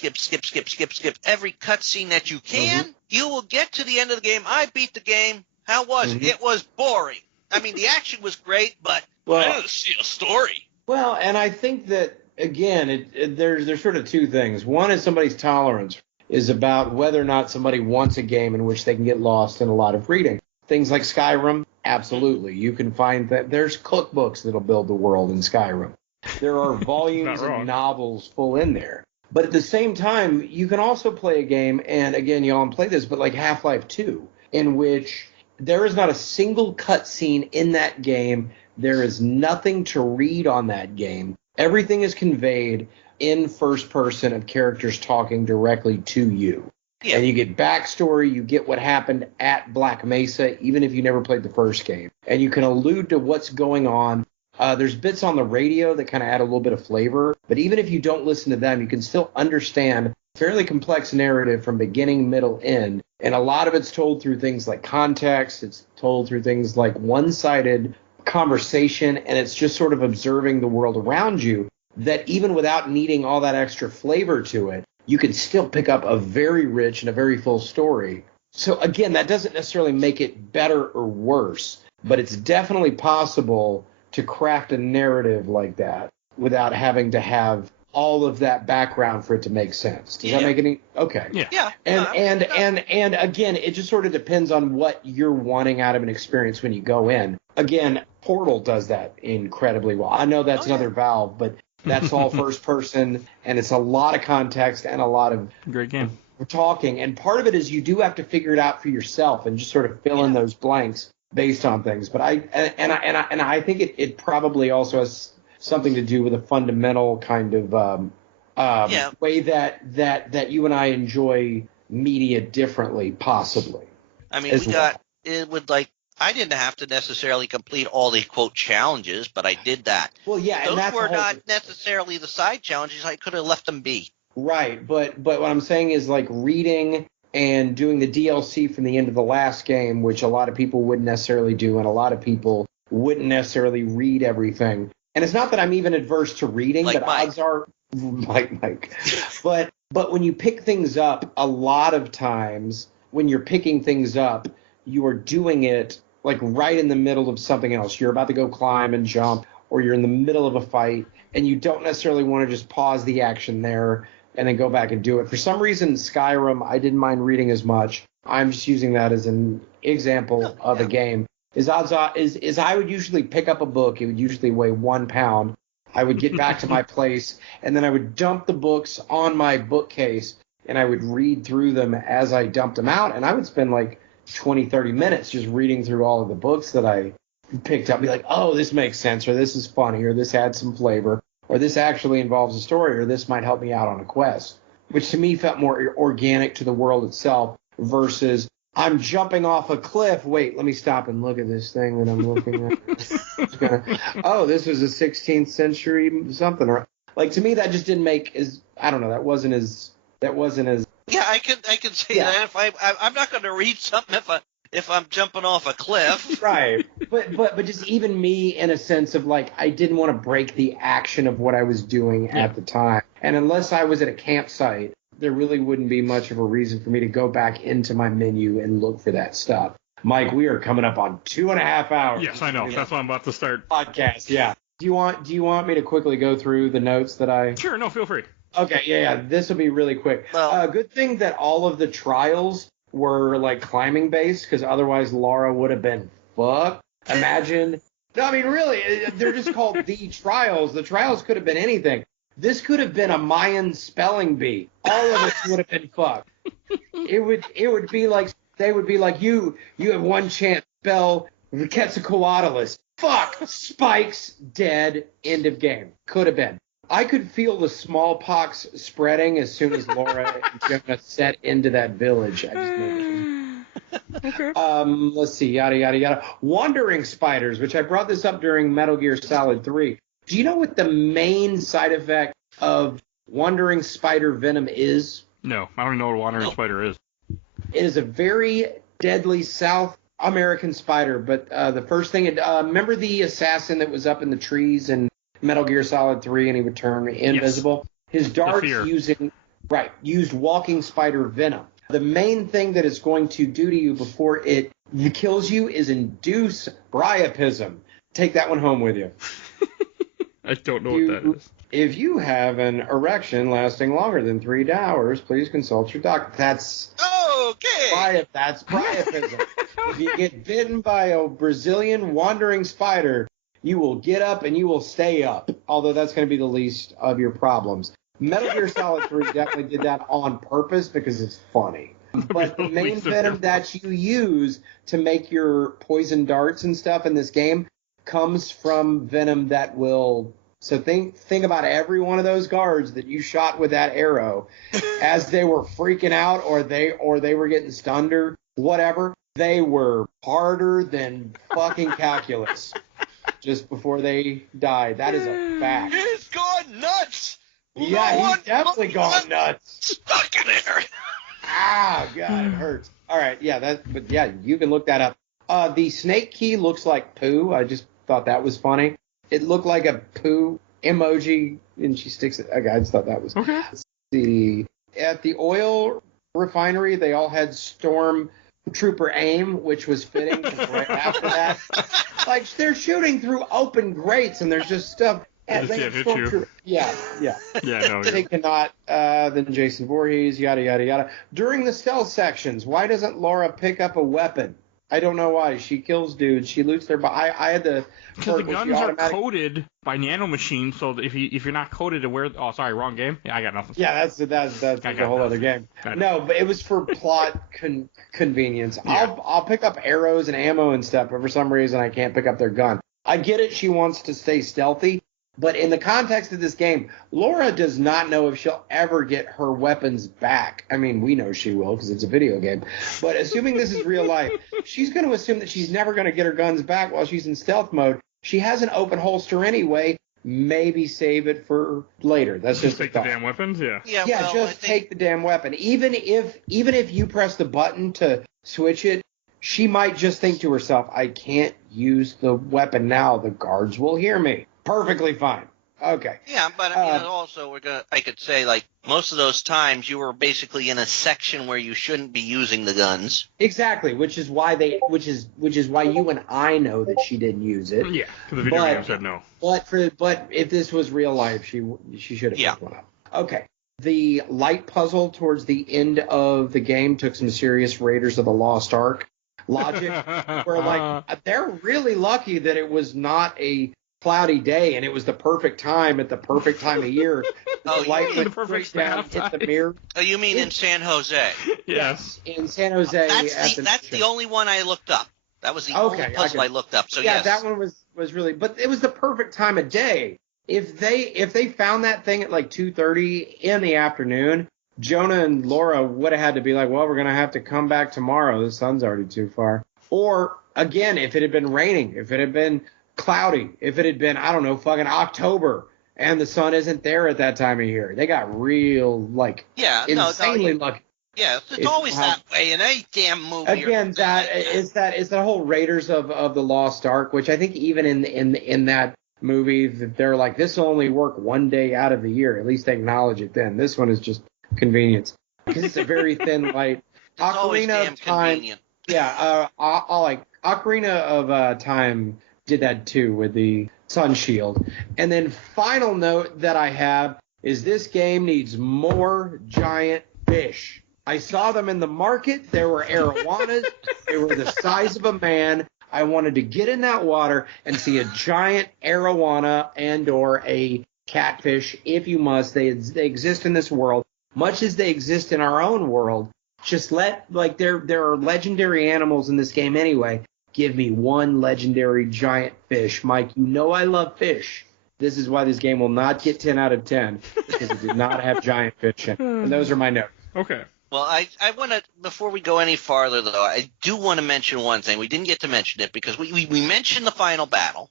every cutscene that you can, you will get to the end of the game. I beat the game. How was it? It was boring. I mean, the action was great, but I didn't see a story. Well, and I think that, again, there's sort of two things. One is somebody's tolerance is about whether or not somebody wants a game in which they can get lost in a lot of reading. Things like Skyrim, absolutely. You can find that there's cookbooks that'll build the world in Skyrim. There are volumes of novels full in there. But at the same time, you can also play a game, and again, y'all play this, but like Half-Life 2, in which there is not a single cutscene in that game. There is nothing to read on that game. Everything is conveyed in first person of characters talking directly to you. Yeah. And you get backstory, you get what happened at Black Mesa, even if you never played the first game. And you can allude to what's going on. There's bits on the radio that kind of add a little bit of flavor. But even if you don't listen to them, you can still understand fairly complex narrative from beginning, middle, end. And a lot of it's told through things like context. It's told through things like one-sided conversation. And it's just sort of observing the world around you that even without needing all that extra flavor to it, you can still pick up a very rich and a very full story. So again, that doesn't necessarily make it better or worse, but it's definitely possible to craft a narrative like that without having to have all of that background for it to make sense. Does that make any? Okay. Yeah. And again, it just sort of depends on what you're wanting out of an experience when you go in. Again, Portal does that incredibly well. I know that's another Valve, but that's all first person, and it's a lot of context and a lot of great game. We're talking, and part of it is you do have to figure it out for yourself and just sort of fill in those blanks based on things. But I think it probably also has something to do with a fundamental kind of way that you and I enjoy media differently, possibly. I mean, it would like. I didn't have to necessarily complete all the, quote, challenges, but I did that. Well, yeah, those were not necessarily the side challenges. I could have left them be. Right, but what I'm saying is like reading and doing the DLC from the end of the last game, which a lot of people wouldn't necessarily do, and a lot of people wouldn't necessarily read everything. And it's not that I'm even adverse to reading, like but Mike. odds are like Mike. But when you pick things up, a lot of times when you're picking things up, you are doing it like right in the middle of something else. You're about to go climb and jump, or you're in the middle of a fight, and you don't necessarily want to just pause the action there and then go back and do it. For some reason, Skyrim, I didn't mind reading as much. I'm just using that as an example of a game. Is I would usually pick up a book. It would usually weigh 1 pound. I would get back to my place, and then I would dump the books on my bookcase, and I would read through them as I dumped them out, and I would spend like 20, 30 minutes just reading through all of the books that I picked up. Be like, oh, this makes sense, or this is funny, or this adds some flavor, or this actually involves a story, or this might help me out on a quest, which to me felt more organic to the world itself versus I'm jumping off a cliff. Wait, let me stop and look at this thing that I'm looking at. Oh, this was a 16th century something. Or like, to me, that just didn't make as, I don't know, that wasn't as. Yeah, I can see that. If I'm not going to read something if I'm jumping off a cliff. Right. But just even me in a sense of like, I didn't want to break the action of what I was doing at the time. And unless I was at a campsite, there really wouldn't be much of a reason for me to go back into my menu and look for that stuff. Mike, we are coming up on 2.5 hours. Yes, I know. That's why I'm about to start. Podcast, yeah. Do you want me to quickly go through the notes that I... Sure, no, feel free. Okay, yeah. This will be really quick. Well, good thing that all of the trials were like climbing based, because otherwise Lara would have been fucked. Imagine. No, I mean, really, they're just called the trials. The trials could have been anything. This could have been a Mayan spelling bee. All of us would have been fucked. It would be like, they would be like, you have one chance to spell Quetzalcoatlus. Fuck, spikes, dead, end of game. Could have been. I could feel the smallpox spreading as soon as Lara and Jonah set into that village. I just knew it. Okay. Let's see, yada, yada, yada. Wandering spiders, which I brought this up during Metal Gear Solid 3. Do you know what the main side effect of wandering spider venom is? No, I don't even know what a wandering spider is. It is a very deadly South American Spider, but the first thing, remember the assassin that was up in the trees in Metal Gear Solid 3 and he would turn invisible? Yes. His darts used walking spider venom. The main thing that it's going to do to you before it kills you is induce priapism. Take that one home with you. I don't know what that is. If you have an erection lasting longer than 3 hours, please consult your doctor. That's okay. That's priapism. If you get bitten by a Brazilian wandering spider, you will get up and you will stay up, although that's going to be the least of your problems. Metal Gear Solid 3 definitely did that on purpose because it's funny. But the main venom that you use to make your poison darts and stuff in this game comes from venom that will... So think about every one of those guards that you shot with that arrow as they were freaking out or they were getting stunned or whatever. They were harder than fucking calculus just before they died. That is a fact. He's gone nuts. Yeah, he's definitely gone nuts. Stuck in there. Ah, God, it hurts. All right, but you can look that up. The snake key looks like poo. I just thought that was funny. It looked like a poo emoji, and she sticks it. Okay, I just thought that was. Okay. At the oil refinery, they all had Stormtrooper aim, which was fitting 'cause right after that. Like, they're shooting through open grates, and there's just stuff. Hit you. Yeah. Yeah, no. They cannot. Then Jason Voorhees, yada, yada, yada. During the stealth sections, why doesn't Lara pick up a weapon? I don't know why. She kills dudes. She loots their body. I had the... Because the guns are coated by nanomachines, so if you're not coated to wear... Oh, sorry, wrong game? Yeah, I got nothing. Yeah, that's a whole other game. No, but it was for plot convenience. Yeah. I'll pick up arrows and ammo and stuff, but for some reason I can't pick up their gun. I get it. She wants to stay stealthy. But in the context of this game, Lara does not know if she'll ever get her weapons back. I mean, we know she will because it's a video game. But assuming this is real life, she's going to assume that she's never going to get her guns back while she's in stealth mode. She has an open holster anyway. Maybe save it for later. That's just take the damn weapons, yeah. Yeah, take the damn weapon. Even if you press the button to switch it, she might just think to herself, I can't use the weapon now. The guards will hear me. Perfectly fine. Okay. Yeah, but I mean, also I could say like most of those times you were basically in a section where you shouldn't be using the guns. Exactly, which is why you and I know that she didn't use it. Yeah, because the video game said no. But if this was real life, she should have picked one up. Okay. The light puzzle towards the end of the game took some serious Raiders of the Lost Ark logic, where like they're really lucky that it was not a cloudy day and it was the perfect time at the perfect time of year. The light went straight down, hit the mirror. Oh, you mean in San Jose? Yes. In San Jose. That's the only one I looked up. That was the only puzzle I looked up. So yeah, yes. That one was really, but it was the perfect time of day. If they found that thing at like 2:30 in the afternoon, Jonah and Lara would have had to be like, well, we're gonna have to come back tomorrow. The sun's already too far. Or again, if it had been raining, if it had been cloudy, if it had been, I don't know, fucking October and the sun isn't there at that time of year. They got real, like, insanely lucky. Yeah, it's always that way in any damn movie. Again, it's that whole Raiders of the Lost Ark, which I think even in that movie, they're like, this will only work one day out of the year. At least they acknowledge it then. This one is just convenience. Because it's a very thin light. It's always damn convenient. Yeah, Ocarina of Time did that too with the Sun Shield. And then final note that I have is this game needs more giant fish. I saw them in the market. There were arowanas. They were the size of a man. I wanted to get in that water and see a giant arowana and or a catfish if you must. They exist in this world, much as they exist in our own world. Just there are legendary animals in this game anyway. Give me one legendary giant fish. Mike, you know I love fish. This is why this game will not get 10 out of 10, because it did not have giant fish in it. And those are my notes. Okay. Well, I want to, before we go any farther, though, I do want to mention one thing. We didn't get to mention it because we mentioned the final battle,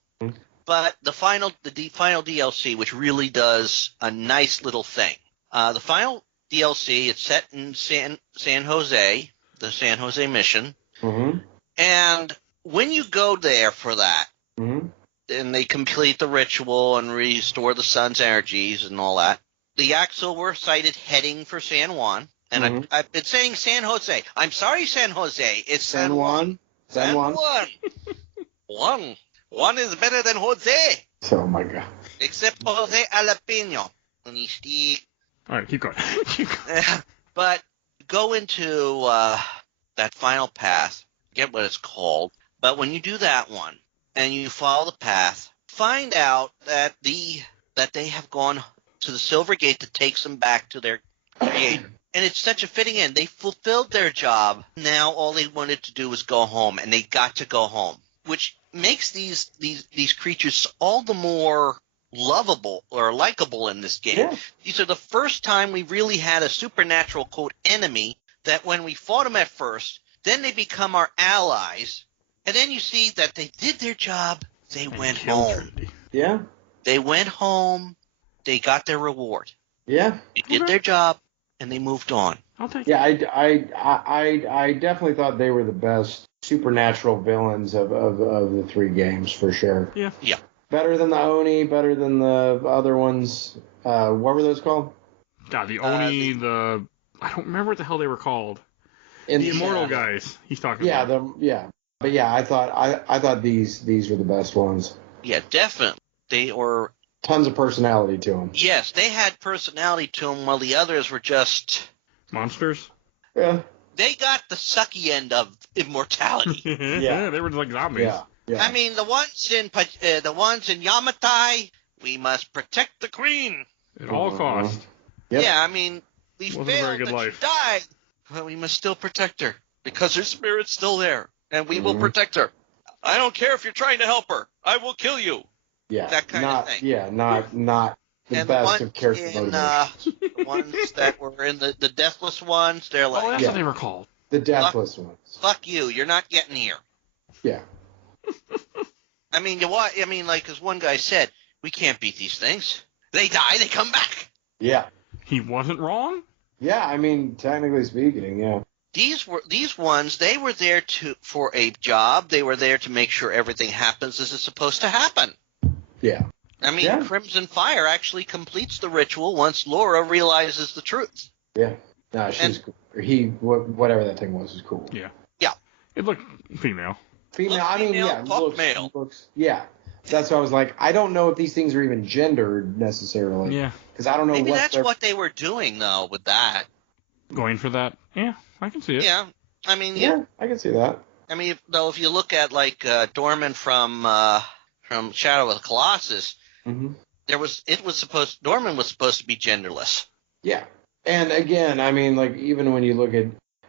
but the final DLC, which really does a nice little thing. The final DLC, it's set in San Jose, the San Jose mission. Mm-hmm. And when you go there for that, Mm-hmm. and they complete the ritual and restore the sun's energies and all that, the Axel were sighted heading for San Juan. And Mhm. I've been saying San Jose. I'm sorry, San Jose. It's San Juan. San Juan. Juan is better than Jose. Oh my God. Except Jose Jalapeno. All right, keep going. But go into that final path. Forget what it's called. But when you do that one and you follow the path, find out that they have gone to the Silver Gate that takes them back to their creator. And it's such a fitting end. They fulfilled their job. Now all they wanted to do was go home, and they got to go home, which makes these creatures all the more lovable or likable in this game. Yeah. These are the first time we really had a supernatural quote enemy that when we fought them at first, then they become our allies, and then you see that they did their job. They went home. Yeah. They went home. They got their reward. Yeah. They did their job, and they moved on. I'll take Yeah, I definitely thought they were the best supernatural villains of the three games for sure. Yeah. Yeah. Better than the Oni, better than the other ones. What were those called? God, the Oni, I don't remember what the hell they were called. The immortal guys he's talking about. But yeah, I thought these were the best ones. Yeah, definitely. They were. Tons of personality to them. Yes, they had personality to them, while the others were just Monsters? Yeah. They got the sucky end of immortality. Yeah, they were like zombies. Yeah. I mean, the ones in Yamatai, we must protect the queen. At all costs. Yep. Yeah, I mean, we Wasn't a failed very good that life. she died, but we must still protect her because her spirit's still there, and we will protect her. I don't care if you're trying to help her. I will kill you. Yeah. That kind of thing. Yeah, not the And best the of character motivations. the ones that were in the deathless ones, they're Oh, like, that's what they were called. The deathless ones. fuck you, you're not getting here. Yeah. I mean, like, as one guy said, we can't beat these things. They die, they come back. Yeah. He wasn't wrong? Yeah, I mean, technically speaking, yeah. These ones, they were there for a job. They were there to make sure everything happens as it's supposed to happen. Yeah. I mean, Yeah. Crimson Fire actually completes the ritual once Laura realizes the truth. Yeah. No, whatever that thing was cool. Yeah. Yeah. It looked female. Female, Look I mean, female, yeah, fuck male. looks, yeah. That's why I was like, I don't know if these things are even gendered necessarily. Yeah. Because I don't know Maybe what that's what they were doing, though, with that. Going for that? Yeah, I can see it. Yeah. I mean, Yeah, I can see that. I mean, though, if you look at, like, Dorman from Shadow of the Colossus, Mm-hmm. Dorman was supposed to be genderless. Yeah. And again, I mean, like, even when you look at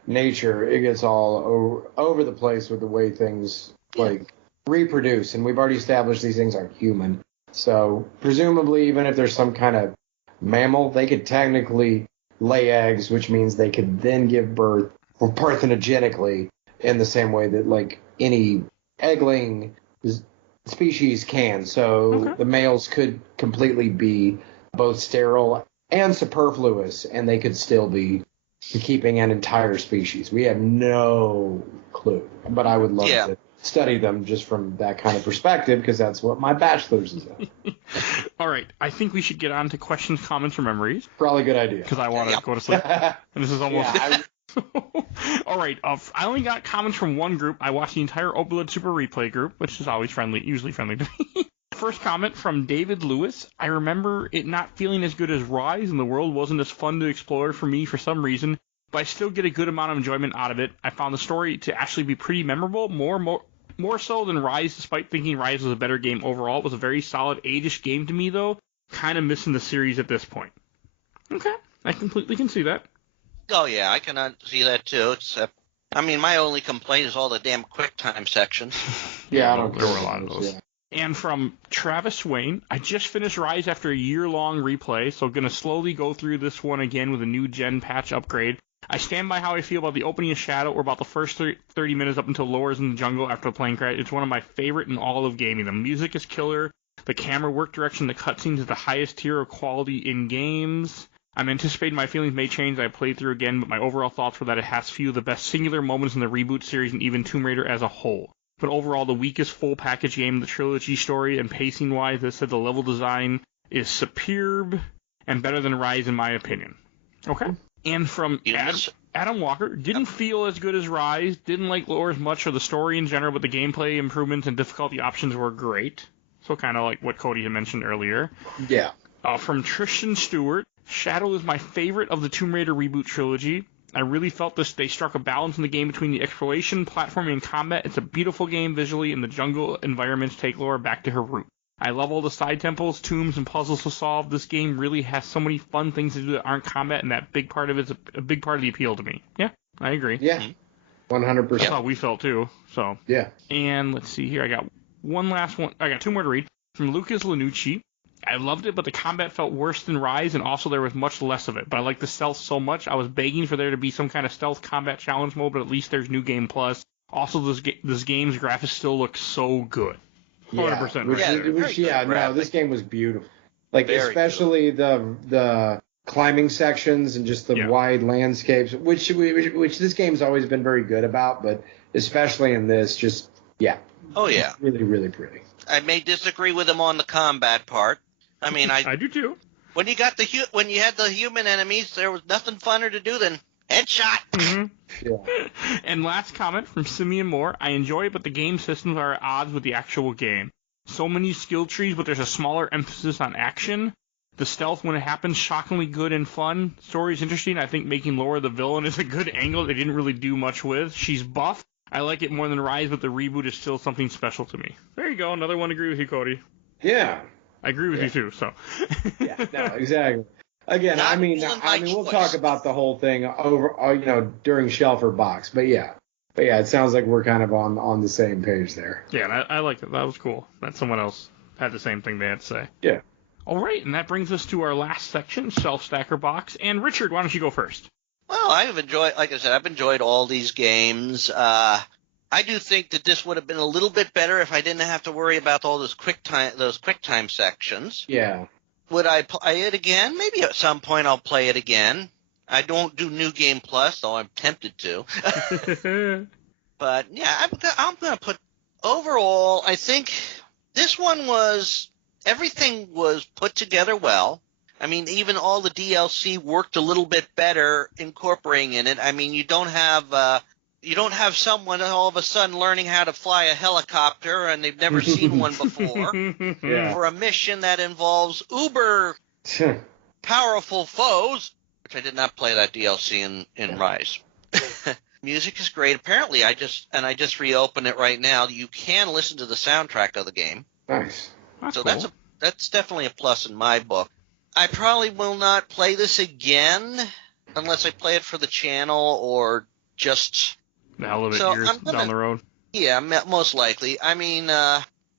nature, it gets all over the place with the way things, like, reproduce. And we've already established these things aren't human. So, presumably, even if there's some kind of mammal, they could technically lay eggs, which means they could then give birth, or parthenogenically, in the same way that, like, any egg-laying species can. So the males could completely be both sterile and superfluous, and they could still be keeping an entire species. We have no clue, but I would love to study them just from that kind of perspective, because that's what my bachelor's is in. All right, I think we should get on to questions, comments, or memories. Probably a good idea. Because I want to go to sleep. And this is almost... All right, I only got comments from one group. I watched the entire Obelid Super Replay group, which is always usually friendly to me. First comment from David Lewis. I remember it not feeling as good as Rise, and the world wasn't as fun to explore for me for some reason, but I still get a good amount of enjoyment out of it. I found the story to actually be pretty memorable, more so than Rise, despite thinking Rise was a better game overall. It was a very solid 8-ish game to me, though. Kind of missing the series at this point. Okay, I completely can see that. Oh, yeah, I can see that, too, except, I mean, my only complaint is all the damn QuickTime sections. Yeah, I don't there were a lot of those. Yeah. And from Travis Wayne, I just finished Rise after a year-long replay, so going to slowly go through this one again with a new gen patch upgrade. I stand by how I feel about the opening of Shadow, or about the first 30 minutes up until Laura's in the jungle after the plane crash. It's one of my favorite in all of gaming. The music is killer. The camera work direction, the cutscenes is the highest tier of quality in games. I'm anticipating my feelings may change as I play through again, but my overall thoughts were that it has few of the best singular moments in the reboot series and even Tomb Raider as a whole. But overall, the weakest full package game in the trilogy story and pacing-wise, they said the level design is superb and better than Rise in my opinion. Okay. And from Adam Walker, didn't feel as good as Rise, didn't like lore as much or the story in general, but the gameplay improvements and difficulty options were great. So kind of like what Cody had mentioned earlier. Yeah. From Tristan Stewart, Shadow is my favorite of the Tomb Raider reboot trilogy. I really felt they struck a balance in the game between the exploration, platforming, and combat. It's a beautiful game visually, and the jungle environments take Lara back to her root. I love all the side temples, tombs, and puzzles to solve. This game really has so many fun things to do that aren't combat, and that big part of it's a big part of the appeal to me. Yeah, I agree. Yeah, 100%. That's how we felt too. So yeah. And let's see here. I got one last one. I got two more to read from Lucas Lanucci. I loved it, but the combat felt worse than Rise, and also there was much less of it. But I like the stealth so much, I was begging for there to be some kind of stealth combat challenge mode, but at least there's New Game Plus. Also, this game's graphics still look so good. 100%. This game was beautiful. Like, Very especially the climbing sections and just the wide landscapes, which this game's always been very good about, but especially in this, just, yeah. Oh, yeah. Really, really pretty. I may disagree with him on the combat part. I mean, I do too. When you got when you had the human enemies, there was nothing funner to do than headshot. Mm-hmm. Yeah. And last comment from Simeon Moore. I enjoy it, but the game systems are at odds with the actual game. So many skill trees, but there's a smaller emphasis on action. The stealth, when it happens, shockingly good and fun. Story's interesting. I think making Lara the villain is a good angle they didn't really do much with. She's buff. I like it more than Rise, but the reboot is still something special to me. There you go. Another one to agree with you, Cody. Yeah. I agree with you, too, so. Yeah, no, exactly. Again, I mean, we'll talk about the whole thing over, during Shelf or Box, but yeah, it sounds like we're kind of on the same page there. Yeah, and I liked it. That was cool. That someone else had the same thing they had to say. Yeah. All right, and that brings us to our last section, Shelf Stacker Box. And Richard, why don't you go first? Well, I've enjoyed all these games. I do think that this would have been a little bit better if I didn't have to worry about all those quick time sections. Yeah. Would I play it again? Maybe at some point I'll play it again. I don't do New Game Plus, though I'm tempted to. But yeah, I'm gonna put overall. I think this one everything was put together well. I mean, even all the DLC worked a little bit better incorporating in it. I mean, you don't have someone all of a sudden learning how to fly a helicopter and they've never seen one before for a mission that involves uber powerful foes, which I did not play that DLC in Rise. Music is great. Apparently, I just reopened it right now. You can listen to the soundtrack of the game. Nice. That's cool. That's definitely a plus in my book. I probably will not play this again unless I play it for the channel or just the hell of it years down the road. Yeah, most likely. I mean,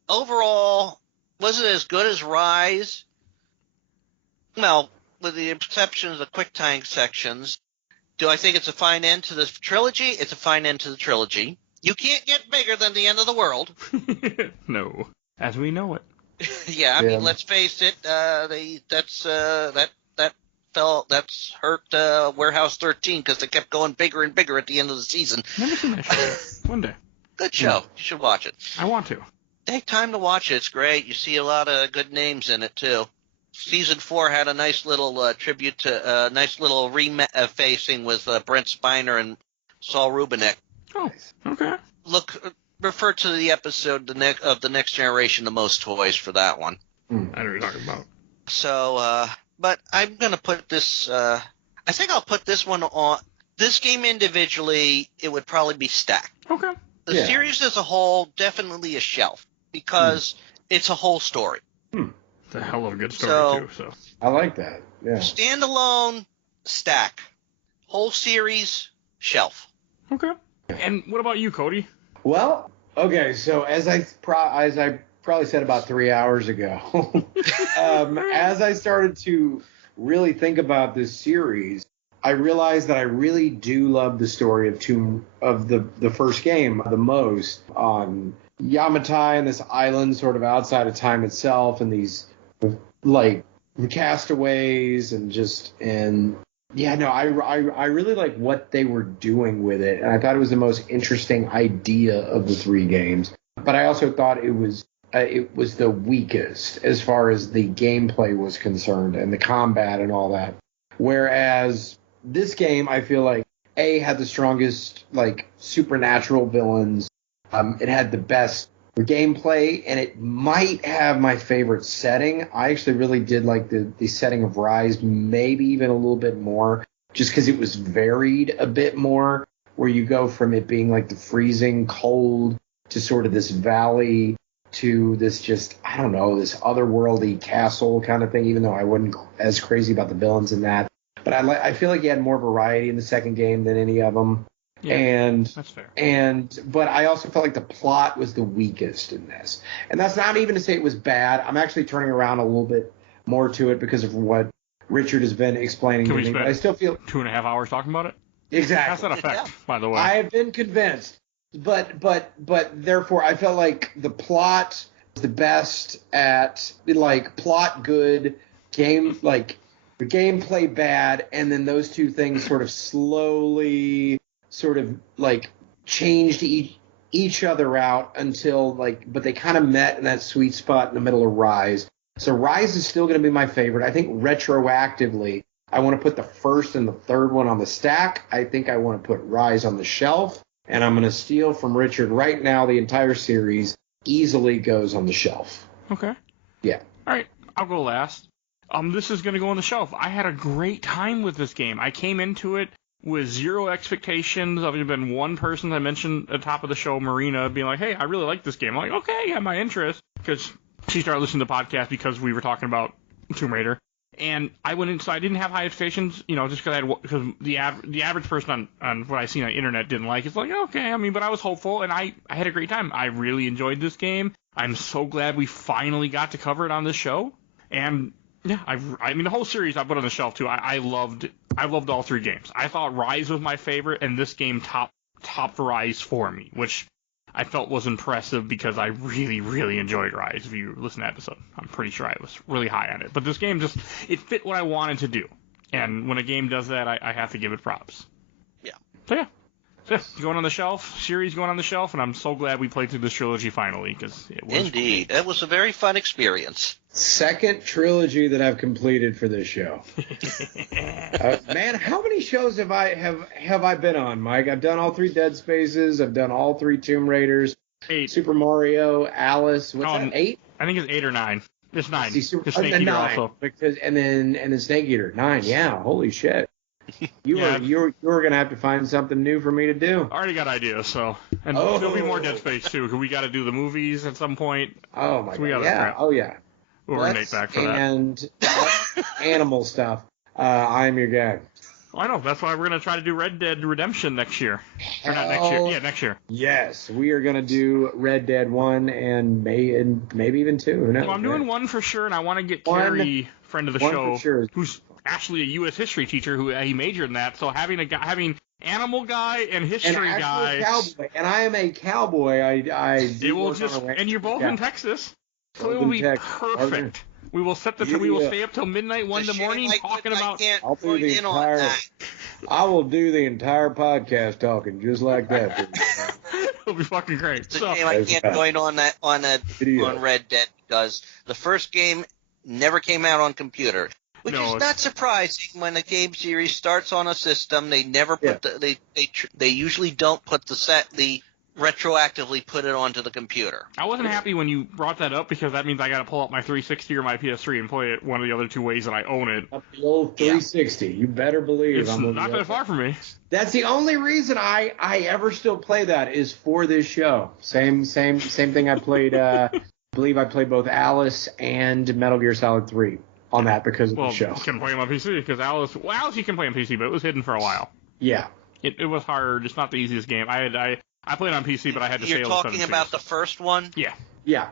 overall, was it as good as Rise? Well, with the exception of the quick time sections. Do I think it's a fine end to the trilogy? It's a fine end to the trilogy. You can't get bigger than the end of the world. No, as we know it. Yeah, I mean, let's face it. That's hurt Warehouse 13 because they kept going bigger and bigger at the end of the season. Never seen that show. One day. Good show. Yeah. You should watch it. I want to. Take time to watch it. It's great. You see a lot of good names in it too. Season 4 had a nice little tribute to nice little facing with Brent Spiner and Saul Rubinek. Oh, okay. Refer to the episode of the Next Generation, The Most Toys for that one. I know what you're talking about. So, but I'm gonna put this. I think I'll put this one on. This game individually, it would probably be stacked. Okay. The series as a whole, definitely a shelf because it's a whole story. It's a hell of a good story too. So I like that. Yeah. Standalone, stack. Whole series, shelf. Okay. And what about you, Cody? Well, okay. So as I probably said about 3 hours ago, as I started to really think about this series, I realized that I really do love the story of the first game the most, on Yamatai and this island sort of outside of time itself, and these like the Castaways I really like what they were doing with it, and I thought it was the most interesting idea of the 3 games. But I also thought it was the weakest as far as the gameplay was concerned and the combat and all that. Whereas this game, I feel like had the strongest like supernatural villains. It had the best gameplay, and it might have my favorite setting. I actually really did like the setting of Rise, maybe even a little bit more, just because it was varied a bit more, where you go from it being like the freezing cold to sort of this valley to this just, I don't know, this otherworldly castle kind of thing, even though I wasn't as crazy about the villains in that. But I feel like you had more variety in the second game than any of them. Yeah, and that's fair. But I also felt like the plot was the weakest in this. And that's not even to say it was bad. I'm actually turning around a little bit more to it because of what Richard has been explaining to me. But I still feel 2.5 hours talking about it? Exactly. That's that effect, by the way. I have been convinced. But therefore I felt like the plot was the best at like plot good, game like the gameplay bad, and then those two things sort of slowly sort of like changed each other out until but they kind of met in that sweet spot in the middle of Rise. So Rise is still going to be my favorite. I think retroactively, I want to put the first and the third one on the stack. I think I want to put Rise on the shelf, and I'm going to steal from Richard right now. The entire series easily goes on the shelf. Okay. Yeah. All right, I'll go last. This is going to go on the shelf. I had a great time with this game. I came into it with zero expectations. I've been one person I mentioned at the top of the show, Marina, being like, hey, I really like this game. I'm like, okay, yeah, my interest. Because she started listening to the podcast because we were talking about Tomb Raider. And I went in, so I didn't have high expectations, just because the average person on what I seen on the internet didn't like it. It's like, okay, but I was hopeful, and I had a great time. I really enjoyed this game. I'm so glad we finally got to cover it on this show. And yeah, the whole series I put on the shelf too. I loved all 3 games. I thought Rise was my favorite, and this game topped Rise for me, which I felt was impressive because I really, really enjoyed Rise. If you listen to the episode, I'm pretty sure I was really high on it. But this game it fit what I wanted to do. And when a game does that, I have to give it props. Yeah. So yeah. Going on the shelf, series going on the shelf, and I'm so glad we played through this trilogy finally, because it was indeed. It was a very fun experience. Second trilogy that I've completed for this show. Man, how many shows have I been on, Mike? I've done all 3 Dead Spaces. I've done all 3 Tomb Raiders. 8. Super Mario, Alice. What's that? 8? I think it's 8 or 9. It's 9. The Snake Eater 9, also. Because and then Snake Eater 9. Yeah, holy shit. You were gonna have to find something new for me to do. I already got ideas, so there'll be more Dead Space too, because we got to do the movies at some point. Oh my god! Yeah. Oh yeah. We'll bring Nate back for that. And animal stuff. I'm your guy. Well, I know. That's why we're gonna try to do Red Dead Redemption next year. Or not next year. Yeah, next year. Yes, we are gonna do Red Dead 1 and maybe even 2. Who knows? Well, I'm doing 1 for sure, and I want to get Carrie, friend of the show, who's actually a U.S. history teacher who he majored in that. So having animal guy and history guy, cowboy, and I am a cowboy. And you're both in Texas, so it will be perfect. We will we will stay up till midnight one in the morning talking about. I will do the entire podcast talking just like that. It'll be fucking great. It's a shame I can't join on Red Dead because the first game never came out on computer. Which is not surprising when a game series starts on a system. They never put they usually don't put the retroactively put it onto the computer. I wasn't happy when you brought that up because that means I got to pull up my 360 or my PS3 and play it one of the other 2 ways that I own it. The old 360. You better believe it's not that far from me. That's the only reason I ever still play that is for this show. Same thing. I played. I believe I played both Alice and Metal Gear Solid 3. On that because of the show. You can play him on PC because Alice you can play on PC, but it was hidden for a while. Yeah. It was hard. It's not the easiest game. I played on PC, but I had to You're talking about the first one? Yeah. Yeah.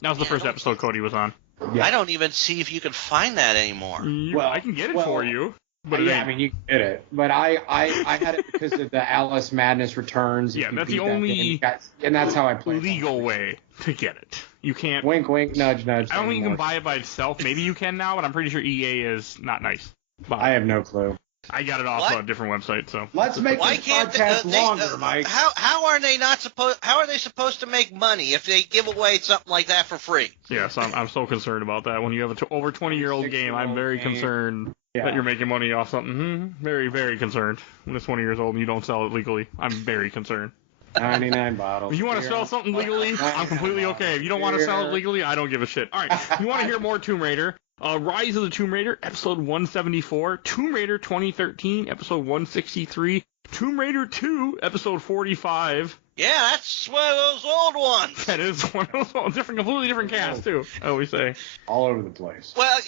That was the first episode Cody was on. Yeah. I don't even see if you can find that anymore. Well, I can get it for you. But yeah, I mean, you did it. But I had it because of the Alice Madness Returns. Yeah, that's the only and that's how I played legal way to get it. You can't. Wink, wink, nudge, nudge. I don't think you can buy it by itself. Maybe you can now, but I'm pretty sure EA is not nice. But I have no clue. I got it off a different website, so. Let's make this podcast longer, Mike. How are they not supposed? How are they supposed to make money if they give away something like that for free? Yes, I'm so concerned about that. When you have an over 20-year-old game, I'm very concerned that you're making money off something. Very, very concerned. When it's 20 years old and you don't sell it legally, I'm very concerned. 99 bottles. If you want to sell something legally, I'm completely okay. If you don't want to sell it legally, I don't give a shit. All right, you want to hear more Tomb Raider? Rise of the Tomb Raider, episode 174. Tomb Raider 2013, episode 163. Tomb Raider 2, episode 45. Yeah, that's one of those old ones. That is one of those old, completely different cast, too, I always say. All over the place. Well,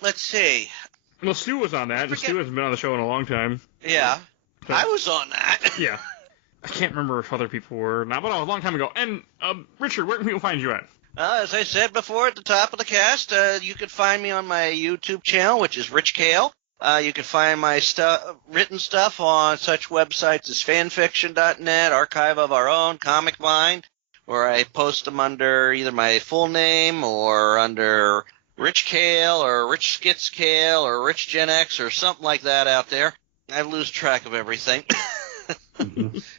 let's see. Well, Stu was on that, and Stu hasn't been on the show in a long time. Yeah, So, I was on that. Yeah. I can't remember if other people were now, but a long time ago. And, Richard, where can people find you at? As I said before at the top of the cast, you can find me on my YouTube channel, which is Rich Kale. You can find my written stuff on such websites as fanfiction.net, Archive of Our Own, Comic Mind, where I post them under either my full name or under Rich Kale or Rich Skits Kale or Rich Gen X or something like that out there. I lose track of everything.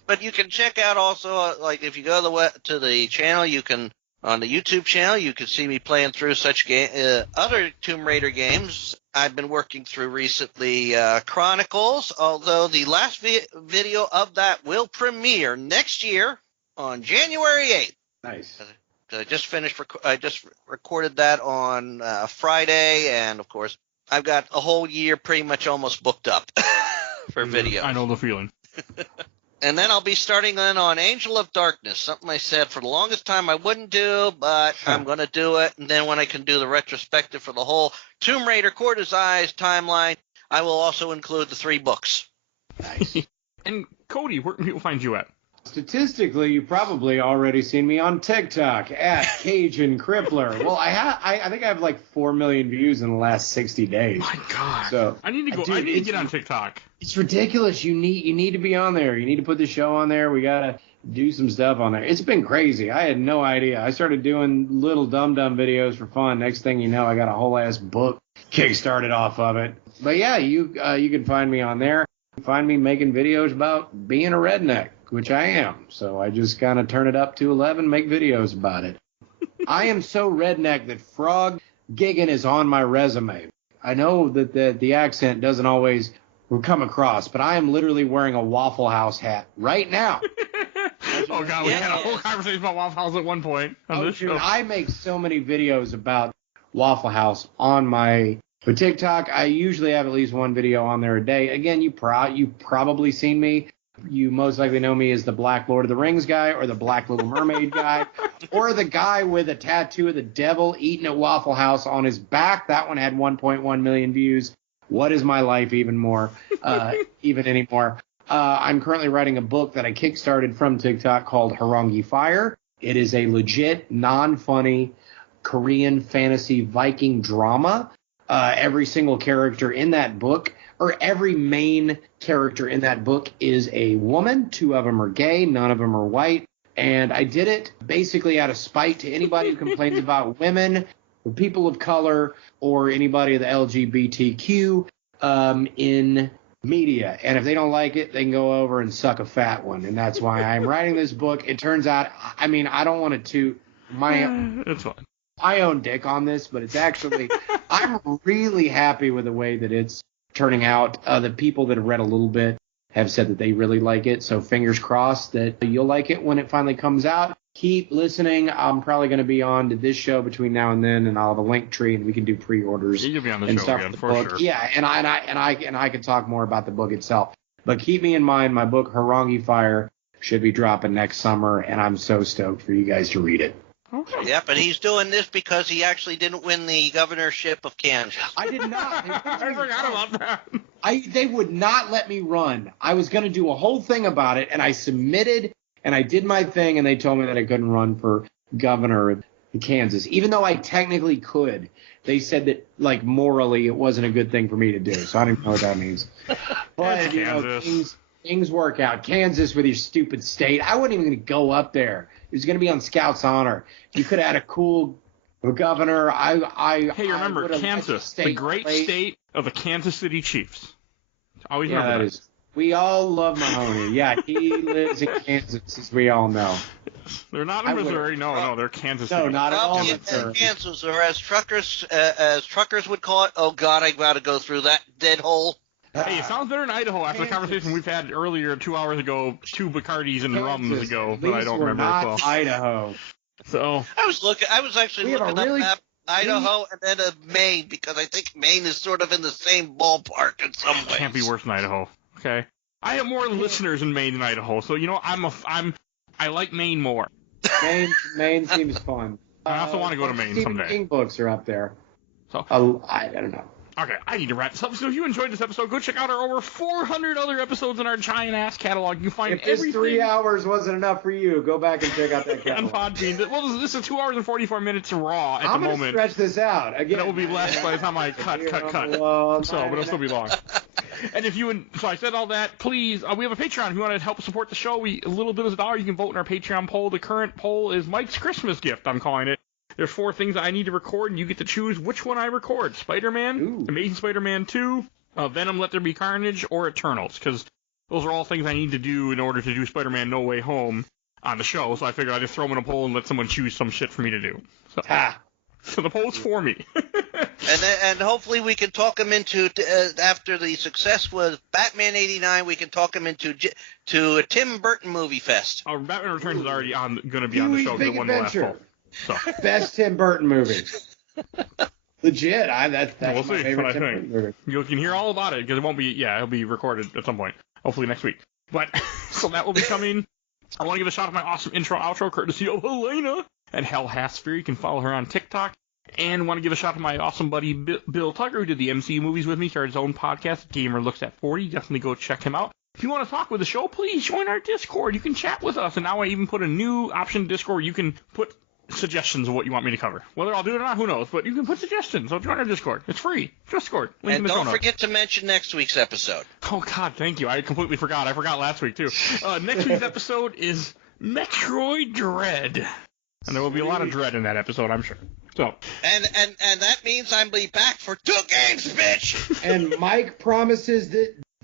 But you can check out also, like if you go to the channel, you can, on the YouTube channel, you can see me playing through such other Tomb Raider games. I've been working through recently Chronicles, although the last video of that will premiere next year on January 8th. Nice. I just recorded that on Friday, and of course, I've got a whole year pretty much almost booked up for video. I know the feeling. And then I'll be starting in on Angel of Darkness, something I said for the longest time I wouldn't do, but I'm going to do it. And then when I can do the retrospective for the whole Tomb Raider Corda's Eyes timeline, I will also include the 3 books. Nice. And Cody, where can people find you at? Statistically, you've probably already seen me on TikTok at Cajun Crippler. Well, I think I have like 4 million views in the last 60 days. My God. So I need to go. I need to get on TikTok. It's ridiculous. You need to be on there. You need to put the show on there. We gotta do some stuff on there. It's been crazy. I had no idea. I started doing little dumb videos for fun. Next thing you know, I got a whole ass book kickstarted off of it. But yeah, you can find me on there. Find me making videos about being a redneck, which I am. So I just kind of turn it up to 11, make videos about it. I am so redneck that frog gigging is on my resume. I know that the accent doesn't always come across, but I am literally wearing a Waffle House hat right now. Oh, God, we had a whole conversation about Waffle House at one point on this show. I make so many videos about Waffle House on my TikTok. I usually have at least one video on there a day. Again, you've probably seen me. You most likely know me as the Black Lord of the Rings guy or the Black Little Mermaid guy or the guy with a tattoo of the devil eating at Waffle House on his back. That one had 1.1 million views. What is my life even anymore? I'm currently writing a book that I kickstarted from TikTok called Harangi Fire. It is a legit, non-funny Korean fantasy Viking drama. Every single character in that book, or every main character in that book, is a woman. 2 of them are gay, none of them are white. And I did it basically out of spite to anybody who complains about women, or people of color, or anybody of the LGBTQ in media. And if they don't like it, they can go over and suck a fat one. And that's why I'm writing this book. It turns out, I mean, I don't want to It's fine. I own dick on this, but it's actually, I'm really happy with the way that it's turning out. The people that have read a little bit have said that they really like it. So fingers crossed that you'll like it when it finally comes out. Keep listening. I'm probably going to be on to this show between now and then, and I'll have a link tree, and we can do pre-orders. You'll be on the and show stuff again, the for book. sure. Yeah, and I can talk more about the book itself. But keep me in mind, my book Harangi Fire should be dropping next summer, and I'm so stoked for you guys to read it. Okay. Yep, and he's doing this because he actually didn't win the governorship of Kansas. I did not. I forgot about that. They would not let me run. I was going to do a whole thing about it, and I submitted, and I did my thing, and they told me that I couldn't run for governor of Kansas, even though I technically could. they said that, like, morally it wasn't a good thing for me to do. So I don't even know what that means. But, you know, things work out. Kansas with your stupid state. I wasn't even going to go up there. It was going to be on Scout's honor. You could have had a cool governor. Hey, remember, Kansas, the great state of the Kansas City Chiefs. Always remember that. We all love Mahoney. Yeah, he lives in Kansas, as we all know. They're not in Missouri. No, they're Kansas City. No, not at all in Missouri. Kansas, or as truckers would call it, oh, God, I got to go through that dead hole. Hey, it sounds better in Idaho after the conversation we've had earlier 2 hours ago, 2 Bacardis and rums ago, that I don't remember as well. Idaho. So I was actually looking up Idaho and then Maine, because I think Maine is sort of in the same ballpark in some ways. Can't be worse than Idaho. Okay. I have more listeners in Maine than Idaho, so you know I like Maine more. Maine seems fun. I also want to go to Maine Stephen someday. King books are up there. So I don't know. Okay, I need to wrap this up. So if you enjoyed this episode, go check out our over 400 other episodes in our giant-ass catalog. You can find everything. If this 3 hours wasn't enough for you, go back and check out that catalog. On Podbean. Well, this is 2 hours and 44 minutes raw at the moment. I'm going to stretch this out. Again, that will be less by the time I cut. But it'll still be long. And so I said all that. Please, we have a Patreon. If you want to help support the show, a little bit is $1. You can vote in our Patreon poll. The current poll is Mike's Christmas gift, I'm calling it. There's 4 things I need to record, and you get to choose which one I record. Spider-Man, Amazing Spider-Man 2, Venom Let There Be Carnage, or Eternals, because those are all things I need to do in order to do Spider-Man No Way Home on the show, so I figured I'd just throw them in a poll and let someone choose some shit for me to do. So the poll's for me. and hopefully we can talk him into, after the success with Batman 89, we can talk him into a Tim Burton movie fest. Batman Returns is already going to be on the show because it won the last poll. So. Best Tim Burton movie. Legit. That's we'll my see favorite what I Tim think. Burton movie. You can hear all about it because it won't be. Yeah, it'll be recorded at some point. Hopefully next week. But so that will be coming. I want to give a shout out to my awesome intro outro courtesy of Helena and Hell Hasphere. You can follow her on TikTok. And want to give a shout out to my awesome buddy Bill Tucker, who did the MCU movies with me, started his own podcast, Gamer Looks at 40. Definitely go check him out. If you want to talk with the show, please join our Discord. You can chat with us. And now I even put a new option in Discord where you can put suggestions of what you want me to cover. Whether I'll do it or not, who knows? But you can put suggestions. So join our Discord. It's free. Discord. Link in the show notes. And don't forget to mention next week's episode. Oh, God, thank you. I completely forgot. I forgot last week, too. Next week's episode is Metroid Dread. And there will be a lot of dread in that episode, I'm sure. So. And that means I'm be back for 2 games, bitch! And Mike promises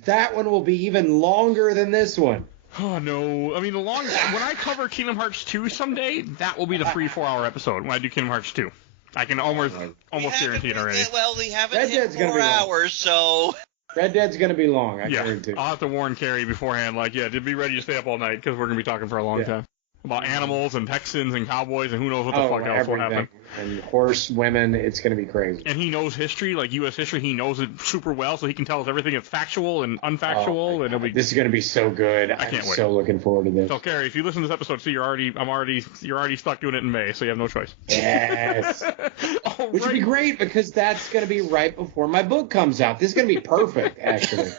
that one will be even longer than this one. Oh, no. I mean, when I cover Kingdom Hearts 2 someday, that will be the 3-4 hour episode when I do Kingdom Hearts 2. I can almost guarantee it already. Well, we haven't hit 4 hours, so... Red Dead's going to be long, I guarantee. I'll have to warn Carrie beforehand, to be ready to stay up all night, because we're going to be talking for a long time. About animals and Texans and cowboys and who knows what the fuck else will happen. And horse women, it's going to be crazy. And he knows history, like U.S. history. He knows it super well, so he can tell us everything that's factual and unfactual. And this is going to be so good. I can't wait. So looking forward to this. So, Carrie, if you listen to this episode, you're already stuck doing it in May, so you have no choice. Yes. Which would be great because that's going to be right before my book comes out. This is going to be perfect, actually.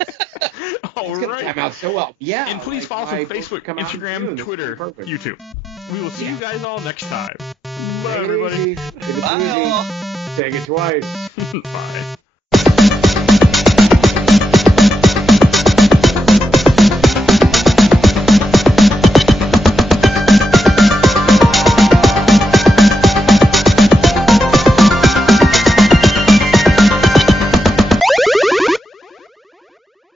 It's going to come out so well. Yeah. And please follow us on Facebook, Instagram, Twitter, YouTube. We will see you guys all next time. Bye, everybody. Take it easy. Take it twice. Bye.